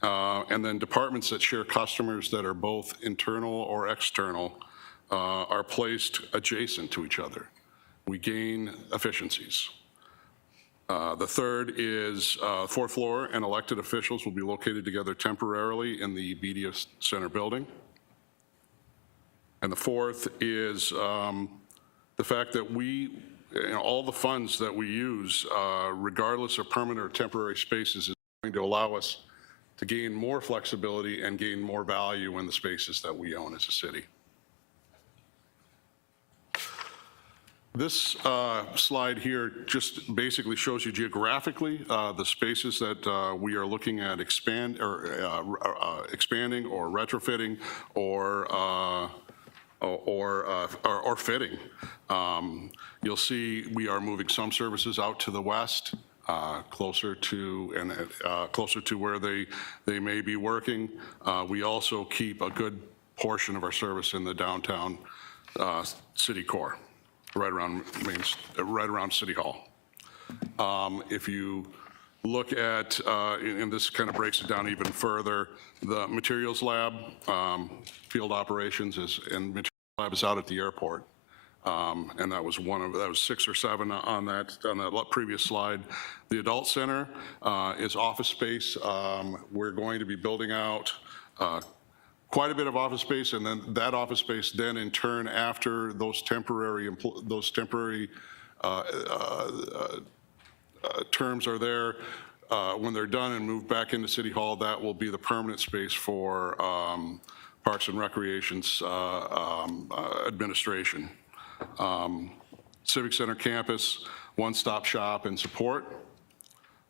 And then departments that share customers that are both internal or external are placed adjacent to each other. We gain efficiencies. The third is 4th floor and elected officials will be located together temporarily in the media center building. And the fourth is the fact that we all the funds that we use, regardless of permanent or temporary spaces, is going to allow us to gain more flexibility and gain more value in the spaces that we own as a city. This slide here just basically shows you geographically the spaces that we are looking at expanding or retrofitting or fitting. You'll see we are moving some services out to the west, closer to where they may be working. We also keep a good portion of our service in the downtown city core, right around City Hall. If you look at, and this kind of breaks it down even further, the materials lab, field operations and materials lab is out at the airport. And that was that was 6 or 7 on that previous slide. The adult center is office space. We're going to be building out quite a bit of office space, and then that office space then in turn, after those temporary terms are there, when they're done and moved back into City Hall, that will be the permanent space for Parks and Recreation's administration. Civic Center campus, one-stop shop and support.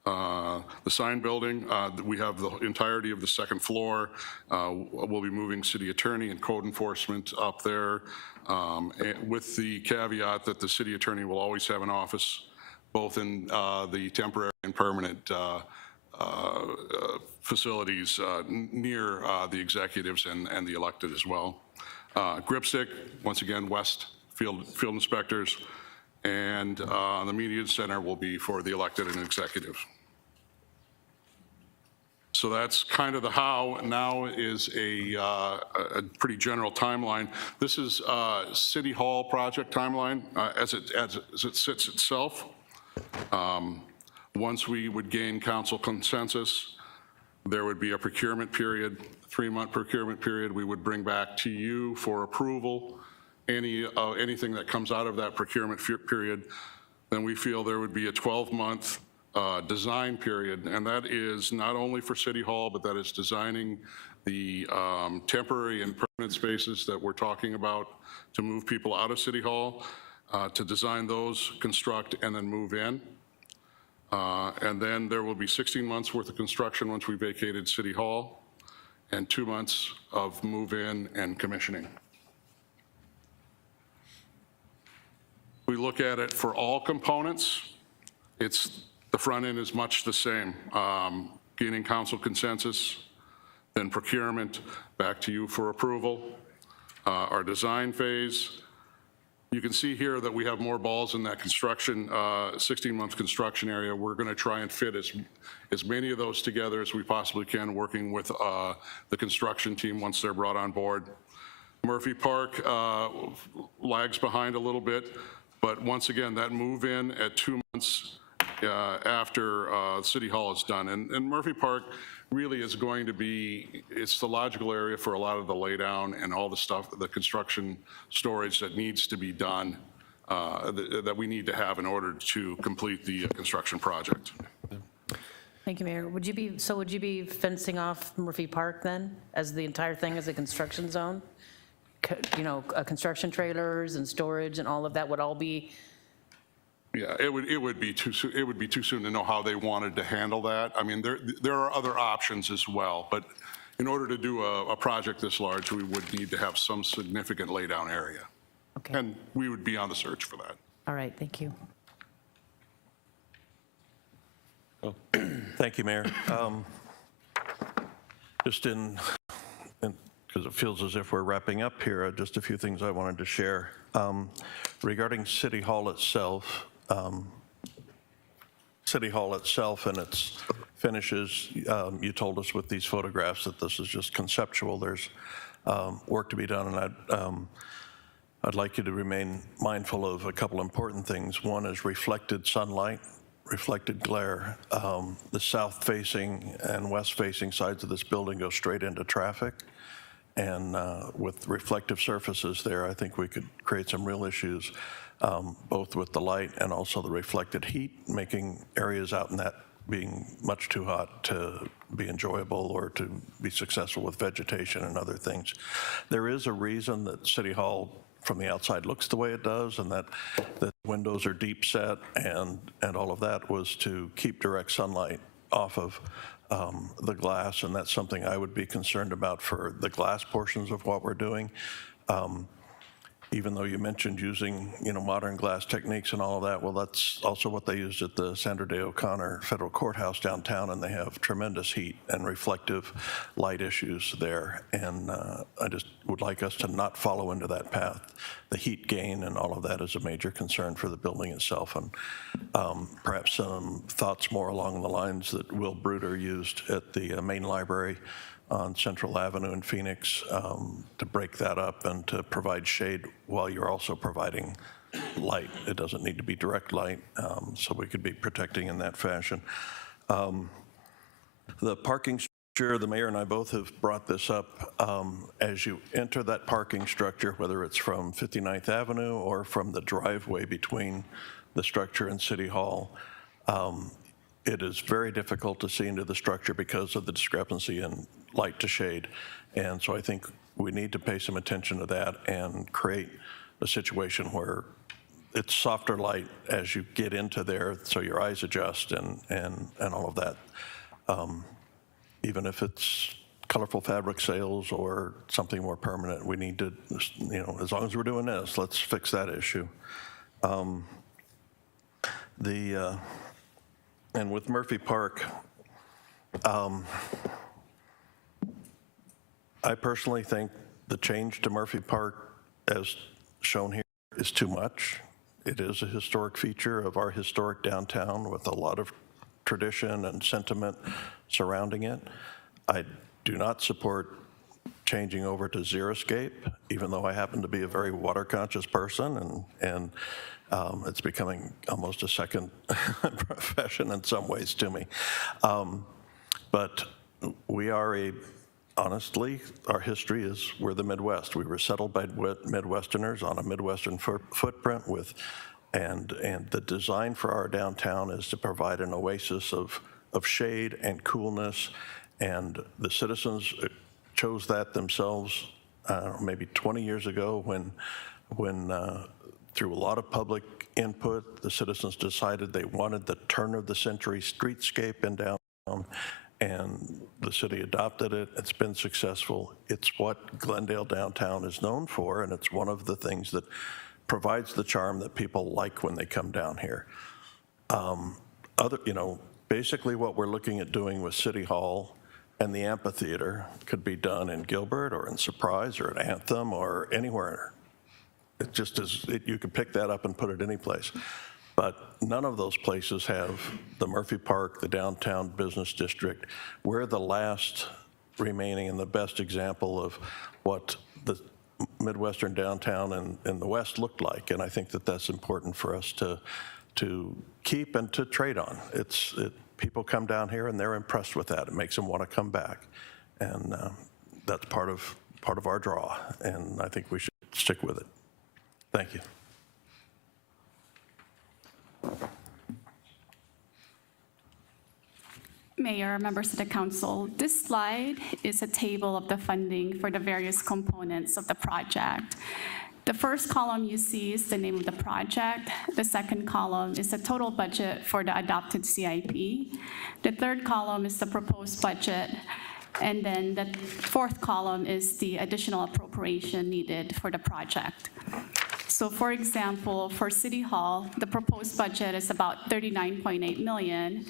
The sign building, we have the entirety of the second floor. We'll be moving city attorney and code enforcement up there, with the caveat that the city attorney will always have an office, both in the temporary and permanent facilities near the executives and the elected as well. Gripstick, once again, west field inspectors, and the media center will be for the elected and executive. So that's kind of the how. Now is a pretty general timeline. This is City Hall project timeline as it sits itself. Once we would gain council consensus, there would be a procurement period, 3-month procurement period. We would bring back to you for approval anything that comes out of that procurement period. Then we feel there would be a 12-month design period, and that is not only for City Hall, but that is designing the temporary and permanent spaces that we're talking about to move people out of City Hall, to design those, construct, and then move in. And then there will be 16 months worth of construction once we vacated City Hall, and 2 months of move-in and commissioning. We look at it for all components. The front end is much the same. Gaining council consensus, then procurement, back to you for approval. Our design phase. You can see here that we have more balls in that construction, 16-month construction area. We're going to try and fit as many of those together as we possibly can, working with the construction team once they're brought on board. Murphy Park lags behind a little bit, but once again, that move in at 2 months after City Hall is done. And Murphy Park really is going to be, it's the logical area for a lot of the laydown and all the stuff, the construction storage that needs to be done, that we need to have in order to complete the construction project. Thank you, Mayor. Would you be fencing off Murphy Park then, as the entire thing as a construction zone? You know, construction trailers and storage and all of that would all be. Yeah, it would be too soon. It would be too soon to know how they wanted to handle that. I mean, there are other options as well, but in order to do a project this large, we would need to have some significant laydown area. Okay. And we would be on the search for that. All right, thank you. Oh. Thank you, Mayor. Just because it feels as if we're wrapping up here, just a few things I wanted to share. Regarding City Hall itself, and its finishes, you told us with these photographs that this is just conceptual. There's work to be done, and I'd like you to remain mindful of a couple important things. One is reflected sunlight, reflected glare. The south-facing and west-facing sides of this building go straight into traffic. And with reflective surfaces there, I think we could create some real issues. both with the light and also the reflected heat, making areas out in that being much too hot to be enjoyable or to be successful with vegetation and other things. There is a reason that City Hall from the outside looks the way it does, and that windows are deep set, and all of that was to keep direct sunlight off of the glass, and that's something I would be concerned about for the glass portions of what we're doing. Even though you mentioned using, modern glass techniques and all of that, well, that's also what they used at the Sandra Day O'Connor Federal Courthouse downtown, and they have tremendous heat and reflective light issues there. And I just would like us to not follow into that path. The heat gain and all of that is a major concern for the building itself. And perhaps some thoughts more along the lines that Will Bruder used at the main library on Central Avenue in Phoenix, to break that up and to provide shade while you're also providing light. It doesn't need to be direct light, so we could be protecting in that fashion. The parking structure, the mayor and I both have brought this up. As you enter that parking structure, whether it's from 59th Avenue or from the driveway between the structure and City Hall, it is very difficult to see into the structure because of the discrepancy in light to shade. And so I think we need to pay some attention to that and create a situation where it's softer light as you get into there so your eyes adjust and all of that. Even if it's colorful fabric sales or something more permanent, we need to, as long as we're doing this, let's fix that issue. And with Murphy Park, I personally think the change to Murphy Park, as shown here, is too much. It is a historic feature of our historic downtown with a lot of tradition and sentiment surrounding it. I do not support changing over to Xeriscape, even though I happen to be a very water-conscious person, and it's becoming almost a second profession in some ways to me. But we are honestly, our history is we're the Midwest. We were settled by Midwesterners on a Midwestern footprint and the design for our downtown is to provide an oasis of shade and coolness, and the citizens chose that themselves maybe 20 years ago when through a lot of public input, the citizens decided they wanted the turn-of-the-century streetscape in downtown, and the city adopted it. It's been successful. It's what Glendale downtown is known for, and it's one of the things that provides the charm that people like when they come down here. Basically what we're looking at doing with City Hall and the Amphitheater could be done in Gilbert or in Surprise or at Anthem or anywhere. It just is, you could pick that up and put it any place. But none of those places have the Murphy Park, the downtown business district. We're the last remaining and the best example of what the Midwestern downtown in the West looked like. And I think that that's important for us to keep and to trade on. People come down here and they're impressed with that. It makes them want to come back. And that's part of our draw. And I think we should stick with it. Thank you. Mayor, members of the council, this slide is a table of the funding for the various components of the project. The first column you see is the name of the project. The second column is the total budget for the adopted CIP. The third column is the proposed budget. And then the fourth column is the additional appropriation needed for the project. So for example, for City Hall, the proposed budget is about $39.8 million.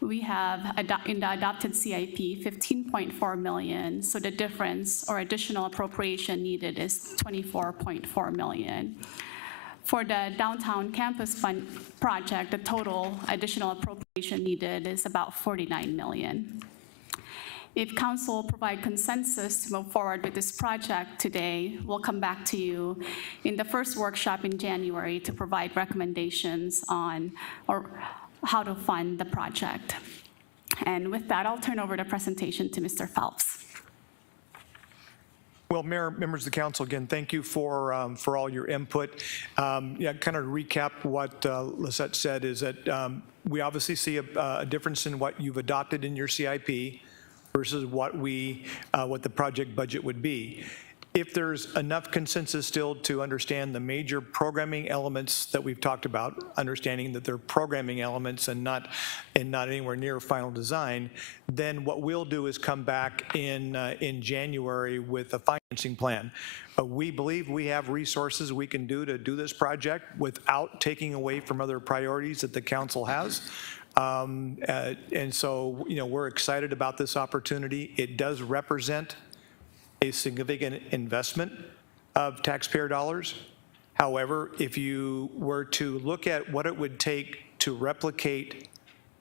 We have, in the adopted CIP, $15.4 million. So the difference or additional appropriation needed is $24.4 million. For the downtown campus fund project, the total additional appropriation needed is about $49 million. If council provide consensus to move forward with this project today, we'll come back to you in the first workshop in January to provide recommendations on how to fund the project. And with that, I'll turn over the presentation to Mr. Phelps. Well, Well, Mayor, members of the council, again, thank you for all your input. Yeah, kind of recap what Lisette said is that we obviously see a difference in what you've adopted in your CIP versus what the project budget would be. If there's enough consensus still to understand the major programming elements that we've talked about, understanding that they're programming elements and not anywhere near final design, then what we'll do is come back in January with a financing plan. We believe we have resources we can do to do this project without taking away from other priorities that the council has. And so, we're excited about this opportunity. It does represent a significant investment of taxpayer dollars. However, if you were to look at what it would take to replicate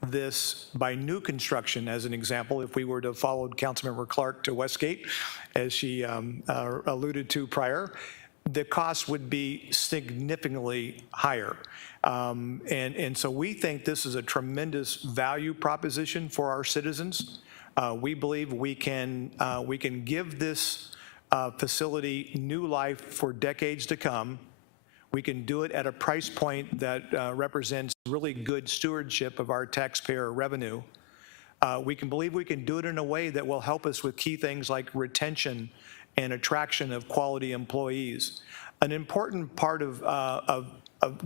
this by new construction, as an example, if we were to follow Councilmember Clark to Westgate, as she alluded to prior, the cost would be significantly higher. And so we think this is a tremendous value proposition for our citizens. We believe we can give this facility new life for decades to come. We can do it at a price point that represents really good stewardship of our taxpayer revenue. We can believe we can do it in a way that will help us with key things like retention and attraction of quality employees. An important part of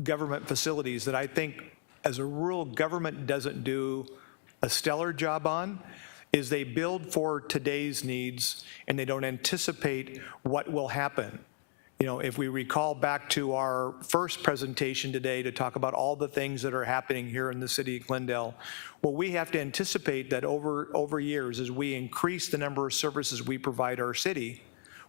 government facilities that I think as a rule government doesn't do a stellar job on is they build for today's needs and they don't anticipate what will happen. If we recall back to our first presentation today to talk about all the things that are happening here in the city of Glendale, well, we have to anticipate that over years, as we increase the number of services we provide our city,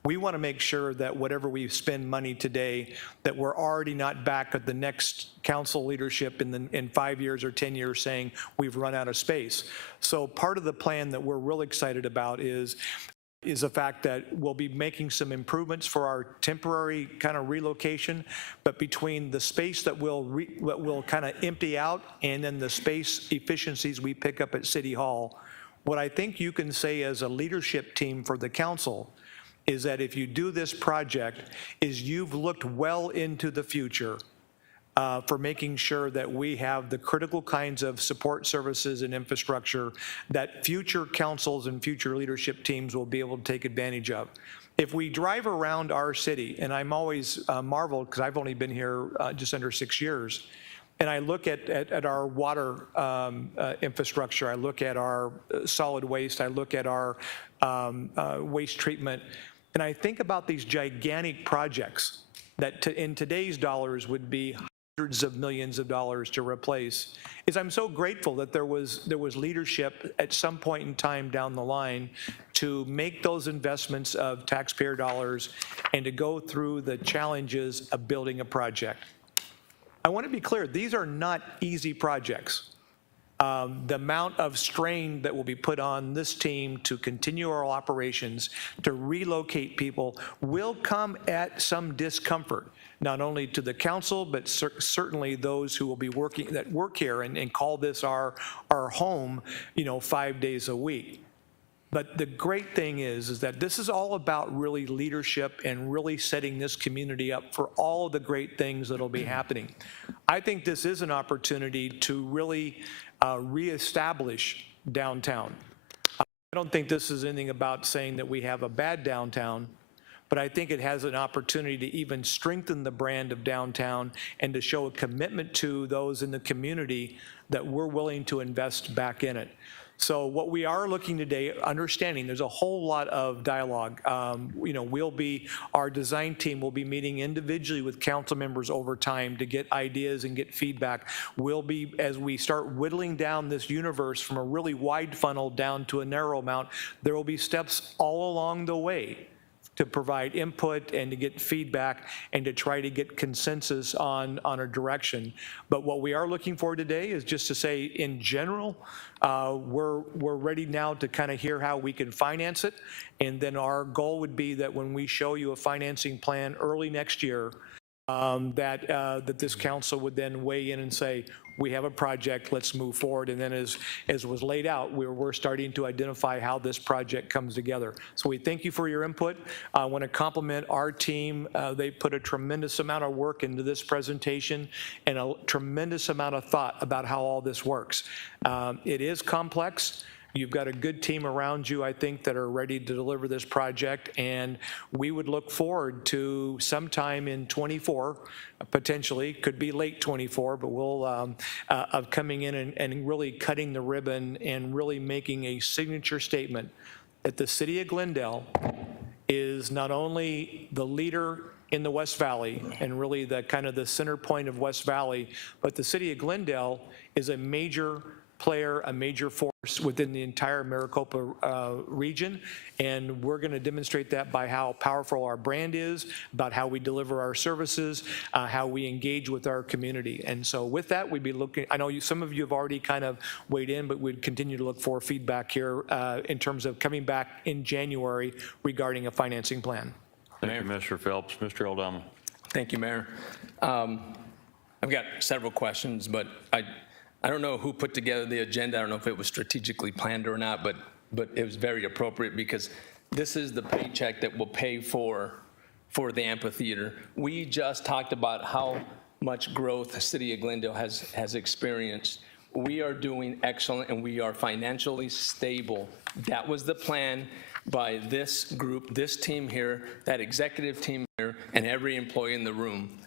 we want to make sure that whatever we spend money today, that we're already not back at the next council leadership in 5 years or 10 years saying we've run out of space. So part of the plan that we're really excited about is the fact that we'll be making some improvements for our temporary kind of relocation, but between the space that we'll kind of empty out and then the space efficiencies we pick up at City Hall, what I think you can say as a leadership team for the council is that if you do this project, is you've looked well into the future for making sure that we have the critical kinds of support services and infrastructure that future councils and future leadership teams will be able to take advantage of. If we drive around our city, and I'm always marveled because I've only been here just under 6 years, and I look at our water infrastructure, I look at our solid waste, I look at our waste treatment, and I think about these gigantic projects that in today's dollars would be hundreds of millions of dollars to replace, is I'm so grateful that there was leadership at some point in time down the line to make those investments of taxpayer dollars and to go through the challenges of building a project. I want to be clear, these are not easy projects. The amount of strain that will be put on this team to continue our operations, to relocate people, will come at some discomfort, not only to the council, but certainly those who will be that work here and call this our home, 5 days a week. But the great thing is that this is all about really leadership and really setting this community up for all of the great things that'll be happening. I think this is an opportunity to really reestablish downtown. I don't think this is anything about saying that we have a bad downtown, but I think it has an opportunity to even strengthen the brand of downtown and to show a commitment to those in the community that we're willing to invest back in it. So what we are looking today, understanding there's a whole lot of dialogue. Our design team will be meeting individually with council members over time to get ideas and get feedback. We'll be, as we start whittling down this universe from a really wide funnel down to a narrow amount, there will be steps all along the way to provide input and to get feedback and to try to get consensus on a direction. But what we are looking for today is just to say, in general, we're ready now to kind of hear how we can finance it. And then our goal would be that when we show you a financing plan early next year, that this council would then weigh in and say, we have a project, let's move forward. And then as was laid out, we're starting to identify how this project comes together. So we thank you for your input. I want to compliment our team. They put a tremendous amount of work into this presentation and a tremendous amount of thought about how all this works. It is complex. You've got a good team around you, I think, that are ready to deliver this project, and we would look forward to sometime in '24, potentially, could be late '24, but we'll, of coming in and really cutting the ribbon and really making a signature statement that the city of Glendale is not only the leader in the West Valley and really the kind of the center point of West Valley, but the city of Glendale is a major player, a major force within the entire Maricopa region, and we're going to demonstrate that by how powerful our brand is, about how we deliver our services, how we engage with our community. And so with that, we'd be looking, I know some of you have already kind of weighed in, but we'd continue to look for feedback here in terms of coming back in January regarding a financing plan. Thank you, Mr. Phelps. Mr. Eldama. Thank you, Mayor. I've got several questions, but I don't know who put together the agenda. I don't know if it was strategically planned or not, but it was very appropriate because this is the paycheck that will pay for the amphitheater. We just talked about how much growth the city of Glendale has experienced. We are doing excellent and we are financially stable. That was the plan by this group, this team here, that executive team here, and every employee in the room.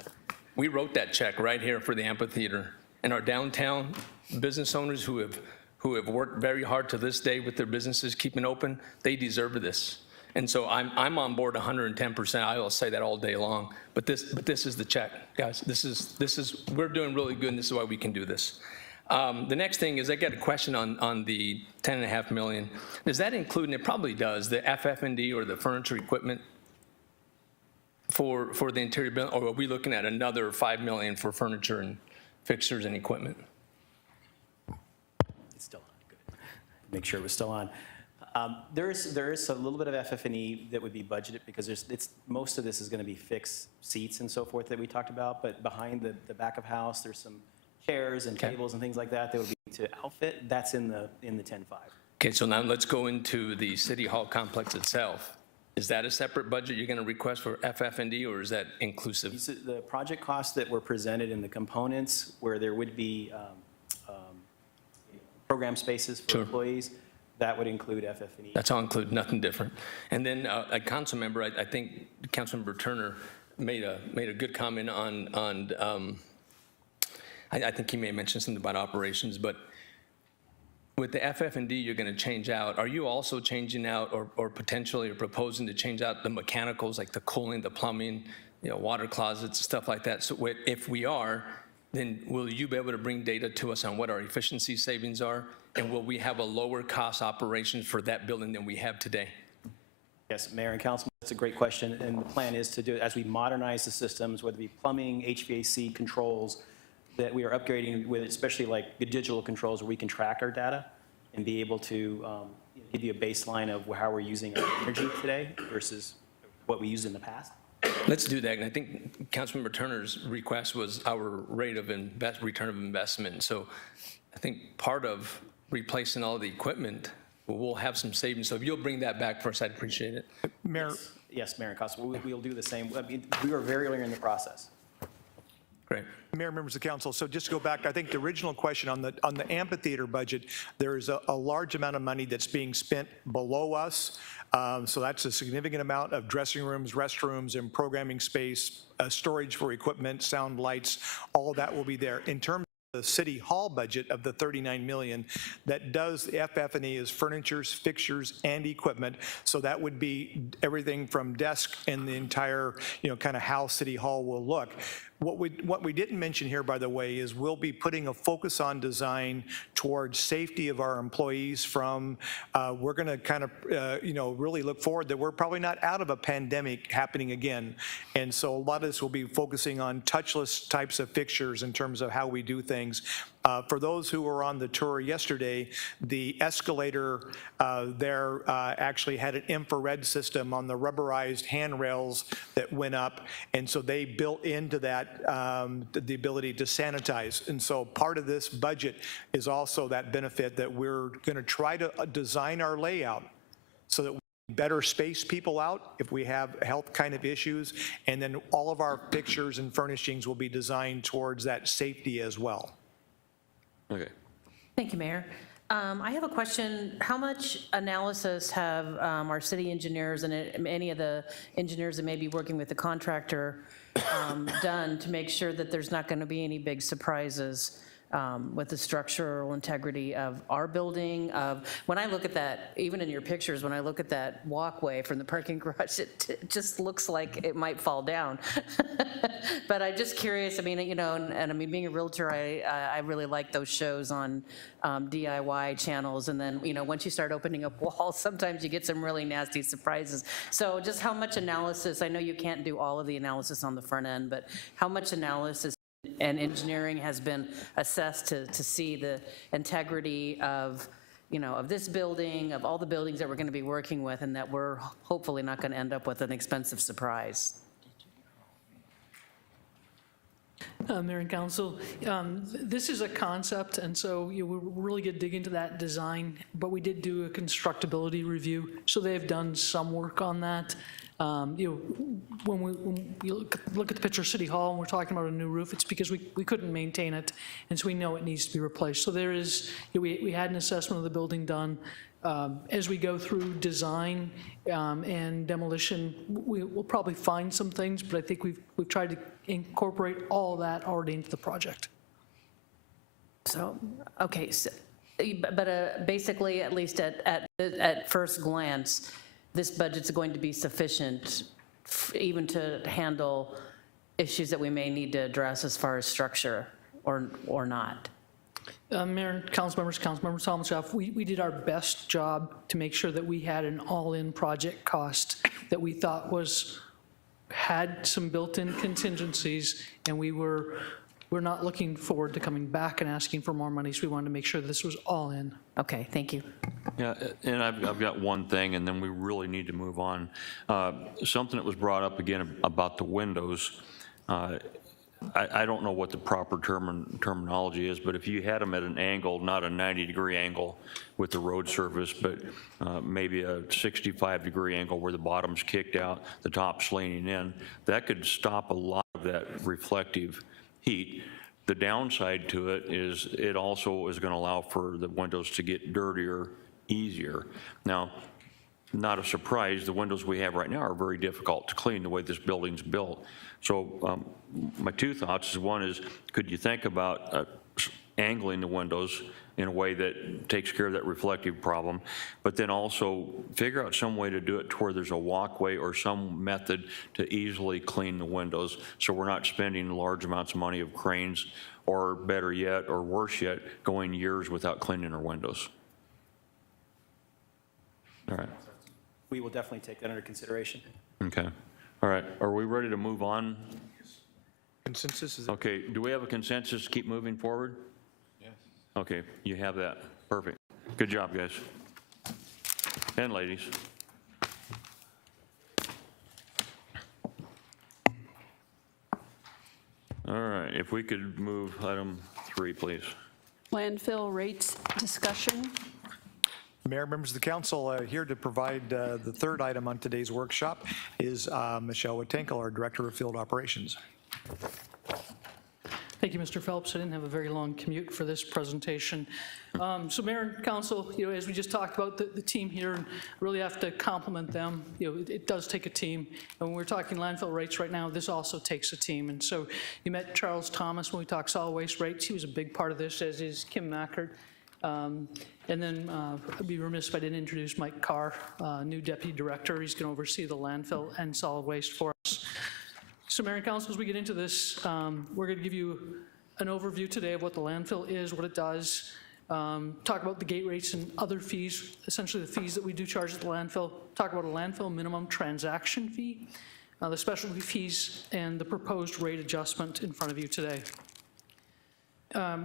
We wrote that check right here for the amphitheater. And our downtown business owners who have worked very hard to this day with their businesses keeping open, they deserve this. And so I'm on board 110%. I will say that all day long. But this is the check, guys. This is we're doing really good, and this is why we can do this. The next thing is I got a question on the $10.5 million. Does that include, and it probably does, the FF&D or the furniture equipment for the interior building, or are we looking at another $5 million for furniture and fixtures and equipment? It's still on. Good. Make sure it was still on. There is a little bit of FF&E that would be budgeted because most of this is going to be fixed seats and so forth that we talked about. But behind the back of house, there's some chairs and tables and things like that that would be to outfit. That's in the 10.5. Okay, so now let's go into the City Hall complex itself. Is that a separate budget you're going to request for FF&D, or is that inclusive? The project costs that were presented in the components where there would be program spaces for employees, that would include FF&E. That's all included, nothing different. And then a council member, I think Councilmember Turner made a good comment on I think he may have mentioned something about operations, but with the FF&D you're going to change out, are you also changing out or potentially proposing to change out the mechanicals like the cooling, the plumbing, water closets, stuff like that? So if we are, then will you be able to bring data to us on what our efficiency savings are? And will we have a lower cost operation for that building than we have today? Yes, Mayor and Councilman, that's a great question. And the plan is to do it as we modernize the systems, whether it be plumbing, HVAC controls, that we are upgrading with, especially like the digital controls where we can track our data and be able to give you a baseline of how we're using our energy today versus what we used in the past. Let's do that. And I think Councilmember Turner's request was our rate of return of investment. So I think part of replacing all the equipment, we'll have some savings. So if you'll bring that back for us, I'd appreciate it. Mayor. Yes, Mayor and Council, we'll do the same. I mean, we were very early in the process. Great. Mayor, members of council, so just to go back, I think the original question on the amphitheater budget, there is a large amount of money that's being spent below us. So that's a significant amount of dressing rooms, restrooms, and programming space, storage for equipment, sound, lights, all of that will be there. In terms of the city hall budget of the $39 million, that does the FF&E is furnitures, fixtures, and equipment. So that would be everything from desk and the entire, kind of how city hall will look. What we didn't mention here, by the way, is we'll be putting a focus on design towards safety of our employees from, we're going to kind of, really look forward that we're probably not out of a pandemic happening again. And so a lot of this will be focusing on touchless types of fixtures in terms of how we do things. For those who were on the tour yesterday, the escalator there actually had an infrared system on the rubberized handrails that went up, and so they built into that the ability to sanitize. And so part of this budget is also that benefit that we're going to try to design our layout so that we better space people out if we have health kind of issues, and then all of our fixtures and furnishings will be designed towards that safety as well. Okay. Thank you, Mayor. I have a question. How much analysis have our city engineers and any of the engineers that may be working with the contractor done to make sure that there's not going to be any big surprises with the structural integrity of our building? When I look at that, even in your pictures, when I look at that walkway from the parking garage, it just looks like it might fall down. But I'm just curious, I mean, you know, and I mean, being a realtor, I really like those shows on DIY channels, and then, you know, once you start opening up walls, sometimes you get some really nasty surprises. So just how much analysis, I know you can't do all of the analysis on the front end, but how much analysis and engineering has been assessed to see the integrity of, you know, of this building, of all the buildings that we're going to be working with, and that we're hopefully not going to end up with an expensive surprise? Mayor and Council, this is a concept, and so we're really going to dig into that design, but we did do a constructability review, so they've done some work on that. You know, when you look at the picture of City Hall and we're talking about a new roof, it's because we couldn't maintain it, and so we know it needs to be replaced. So there is, you know, we had an assessment of the building done. As we go through design and demolition, we'll probably find some things, but I think we've tried to incorporate all that already into the project. So, okay, so, but basically, at least at first glance, this budget's going to be sufficient even to handle issues that we may need to address as far as structure or not? Mayor and council members, Councilmember Tomachoff, we did our best job to make sure that we had an all-in project cost that we thought had some built-in contingencies, and we're not looking forward to coming back and asking for more money, so we wanted to make sure this was all in. Okay, thank you. Yeah, and I've got one thing, and then we really need to move on. Something that was brought up again about the windows. I don't know what the proper terminology is, but if you had them at an angle, not a 90-degree angle with the road surface, but maybe a 65-degree angle where the bottom's kicked out, the top's leaning in, that could stop a lot of that reflective heat. The downside to it is it also is going to allow for the windows to get dirtier easier. Now, not a surprise, the windows we have right now are very difficult to clean the way this building's built. So my two thoughts is, one is, could you think about angling the windows in a way that takes care of that reflective problem, but then also figure out some way to do it to where there's a walkway or some method to easily clean the windows, so we're not spending large amounts of money of cranes, or better yet, or worse yet, going years without cleaning our windows. All right. We will definitely take that under consideration. Okay. All right. Are we ready to move on? Consensus is okay. Do we have a consensus to keep moving forward? Yes. Okay. You have that. Perfect. Good job, guys. And ladies. All right. If we could move item 3, please. Landfill rates discussion. Mayor, members of the council, here to provide the third item on today's workshop is Michelle Wittinkle, our Director of Field Operations. Thank you, Mr. Phelps. I didn't have a very long commute for this presentation. So Mayor and Council, you know, as we just talked about, the team here, really have to compliment them. You know, it does take a team. And when we're talking landfill rates right now, this also takes a team. And so you met Charles Thomas when we talked solid waste rates. He was a big part of this, as is Kim Mackert. And then I'd be remiss if I didn't introduce Mike Carr, new Deputy Director. He's going to oversee the landfill and solid waste for us. So Mayor and Council, as we get into this, we're going to give you an overview today of what the landfill is, what it does, talk about the gate rates and other fees, essentially the fees that we do charge at the landfill, talk about a landfill minimum transaction fee, the specialty fees, and the proposed rate adjustment in front of you today.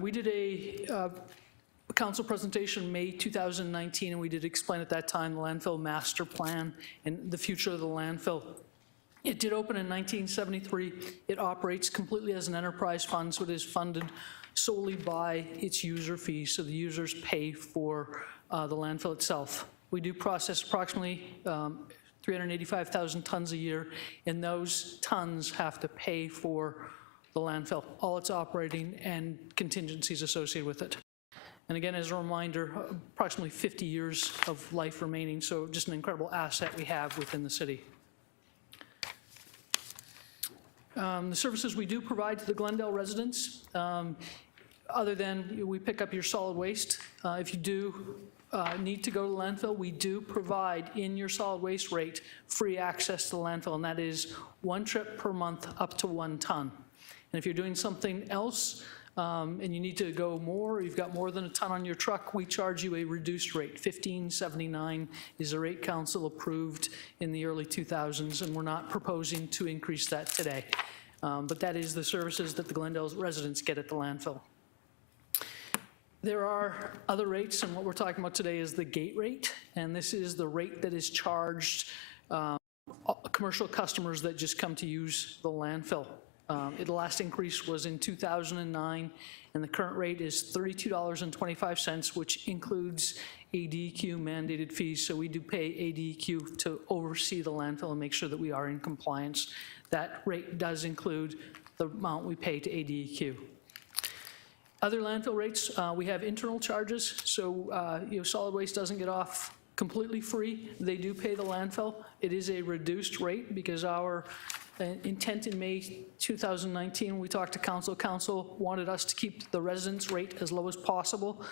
We did a council presentation May 2019, and we did explain at that time the landfill master plan and the future of the landfill. It did open in 1973. It operates completely as an enterprise fund, so it is funded solely by its user fees, so the users pay for the landfill itself. We do process approximately 385,000 tons a year, and those tons have to pay for the landfill, all its operating and contingencies associated with it. And again, as a reminder, approximately 50 years of life remaining, so just an incredible asset we have within the city. The services we do provide to the Glendale residents, other than we pick up your solid waste, if you do need to go to the landfill, we do provide in your solid waste rate free access to the landfill, and that is 1 trip per month up to 1 ton. And if you're doing something else and you need to go more, you've got more than a ton on your truck, we charge you a reduced rate. $15.79 is a rate council approved in the early 2000s, and we're not proposing to increase that today. But that is the services that the Glendale residents get at the landfill. There are other rates, and what we're talking about today is the gate rate, and this is the rate that is charged commercial customers that just come to use the landfill. The last increase was in 2009, and the current rate is $32.25, which includes ADEQ mandated fees. So we do pay ADEQ to oversee the landfill and make sure that we are in compliance. That rate does include the amount we pay to ADEQ. Other landfill rates, we have internal charges. So solid waste doesn't get off completely free. They do pay the landfill. It is a reduced rate because our intent in May 2019, we talked to council. Council wanted us to keep the residents' rate as low as possible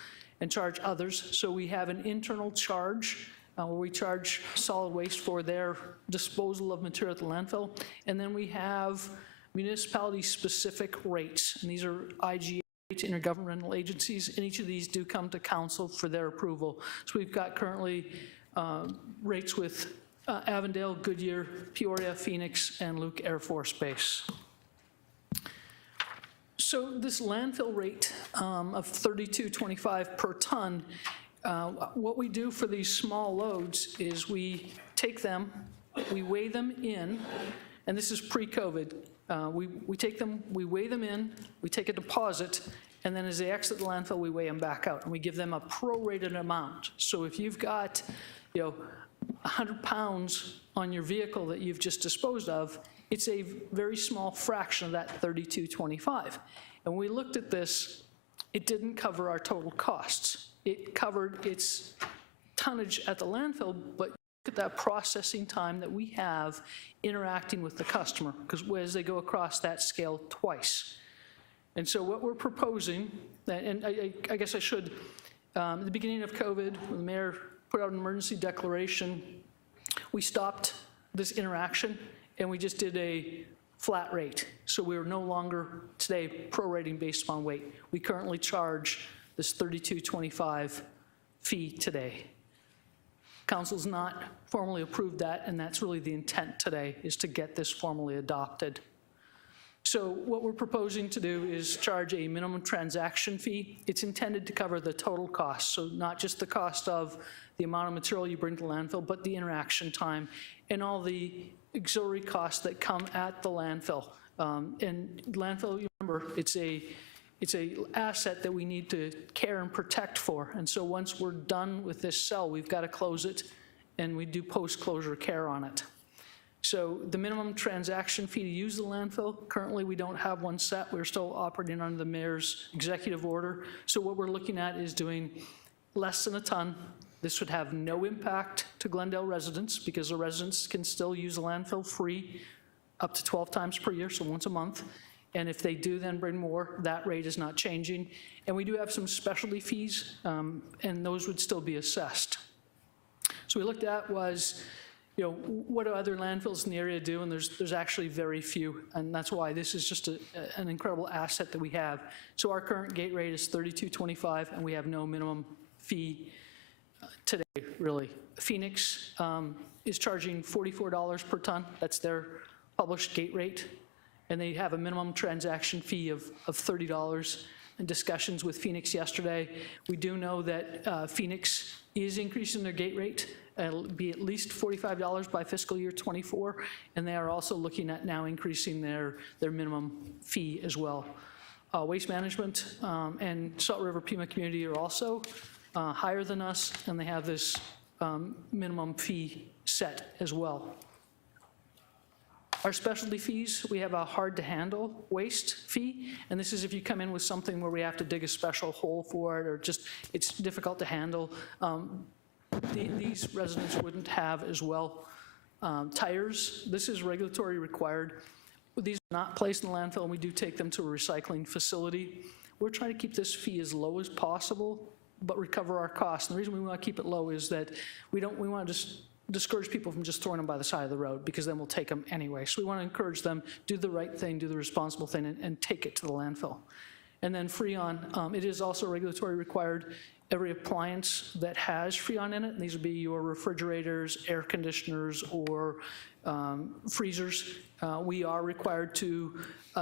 and charge others. So we have an internal charge where we charge solid waste for their disposal of material at the landfill. And then we have municipality-specific rates, and these are IGA rates, intergovernmental agencies, and each of these do come to council for their approval. So we've got currently rates with Avondale, Goodyear, Peoria, Phoenix, and Luke Air Force Base. So this landfill rate of $32.25 per ton, what we do for these small loads is we take them, we weigh them in, and this is pre-COVID. We take them, we weigh them in, we take a deposit, and then as they exit the landfill, we weigh them back out, and we give them a prorated amount. So if you've got, 100 pounds on your vehicle that you've just disposed of, it's a very small fraction of that $32.25. And when we looked at this, it didn't cover our total costs. It covered its tonnage at the landfill, but look at that processing time that we have interacting with the customer, because as they go across that scale twice. And so what we're proposing, and I guess I should, at the beginning of COVID, when the mayor put out an emergency declaration, we stopped this interaction and we just did a flat rate. So we're no longer today prorating based upon weight. We currently charge this $32.25 fee today. Council's not formally approved that, and that's really the intent today, is to get this formally adopted. So what we're proposing to do is charge a minimum transaction fee. It's intended to cover the total cost, so not just the cost of the amount of material you bring to landfill, but the interaction time and all the auxiliary costs that come at the landfill. And landfill, you remember, it's a asset that we need to care and protect for. And so once we're done with this cell, we've got to close it, and we do post-closure care on it. So the minimum transaction fee to use the landfill, currently we don't have one set. We're still operating under the mayor's executive order. So what we're looking at is doing less than a ton. This would have no impact to Glendale residents because the residents can still use the landfill free up to 12 times per year, so once a month. And if they do then bring more, that rate is not changing. And we do have some specialty fees, and those would still be assessed. So we looked at was, what do other landfills in the area do? And there's actually very few, and that's why this is just an incredible asset that we have. So our current gate rate is $32.25, and we have no minimum fee today, really. Phoenix is charging $44 per ton. That's their published gate rate. And they have a minimum transaction fee of $30. discussions with Phoenix yesterday. We do know that Phoenix is increasing their gate rate. It'll be at least $45 by fiscal year =24, and they are also looking at now increasing their minimum fee as well. Waste Management and Salt River Pima Community are also higher than us, and they have this minimum fee set as well. Our specialty fees, we have a hard-to-handle waste fee, and this is if you come in with something where we have to dig a special hole for it, or just it's difficult to handle. These residents wouldn't have as well. Tires, this is regulatory required. These are not placed in the landfill, and we do take them to a recycling facility. We're trying to keep this fee as low as possible, but recover our costs. And the reason we want to keep it low is that we want to just discourage people from just throwing them by the side of the road, because then we'll take them anyway. So we want to encourage them, do the right thing, do the responsible thing, and take it to the landfill. And then Freon, it is also regulatory required. Every appliance that has Freon in it, and these would be your refrigerators, air conditioners, or freezers, we are required to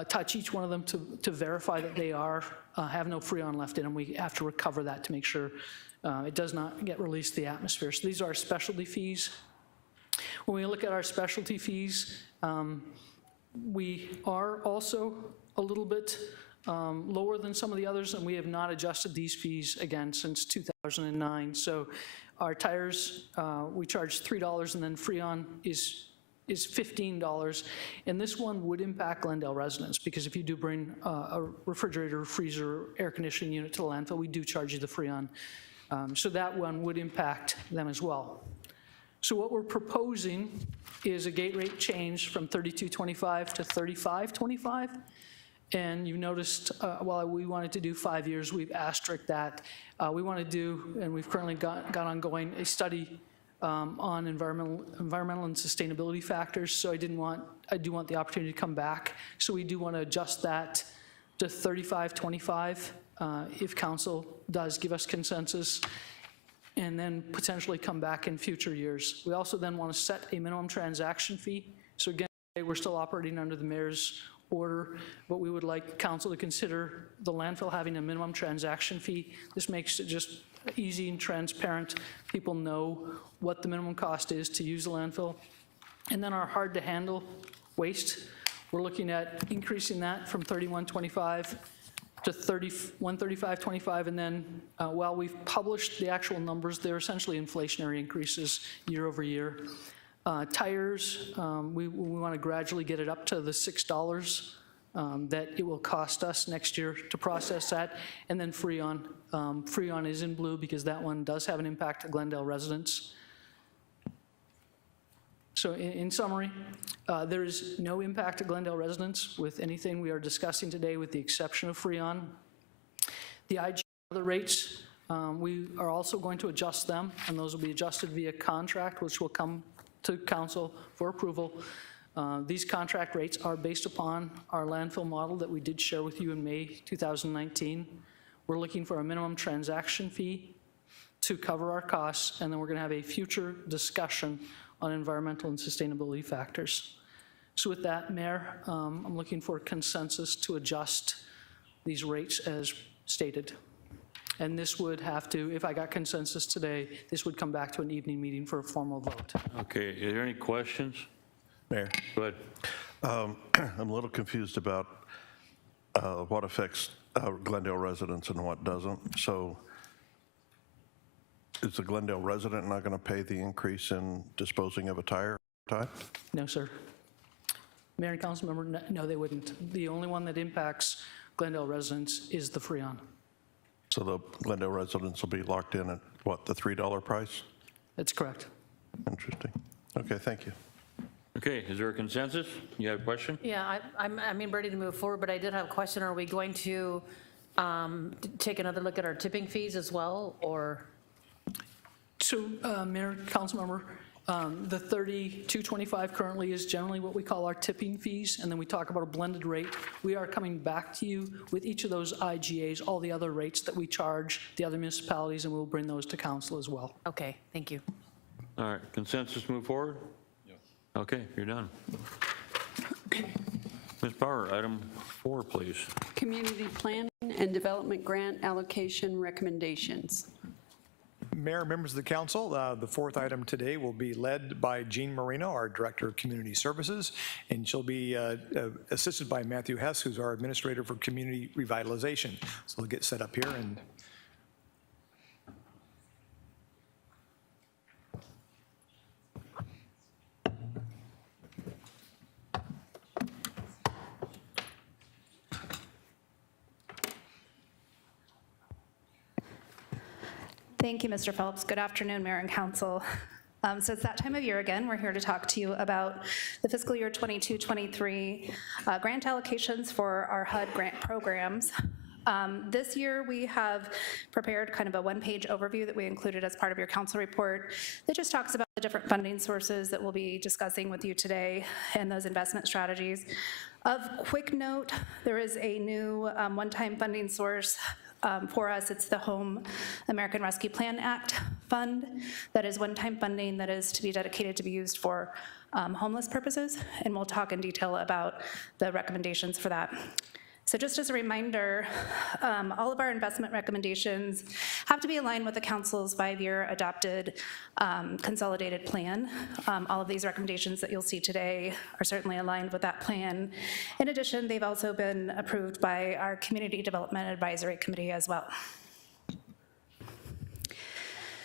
touch each one of them to verify that they have no Freon left in them. We have to recover that to make sure it does not get released to the atmosphere. So these are our specialty fees. When we look at our specialty fees, we are also a little bit lower than some of the others, and we have not adjusted these fees again since 2009. So our tires, we charge $3, and then Freon is $15, and this one would impact Glendale residents, because if you do bring a refrigerator, freezer, air conditioning unit to the landfill, we do charge you the Freon. So that one would impact them as well. So what we're proposing is a gate rate change from $32.25 to $35.25. And you noticed, while we wanted to do 5 years, we've asterisked that. We want to do, and we've currently got ongoing, a study on environmental and sustainability factors. So I do want the opportunity to come back. So we do want to adjust that to $35.25 if council does give us consensus, and then potentially come back in future years. We also then want to set a minimum transaction fee. So again, we're still operating under the mayor's order, but we would like council to consider the landfill having a minimum transaction fee. This makes it just easy and transparent. People know what the minimum cost is to use the landfill. And then our hard-to-handle waste, we're looking at increasing that from $31.25 to $135.25, and then while we've published the actual numbers, they're essentially inflationary increases year over year. Tires, we want to gradually get it up to the $6 that it will cost us next year to process that. And then Freon. Freon is in blue because that one does have an impact to Glendale residents. So in summary, there is no impact to Glendale residents with anything we are discussing today, with the exception of Freon. The IG other rates, we are also going to adjust them, and those will be adjusted via contract, which will come to council for approval. These contract rates are based upon our landfill model that we did share with you in May 2019. We're looking for a minimum transaction fee to cover our costs, and then we're going to have a future discussion on environmental and sustainability factors. So with that, Mayor, I'm looking for consensus to adjust these rates as stated. And this would have to, if I got consensus today, this would come back to an evening meeting for a formal vote. Okay, is there any questions? Mayor. Go ahead. I'm a little confused about what affects Glendale residents and what doesn't. So is the Glendale resident not going to pay the increase in disposing of a tire type? No, sir. Mayor and council member, no, they wouldn't. The only one that impacts Glendale residents is the Freon. So the Glendale residents will be locked in at, what, the $3 price? That's correct. Interesting. Okay, thank you. Okay, is there a consensus? You have a question? Yeah, I'm ready to move forward, but I did have a question. Are we going to take another look at our tipping fees as well, or? So, Mayor, council member, the $32.25 currently is generally what we call our tipping fees, and then we talk about a blended rate. We are coming back to you with each of those IGAs, all the other rates that we charge the other municipalities, and we'll bring those to council as well. Okay, thank you. All right, consensus move forward? Yes. Okay, you're done. Ms. Bauer, item 4, please. Community Planning and Development Grant Allocation Recommendations. Mayor, members of the council, the 4th item today will be led by Jean Marino, our Director of Community Services, and she'll be assisted by Matthew Hess, who's our Administrator for Community Revitalization. So we'll get set up here and Thank you, Mr. Phelps. Good afternoon, Mayor and Council. So it's that time of year again. We're here to talk to you about the fiscal year 22-23 grant allocations for our HUD grant programs. This year, we have prepared kind of a one-page overview that we included as part of your council report that just talks about the different funding sources that we'll be discussing with you today and those investment strategies. Of quick note, there is a new one-time funding source for us. It's the Home American Rescue Plan Act fund. That is one-time funding that is to be dedicated to be used for homeless purposes, and we'll talk in detail about the recommendations for that. So just as a reminder, all of our investment recommendations have to be aligned with the council's 5-year adopted consolidated plan. All of these recommendations that you'll see today are certainly aligned with that plan. In addition, they've also been approved by our Community Development Advisory Committee as well.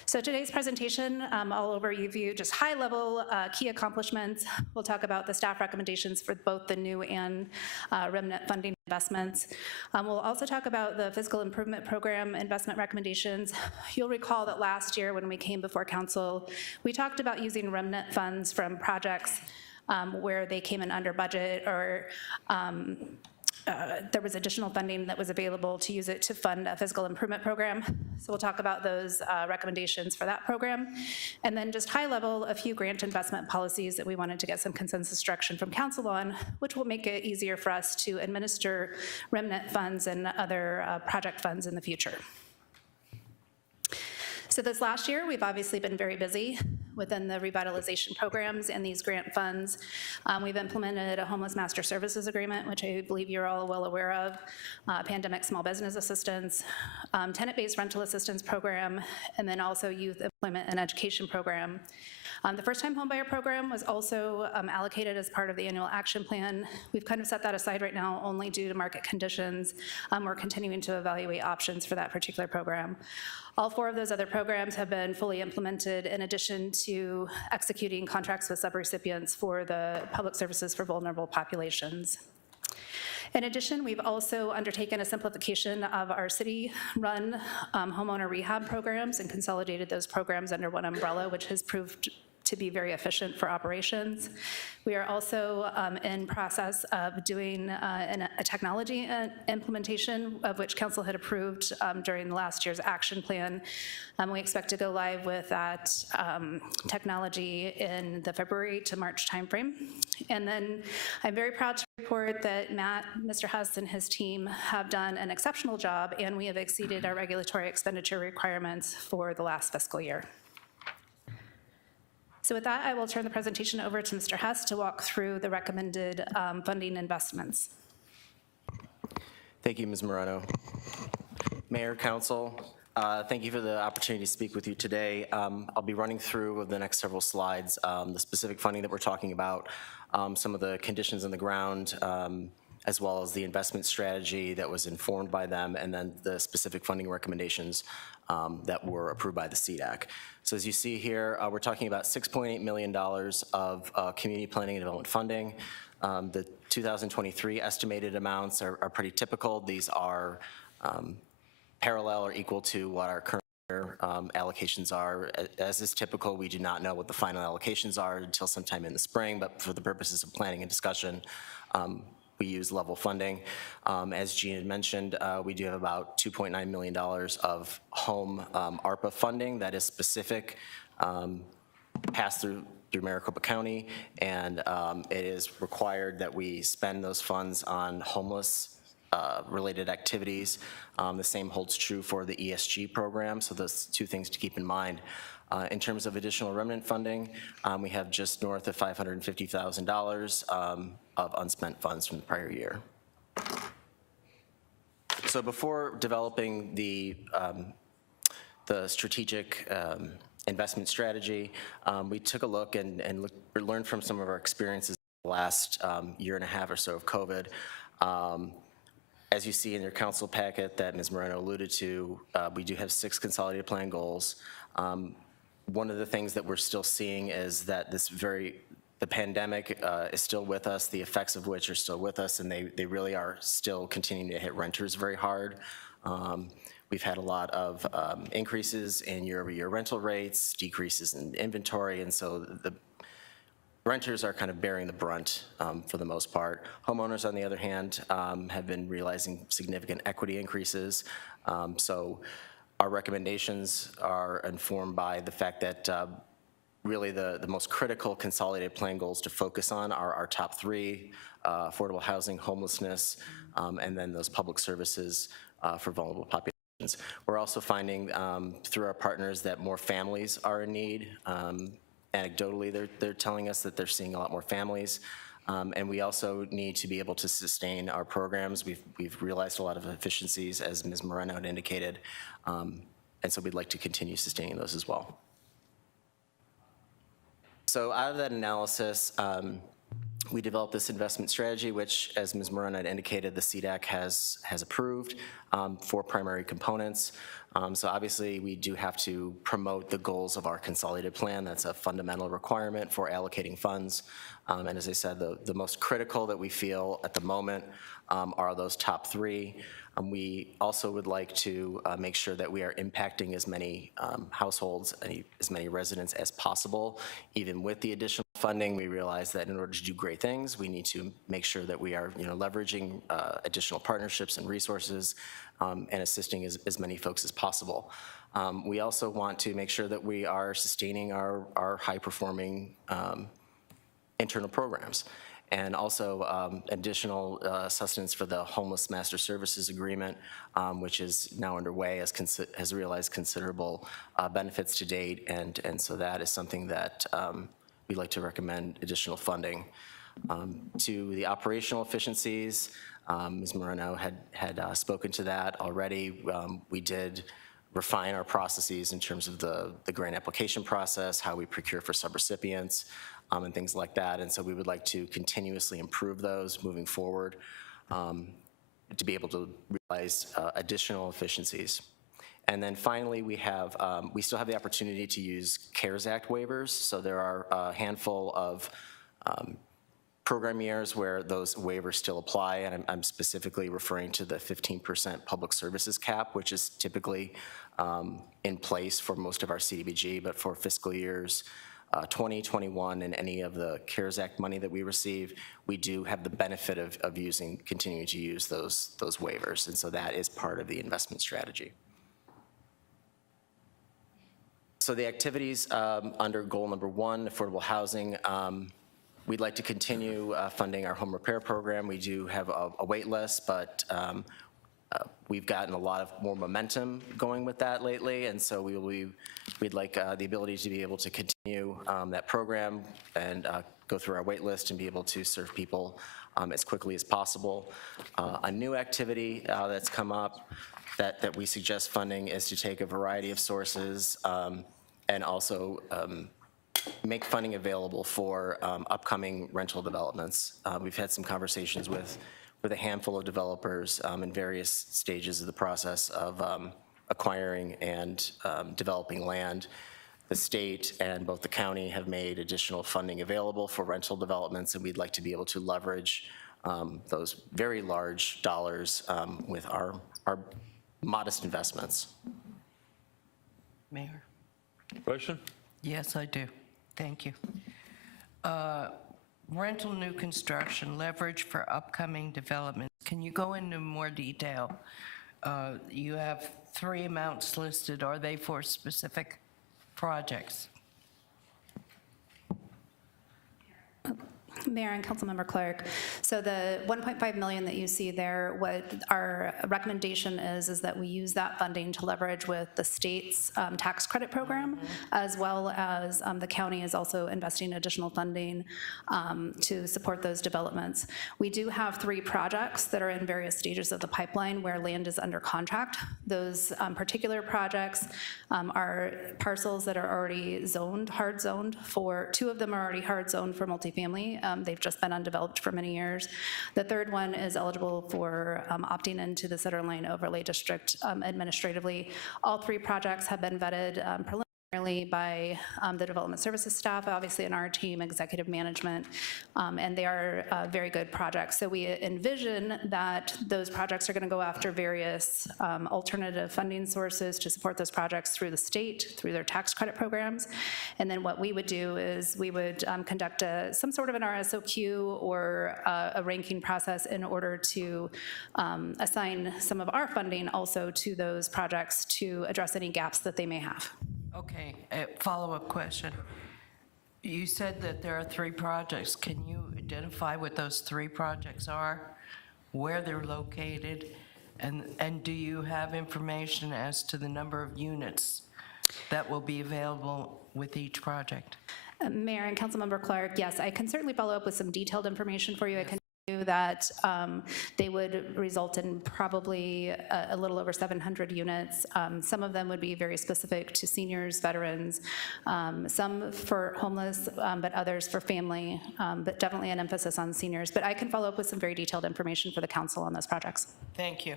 So today's presentation, I'll overview just high-level key accomplishments. We'll talk about the staff recommendations for both the new and remnant funding investments. We'll also talk about the fiscal improvement program investment recommendations. You'll recall that last year when we came before council, we talked about using remnant funds from projects where they came in under budget or there was additional funding that was available to use it to fund a fiscal improvement program. So we'll talk about those recommendations for that program. And then just high level, a few grant investment policies that we wanted to get some consensus direction from council on, which will make it easier for us to administer remnant funds and other project funds in the future. So this last year, we've obviously been very busy within the revitalization programs and these grant funds. We've implemented a homeless master services agreement, which I believe you're all well aware of, pandemic small business assistance, tenant-based rental assistance program, and then also youth employment and education program. The first-time homebuyer program was also allocated as part of the annual action plan. We've kind of set that aside right now only due to market conditions. We're continuing to evaluate options for that particular program. All 4 of those other programs have been fully implemented in addition to executing contracts with subrecipients for the public services for vulnerable populations. In addition, we've also undertaken a simplification of our city-run homeowner rehab programs and consolidated those programs under one umbrella, which has proved to be very efficient for operations. We are also in process of doing a technology implementation of which council had approved during last year's action plan. We expect to go live with that technology in the February to March timeframe. And then I'm very proud to report that Mr. Hess and his team have done an exceptional job, and we have exceeded our regulatory expenditure requirements for the last fiscal year. So with that, I will turn the presentation over to Mr. Hess to walk through the recommended funding investments. Thank you, Ms. Moreno. Mayor, Council, thank you for the opportunity to speak with you today. I'll be running through over the next several slides the specific funding that we're talking about, some of the conditions on the ground, as well as the investment strategy that was informed by them, and then the specific funding recommendations that were approved by the CDAC. So as you see here, we're talking about $6.8 million of community planning and development funding. The 2023 estimated amounts are pretty typical. These are parallel or equal to what our current allocations are. As is typical, we do not know what the final allocations are until sometime in the spring, but for the purposes of planning and discussion, we use level funding. As Jean had mentioned, we do have about $2.9 million of home ARPA funding that is specific, passed through Maricopa County, and it is required that we spend those funds on homeless related activities. The same holds true for the ESG program, so those 2 things to keep in mind. In terms of additional remnant funding, we have just north of $550,000 of unspent funds from the prior year. So before developing the strategic investment strategy, we took a look and learned from some of our experiences the last year and a half or so of COVID. As you see in your council packet that Ms. Moreno alluded to, we do have 6 consolidated plan goals. One of the things that we're still seeing is that the pandemic is still with us, the effects of which are still with us, and they really are still continuing to hit renters very hard. We've had a lot of increases in year-over-year rental rates, decreases in inventory, and so the renters are kind of bearing the brunt for the most part. Homeowners, on the other hand, have been realizing significant equity increases. So our recommendations are informed by the fact that really the most critical consolidated plan goals to focus on are our top 3, affordable housing, homelessness, and then those public services for vulnerable populations. We're also finding through our partners that more families are in need. Anecdotally, they're telling us that they're seeing a lot more families. And we also need to be able to sustain our programs. We've realized a lot of efficiencies, as Ms. Moreno had indicated, and so we'd like to continue sustaining those as well. So out of that analysis, we developed this investment strategy, which, as Ms. Moreno had indicated, the CDAC has approved 4 primary components. So obviously, we do have to promote the goals of our consolidated plan. That's a fundamental requirement for allocating funds. And as I said, the most critical that we feel at the moment are those top 3. We also would like to make sure that we are impacting as many households, as many residents as possible. Even with the additional funding, we realize that in order to do great things, we need to make sure that we are leveraging additional partnerships and resources and assisting as many folks as possible. We also want to make sure that we are sustaining our high-performing internal programs, and also additional sustenance for the Homeless Master Services Agreement, which is now underway, has realized considerable benefits to date, and so that is something that we'd like to recommend additional funding. To the operational efficiencies, Ms. Moreno had spoken to that already. We did refine our processes in terms of the grant application process, how we procure for subrecipients, and things like that. And so we would like to continuously improve those moving forward to be able to realize additional efficiencies. And then finally, we still have the opportunity to use CARES Act waivers. So there are a handful of program years where those waivers still apply, and I'm specifically referring to the 15% public services cap, which is typically in place for most of our CDBG, but for fiscal years 2021 and any of the CARES Act money that we receive, we do have the benefit of continuing to use those waivers, and so that is part of the investment strategy. So the activities under goal number 1, affordable housing, we'd like to continue funding our home repair program. We do have a wait list, but we've gotten a lot of more momentum going with that lately, and so we'd like the ability to be able to continue that program and go through our wait list and be able to serve people as quickly as possible. A new activity that's come up that we suggest funding is to take a variety of sources and also make funding available for upcoming rental developments. We've had some conversations with a handful of developers in various stages of the process of acquiring and developing land. The state and both the county have made additional funding available for rental developments, and we'd like to be able to leverage those very large dollars with our modest investments. Mayor? Question? Yes, I do. Thank you. Rental new construction, leverage for upcoming developments. Can you go into more detail? You have 3 amounts listed. Are they for specific projects? Mayor and Councilmember Clark. So the 1.5 million that you see there, what our recommendation is that we use that funding to leverage with the state's tax credit program, as well as the county is also investing additional funding to support those developments. We do have 3 projects that are in various stages of the pipeline where land is under contract. Those particular projects are parcels that are already zoned, hard zoned for, 2 of them are already hard zoned for multifamily. They've just been undeveloped for many years. The 3rd one is eligible for opting into the Center Lane Overlay District administratively. All 3 projects have been vetted preliminarily by the development services staff, obviously in our team, executive management, and they are very good projects. So we envision that those projects are going to go after various alternative funding sources to support those projects through the state, through their tax credit programs. And then what we would do is we would conduct some sort of an RSOQ or a ranking process in order to assign some of our funding also to those projects to address any gaps that they may have. Okay, a follow-up question. You said that there are 3 projects. Can you identify what those 3 projects are, where they're located, and do you have information as to the number of units that will be available with each project? Mayor and Councilmember Clark, yes, I can certainly follow up with some detailed information for you. I can tell you that they would result in probably a little over 700 units. Some of them would be very specific to seniors, veterans, some for homeless, but others for family, but definitely an emphasis on seniors. But I can follow up with some very detailed information for the council on those projects. Thank you.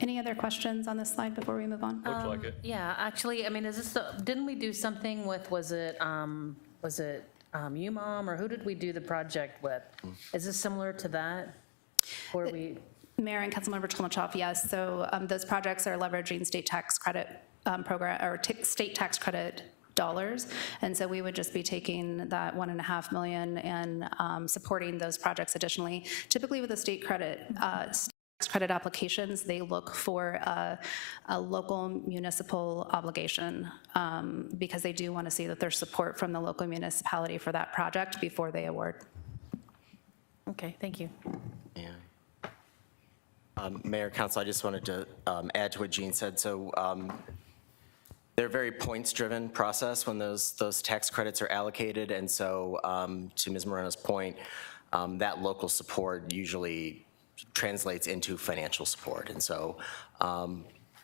Any other questions on this slide before we move on? Looks like it. Yeah, actually, I mean, is this, didn't we do something with, was it UMOM, or who did we do the project with? Is this similar to that? Or we? Mayor and Councilmember Tolmachoff, yes. So those projects are leveraging state tax credit program, or state tax credit dollars, and so we would just be taking that $1.5 million and supporting those projects additionally. Typically with the state credit credit applications, they look for a local municipal obligation because they do want to see that there's support from the local municipality for that project before they award. Okay, thank you. Yeah. Mayor, Council, I just wanted to add to what Jean said. So they're a very points-driven process when those tax credits are allocated, and so to Ms. Moreno's point, that local support usually translates into financial support. And so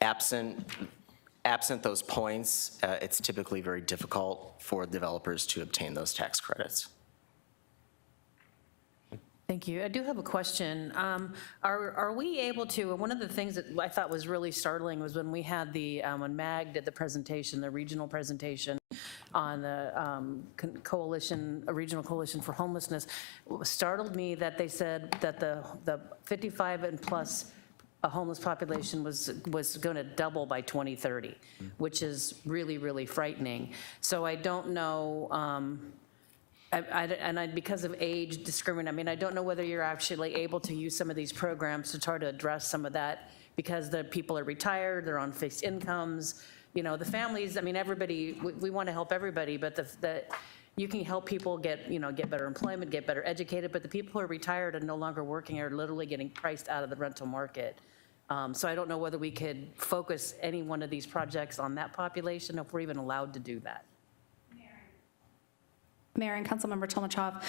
absent those points, it's typically very difficult for developers to obtain those tax credits. Thank you. I do have a question. Are we able to, one of the things that I thought was really startling was when we had when MAG did the presentation, the regional presentation on the regional coalition for homelessness, it startled me that they said that the 55 and plus homeless population was going to double by 2030, which is really, really frightening. So I don't know, because of age discrimination, I mean, I don't know whether you're actually able to use some of these programs to try to address some of that, because the people are retired, they're on fixed incomes, you know, the families, I mean, everybody, we want to help everybody, but you can help people get better employment, get better educated, but the people who are retired and no longer working are literally getting priced out of the rental market. So I don't know whether we could focus any one of these projects on that population, if we're even allowed to do that. Mayor and Councilmember Tolmachoff,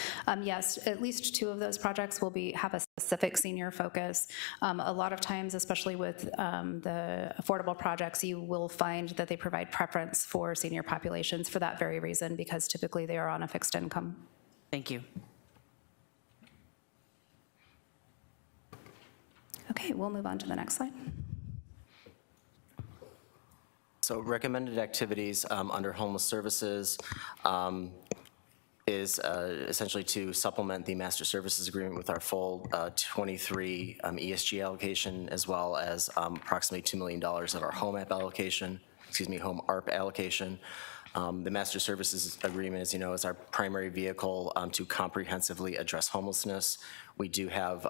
yes, at least 2 of those projects will have a specific senior focus. A lot of times, especially with the affordable projects, you will find that they provide preference for senior populations for that very reason, because typically they are on a fixed income. Thank you. Okay, we'll move on to the next slide. So recommended activities under homeless services is essentially to supplement the master services agreement with our full 23 ESG allocation, as well as approximately $2 million of our home ARP allocation. The Master Services Agreement, as you know, is our primary vehicle to comprehensively address homelessness. We do have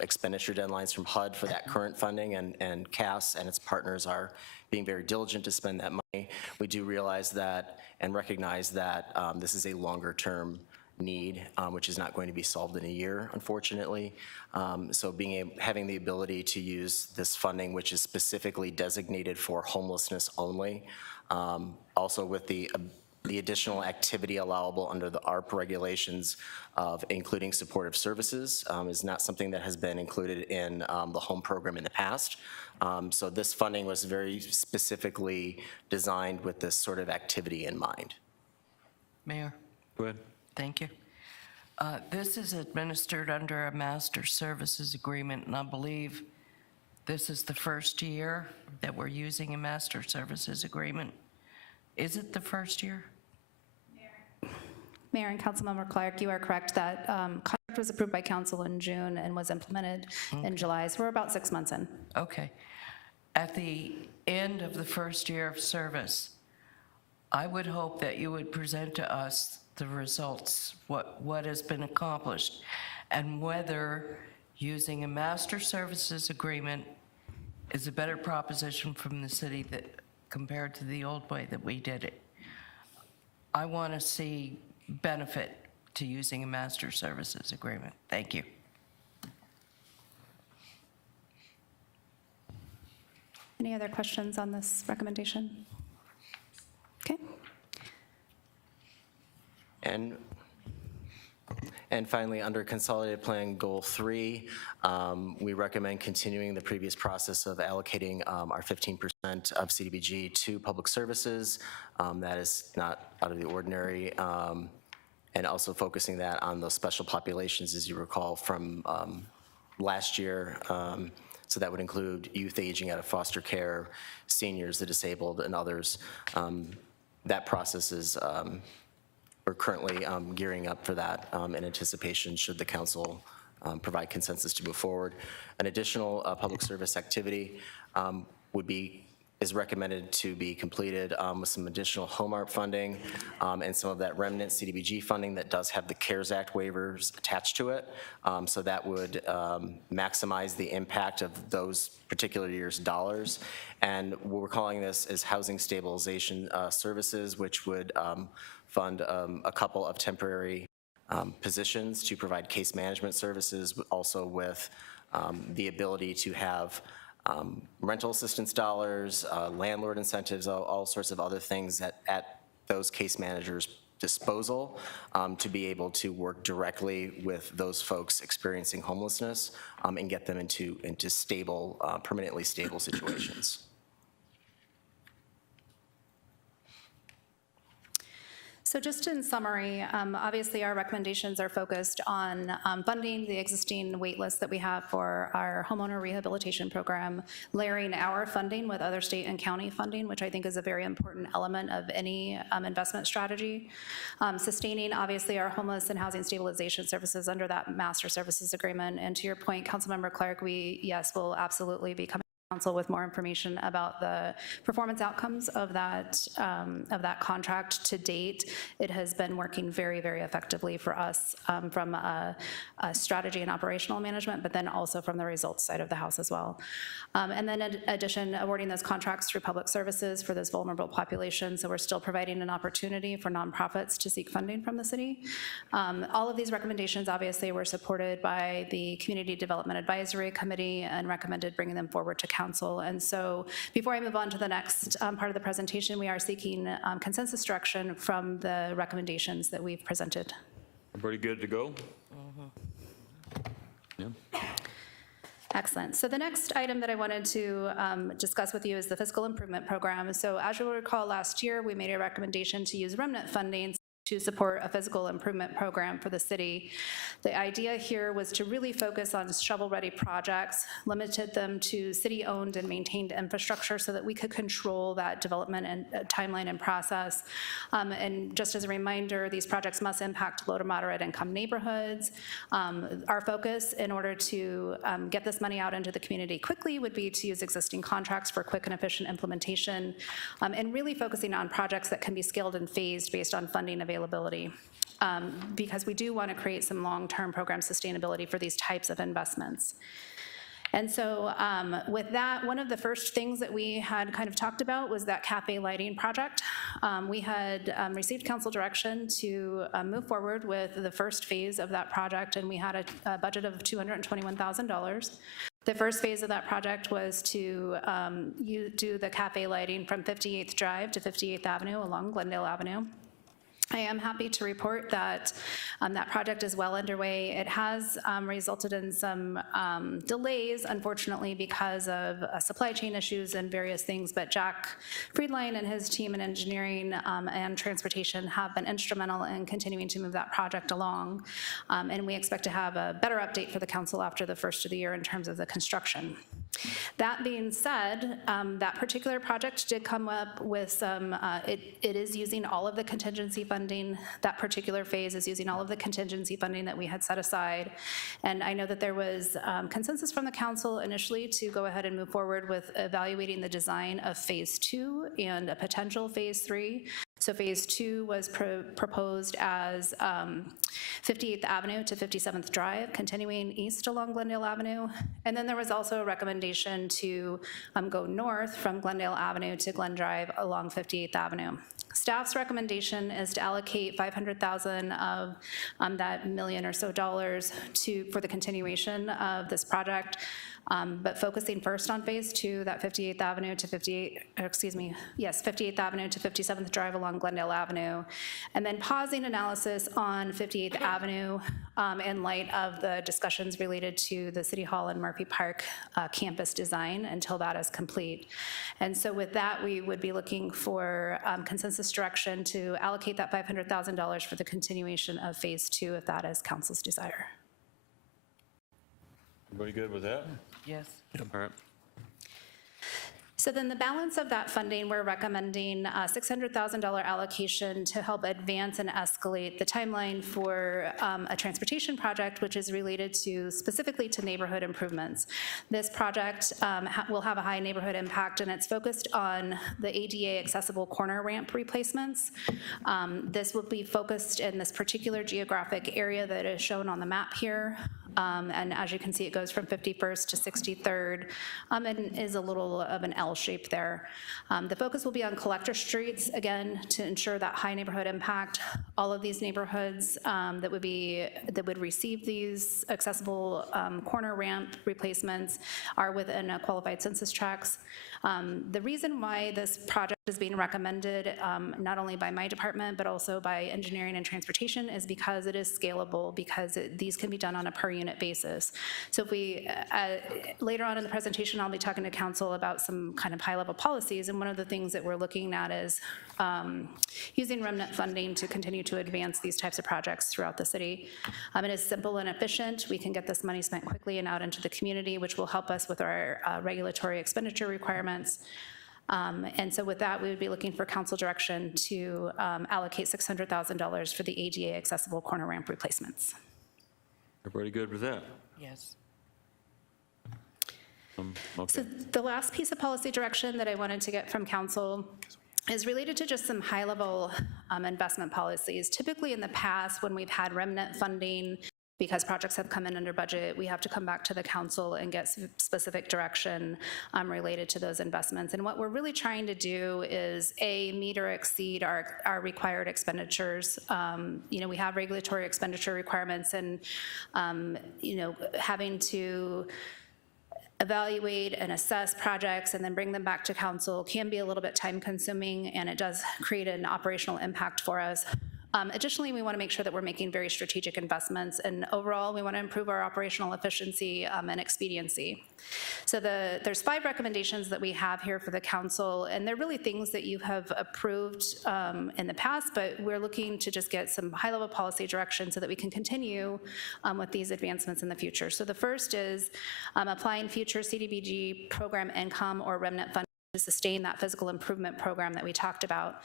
expenditure deadlines from HUD for that current funding, and CAS and its partners are being very diligent to spend that money. We do realize that and recognize that this is a longer-term need, which is not going to be solved in a year, unfortunately. So having the ability to use this funding, which is specifically designated for homelessness only, also with the additional activity allowable under the ARP regulations of including supportive services is not something that has been included in the home program in the past. So this funding was very specifically designed with this sort of activity in mind. Mayor. Go ahead. Thank you. This is administered under a master services agreement, and I believe this is the first year that we're using a master services agreement. Is it the first year? Mayor and Councilmember Clark, you are correct that contract was approved by council in June and was implemented in July, so we're about 6 months in. Okay. At the end of the first year of service, I would hope that you would present to us the results, what has been accomplished, and whether using a master services agreement is a better proposition from the city that compared to the old way that we did it. I want to see benefit to using a master services agreement. Thank you. Any other questions on this recommendation? Okay. And finally, under Consolidated Plan Goal 3, we recommend continuing the previous process of allocating our 15% of CDBG to public services. That is not out of the ordinary. And also focusing that on those special populations, as you recall, from last year. So that would include youth aging out of foster care, seniors, the disabled, and others. That process is we're currently gearing up for that in anticipation should the council provide consensus to move forward. An additional public service activity is recommended to be completed with some additional home art funding and some of that remnant CDBG funding that does have the CARES Act waivers attached to it. So that would maximize the impact of those particular year's dollars. And what we're calling this is housing stabilization services, which would fund a couple of temporary positions to provide case management services, also with the ability to have rental assistance dollars, landlord incentives, all sorts of other things at those case managers' disposal to be able to work directly with those folks experiencing homelessness and get them into stable, permanently stable situations. So just in summary, obviously our recommendations are focused on funding the existing wait list that we have for our homeowner rehabilitation program, layering our funding with other state and county funding, which I think is a very important element of any investment strategy. Sustaining, obviously, our homeless and housing stabilization services under that master services agreement. And to your point, Councilmember Clark, yes, will absolutely be coming council with more information about the performance outcomes of that contract to date. It has been working very, very effectively for us from a strategy and operational management, but then also from the results side of the house as well. And then in addition, awarding those contracts through public services for those vulnerable populations. So we're still providing an opportunity for nonprofits to seek funding from the city. All of these recommendations obviously were supported by the Community Development Advisory Committee and recommended bringing them forward to council. And so before I move on to the next part of the presentation, we are seeking consensus direction from the recommendations that we've presented. Everybody good to go? Yeah. Excellent. So the next item that I wanted to discuss with you is the fiscal improvement program. So as you'll recall, last year we made a recommendation to use remnant funding to support a physical improvement program for the city. The idea here was to really focus on shovel-ready projects, limited them to city-owned and maintained infrastructure so that we could control that development and timeline and process. And just as a reminder, these projects must impact low to moderate income neighborhoods. Our focus in order to get this money out into the community quickly would be to use existing contracts for quick and efficient implementation, and really focusing on projects that can be scaled and phased based on funding availability. Because we do want to create some long-term program sustainability for these types of investments. And so with that, one of the first things that we had kind of talked about was that cafe lighting project. We had received council direction to move forward with the first phase of that project, and we had a budget of $221,000. The first phase of that project was to do the cafe lighting from 58th Drive to 58th Avenue along Glendale Avenue. I am happy to report that that project is well underway. It has resulted in some delays, unfortunately, because of supply chain issues and various things, but Jack Friedline and his team in engineering and transportation have been instrumental in continuing to move that project along, and we expect to have a better update for the council after the first of the year in terms of the construction. That being said, that particular project did come up with some, it is using all of the contingency funding. That particular phase is using all of the contingency funding that we had set aside. And I know that there was consensus from the council initially to go ahead and move forward with evaluating the design of phase 2 and a potential phase 3. So phase 2 was proposed as 58th Avenue to 57th Drive, continuing east along Glendale Avenue. And then there was also a recommendation to go north from Glendale Avenue to Glen Drive along 58th Avenue. Staff's recommendation is to allocate $500,000 of that $1 million or so for the continuation of this project. But focusing first on phase 2, that 58th Avenue to 58th Avenue to 57th Drive along Glendale Avenue, and then pausing analysis on 58th Avenue in light of the discussions related to the City Hall and Murphy Park campus design until that is complete. And so with that, we would be looking for consensus direction to allocate that $500,000 for the continuation of phase 2, if that is council's desire. Everybody good with that? Yes. All right. So then the balance of that funding, we're recommending a $600,000 allocation to help advance and escalate the timeline for a transportation project, which is related to specifically to neighborhood improvements. This project will have a high neighborhood impact, and it's focused on the ADA accessible corner ramp replacements. This will be focused in this particular geographic area that is shown on the map here. And as you can see, it goes from 51st to 63rd and is a little of an L shape there. The focus will be on collector streets, again, to ensure that high neighborhood impact. All of these neighborhoods that would receive these accessible corner ramp replacements are within a qualified census tracts. The reason why this project is being recommended, not only by my department, but also by engineering and transportation, is because it is scalable, because these can be done on a per unit basis. So if we, later on in the presentation, I'll be talking to council about some kind of high level policies, and one of the things that we're looking at is using remnant funding to continue to advance these types of projects throughout the city. It is simple and efficient. We can get this money spent quickly and out into the community, which will help us with our regulatory expenditure requirements. And so with that, we would be looking for council direction to allocate $600,000 for the ADA accessible corner ramp replacements. Everybody good with that? Yes. Okay. So the last piece of policy direction that I wanted to get from council is related to just some high-level investment policies. Typically in the past, when we've had remnant funding, because projects have come in under budget, we have to come back to the council and get specific direction related to those investments. And what we're really trying to do is meet or exceed our required expenditures. We have regulatory expenditure requirements, and having to evaluate and assess projects and then bring them back to council can be a little bit time consuming, and it does create an operational impact for us. Additionally, we want to make sure that we're making very strategic investments, and overall, we want to improve our operational efficiency and expediency. So there's 5 recommendations that we have here for the council, and they're really things that you have approved in the past, but we're looking to just get some high-level policy direction so that we can continue with these advancements in the future. So the first is applying future CDBG program income or remnant funding to sustain that physical improvement program that we talked about.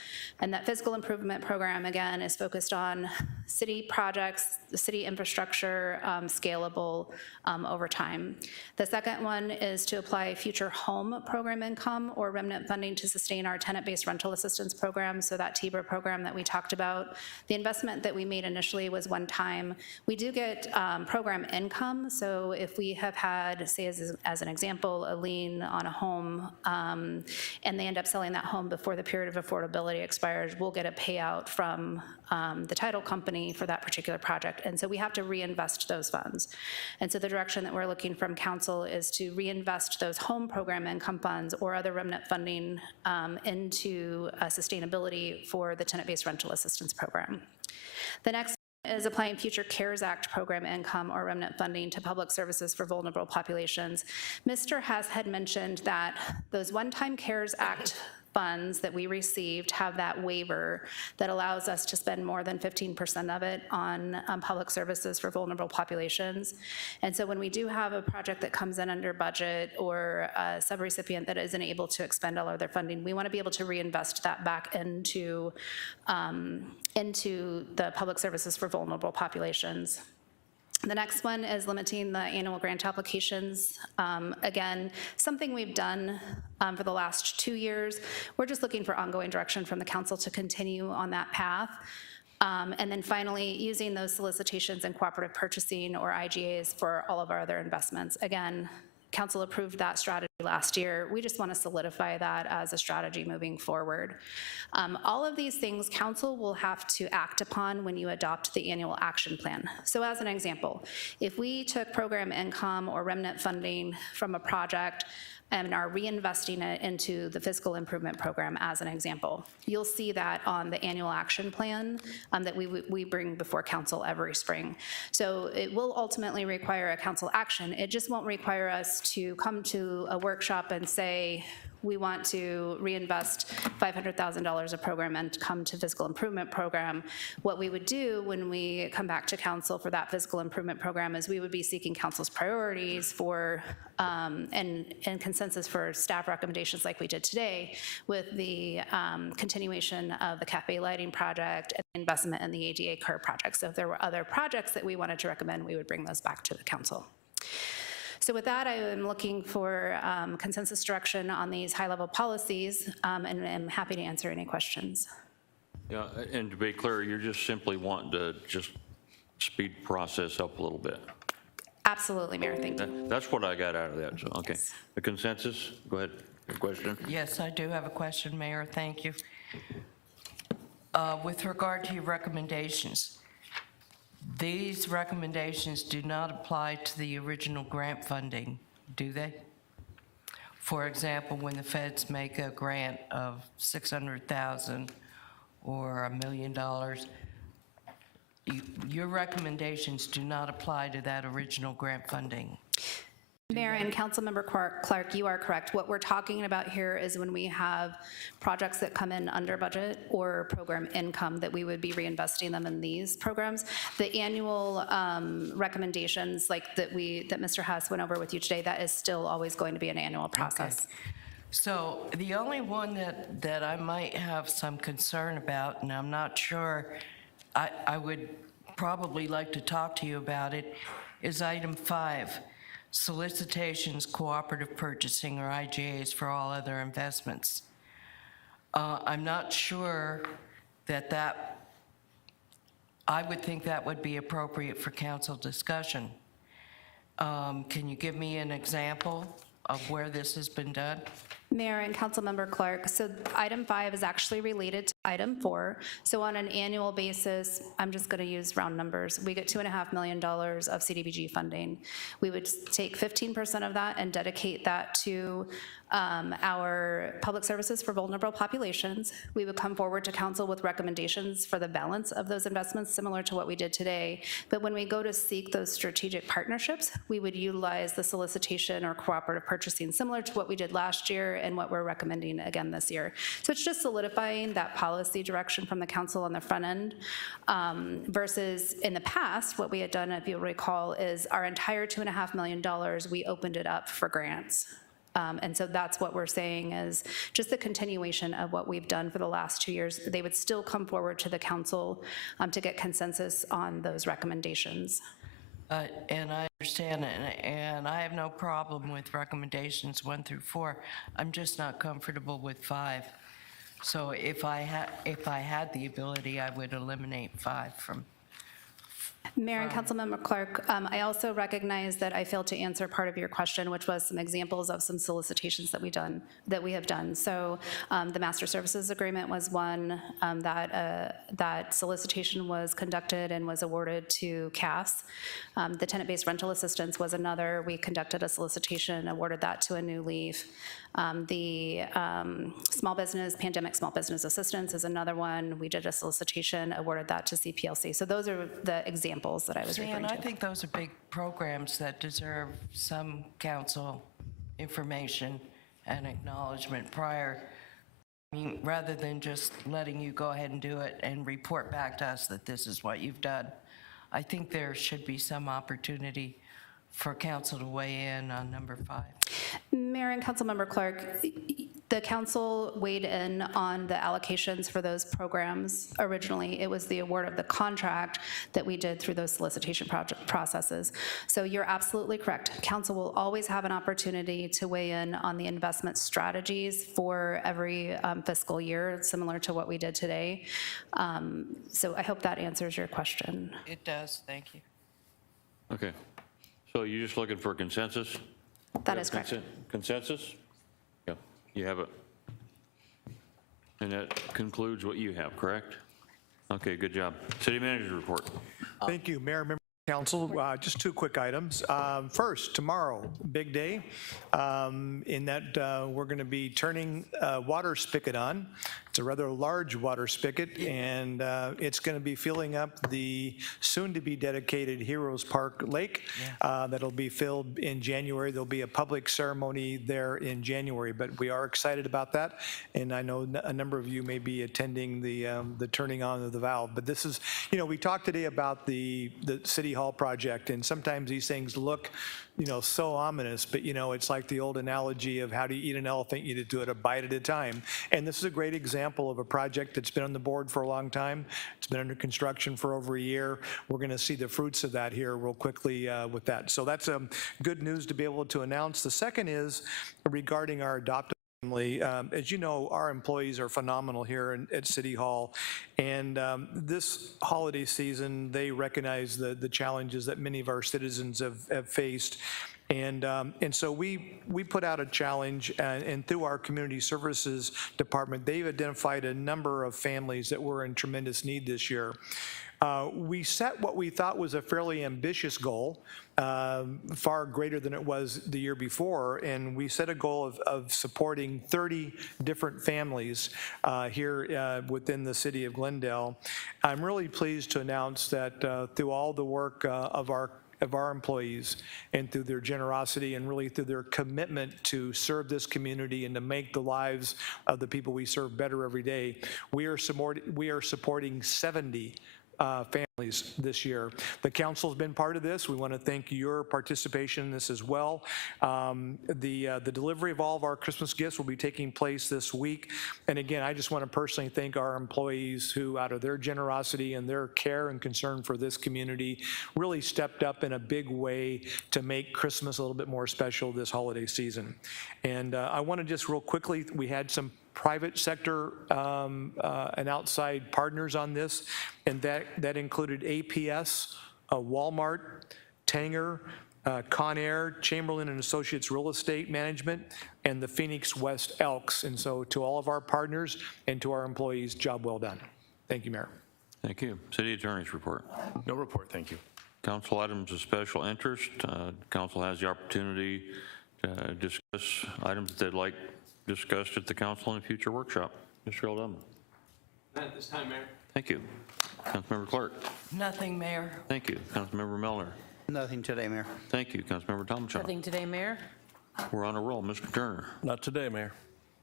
And that physical improvement program, again, is focused on city projects, the city infrastructure, scalable over time. The second one is to apply future home program income or remnant funding to sustain our tenant-based rental assistance program, so that TBRA program that we talked about. The investment that we made initially was one time. We do get program income, so if we have had, say as an example, a lien on a home, and they end up selling that home before the period of affordability expires, we'll get a payout from the title company for that particular project. And so we have to reinvest those funds. And so the direction that we're looking from council is to reinvest those home program income funds or other remnant funding into sustainability for the tenant-based rental assistance program. The next is applying future CARES Act program income or remnant funding to public services for vulnerable populations. Mr. Hess had mentioned that those one-time CARES Act funds that we received have that waiver that allows us to spend more than 15% of it on public services for vulnerable populations. And so when we do have a project that comes in under budget or a subrecipient that isn't able to expend all of their funding, we want to be able to reinvest that back into the public services for vulnerable populations. The next one is limiting the annual grant applications. Again, something we've done for the last 2 years. We're just looking for ongoing direction from the council to continue on that path. And then finally, using those solicitations and cooperative purchasing or IGAs for all of our other investments. Again, council approved that strategy last year. We just want to solidify that as a strategy moving forward. All of these things council will have to act upon when you adopt the annual action plan. So as an example, if we took program income or remnant funding from a project and are reinvesting it into the fiscal improvement program as an example, you'll see that on the annual action plan that we bring before council every spring. So it will ultimately require a council action. It just won't require us to come to a workshop and say, we want to reinvest $500,000 of program and come to fiscal improvement program. What we would do when we come back to council for that fiscal improvement program is we would be seeking council's priorities for and consensus for staff recommendations like we did today with the continuation of the cafe lighting project and investment in the ADA curb project. So if there were other projects that we wanted to recommend, we would bring those back to the council. So with that, I am looking for consensus direction on these high-level policies, and I'm happy to answer any questions. Yeah, and to be clear, you're just simply wanting to just speed process up a little bit. Absolutely, Mayor, thank you. That's what I got out of that, so, okay. The consensus, go ahead, your question. Yes, I do have a question, Mayor, thank you. With regard to your recommendations, these recommendations do not apply to the original grant funding, do they? For example, when the feds make a grant of $600,000 or $1 million, your recommendations do not apply to that original grant funding. Mayor and Councilmember Clark, you are correct. What we're talking about here is when we have projects that come in under budget or program income that we would be reinvesting them in these programs. The annual recommendations like that Mr. Hess went over with you today, that is still always going to be an annual process. Okay. So the only one that I might have some concern about, and I'm not sure, I would probably like to talk to you about it, is item 5. Solicitations, cooperative purchasing, or IGAs for all other investments. I'm not sure that I would think that would be appropriate for council discussion. Can you give me an example of where this has been done? Mayor and Councilmember Clark, so item 5 is actually related to item 4. So on an annual basis, I'm just going to use round numbers, we get $2.5 million of CDBG funding. We would take 15% of that and dedicate that to our public services for vulnerable populations. We would come forward to council with recommendations for the balance of those investments, similar to what we did today. But when we go to seek those strategic partnerships, we would utilize the solicitation or cooperative purchasing, similar to what we did last year and what we're recommending again this year. So it's just solidifying that policy direction from the council on the front end, versus in the past, what we had done, if you'll recall, is our entire $2.5 million, we opened it up for grants. And so that's what we're saying is just the continuation of what we've done for the last 2 years. They would still come forward to the council to get consensus on those recommendations. And I understand, and I have no problem with recommendations 1 through 4. I'm just not comfortable with 5. So if I had the ability, I would eliminate 5 from. Mayor and Councilmember Clark, I also recognize that I failed to answer part of your question, which was some examples of some solicitations that we have done. So the master services agreement was one that solicitation was conducted and was awarded to CAS. The tenant-based rental assistance was another. We conducted a solicitation, awarded that to a new leaf. The pandemic small business assistance is another one. We did a solicitation, awarded that to CPLC. So those are the examples that I was referring to. I think those are big programs that deserve some council information and acknowledgement prior. I mean, rather than just letting you go ahead and do it and report back to us that this is what you've done. I think there should be some opportunity for council to weigh in on number 5. Mayor and Councilmember Clark, the council weighed in on the allocations for those programs. Originally, it was the award of the contract that we did through those solicitation processes. So you're absolutely correct. Council will always have an opportunity to weigh in on the investment strategies for every fiscal year, similar to what we did today. So I hope that answers your question. It does, thank you. Okay. So you're just looking for consensus? That is correct. Consensus? Yeah, you have it. And that concludes what you have, correct? Okay, good job. City manager's report. Thank you, Mayor, members of the council. Just 2 quick items. First, tomorrow, big day, in that we're going to be turning a water spigot on. It's a rather large water spigot, and it's going to be filling up the soon-to-be dedicated Heroes Park Lake. That'll be filled in January. There'll be a public ceremony there in January, but we are excited about that, and I know a number of you may be attending the turning on of the valve. But this is, we talked today about the City Hall project, and sometimes these things look so ominous, but it's like the old analogy of how do you eat an elephant? You do it a bite at a time. And this is a great example of a project that's been on the board for a long time. It's been under construction for over a year. We're going to see the fruits of that here real quickly with that. So that's good news to be able to announce. The second is regarding our adoptive family. As you know, our employees are phenomenal here at City Hall, and this holiday season, they recognize the challenges that many of our citizens have faced. And so we put out a challenge, and through our community services department, they've identified a number of families that were in tremendous need this year. We set what we thought was a fairly ambitious goal, far greater than it was the year before, and we set a goal of supporting 30 different families here within the city of Glendale. I'm really pleased to announce that through all the work of our employees and through their generosity and really through their commitment to serve this community and to make the lives of the people we serve better every day, we are supporting 70 families this year. The council's been part of this. We want to thank your participation in this as well. The delivery of all of our Christmas gifts will be taking place this week. And again, I just want to personally thank our employees who, out of their generosity and their care and concern for this community, really stepped up in a big way to make Christmas a little bit more special this holiday season. And I want to just real quickly, we had some private sector and outside partners on this, and that included APS, Walmart, Tanger, Conair, Chamberlain and Associates Real Estate Management, and the Phoenix West Elks. And so to all of our partners and to our employees, job well done. Thank you, Mayor. Thank you. City Attorney's report. No report, thank you. Council items of special interest. Council has the opportunity to discuss items that they'd like discussed at the council in a future workshop. Mr. Eldon. Not at this time, Mayor. Thank you. Councilmember Clark. Nothing, Mayor. Thank you. Councilmember Mellor. Nothing today, Mayor. Thank you. Councilmember Tomachoff. Nothing today, Mayor? We're on a roll. Mr. Turner. Not today, Mayor.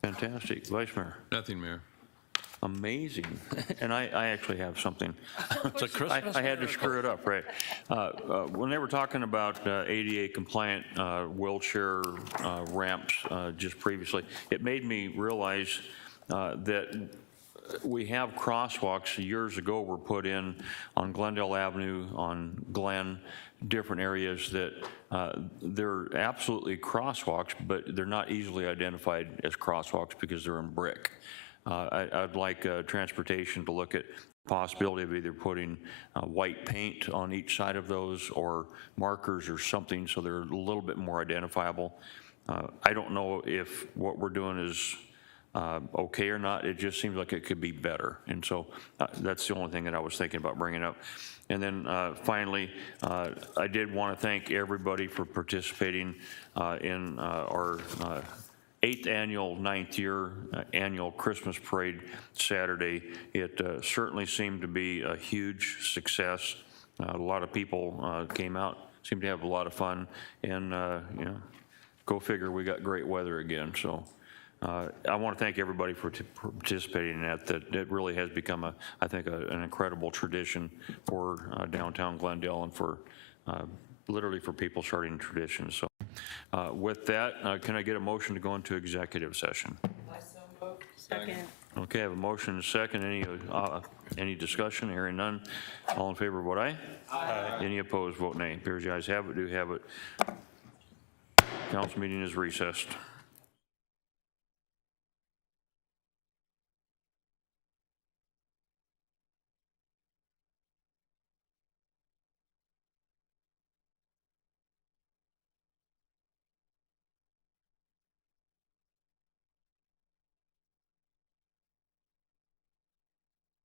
Fantastic. Vice Mayor. Nothing, Mayor. Amazing. And I actually have something. It's a Christmas I had to screw it up, right? When they were talking about ADA compliant wheelchair ramps just previously, it made me realize that we have crosswalks years ago were put in on Glendale Avenue, on Glen, different areas that they're absolutely crosswalks, but they're not easily identified as crosswalks because they're in brick. I'd like transportation to look at the possibility of either putting white paint on each side of those or markers or something so they're a little bit more identifiable. I don't know if what we're doing is okay or not. It just seems like it could be better. And so that's the only thing that I was thinking about bringing up. And then finally, I did want to thank everybody for participating in our 8th annual, 9th year annual Christmas parade Saturday. It certainly seemed to be a huge success. A lot of people came out, seemed to have a lot of fun, and you know, go figure, we got great weather again. So I want to thank everybody for participating in that. That really has become, I think, an incredible tradition for downtown Glendale and for literally for people starting traditions. So with that, can I get a motion to go into executive session? Second. Okay, I have a motion and a second. Any discussion? Hearing none. All in favor, vote aye. Aye. Any opposed, vote nay. Appears the ayes have it, do have it. Council meeting is recessed.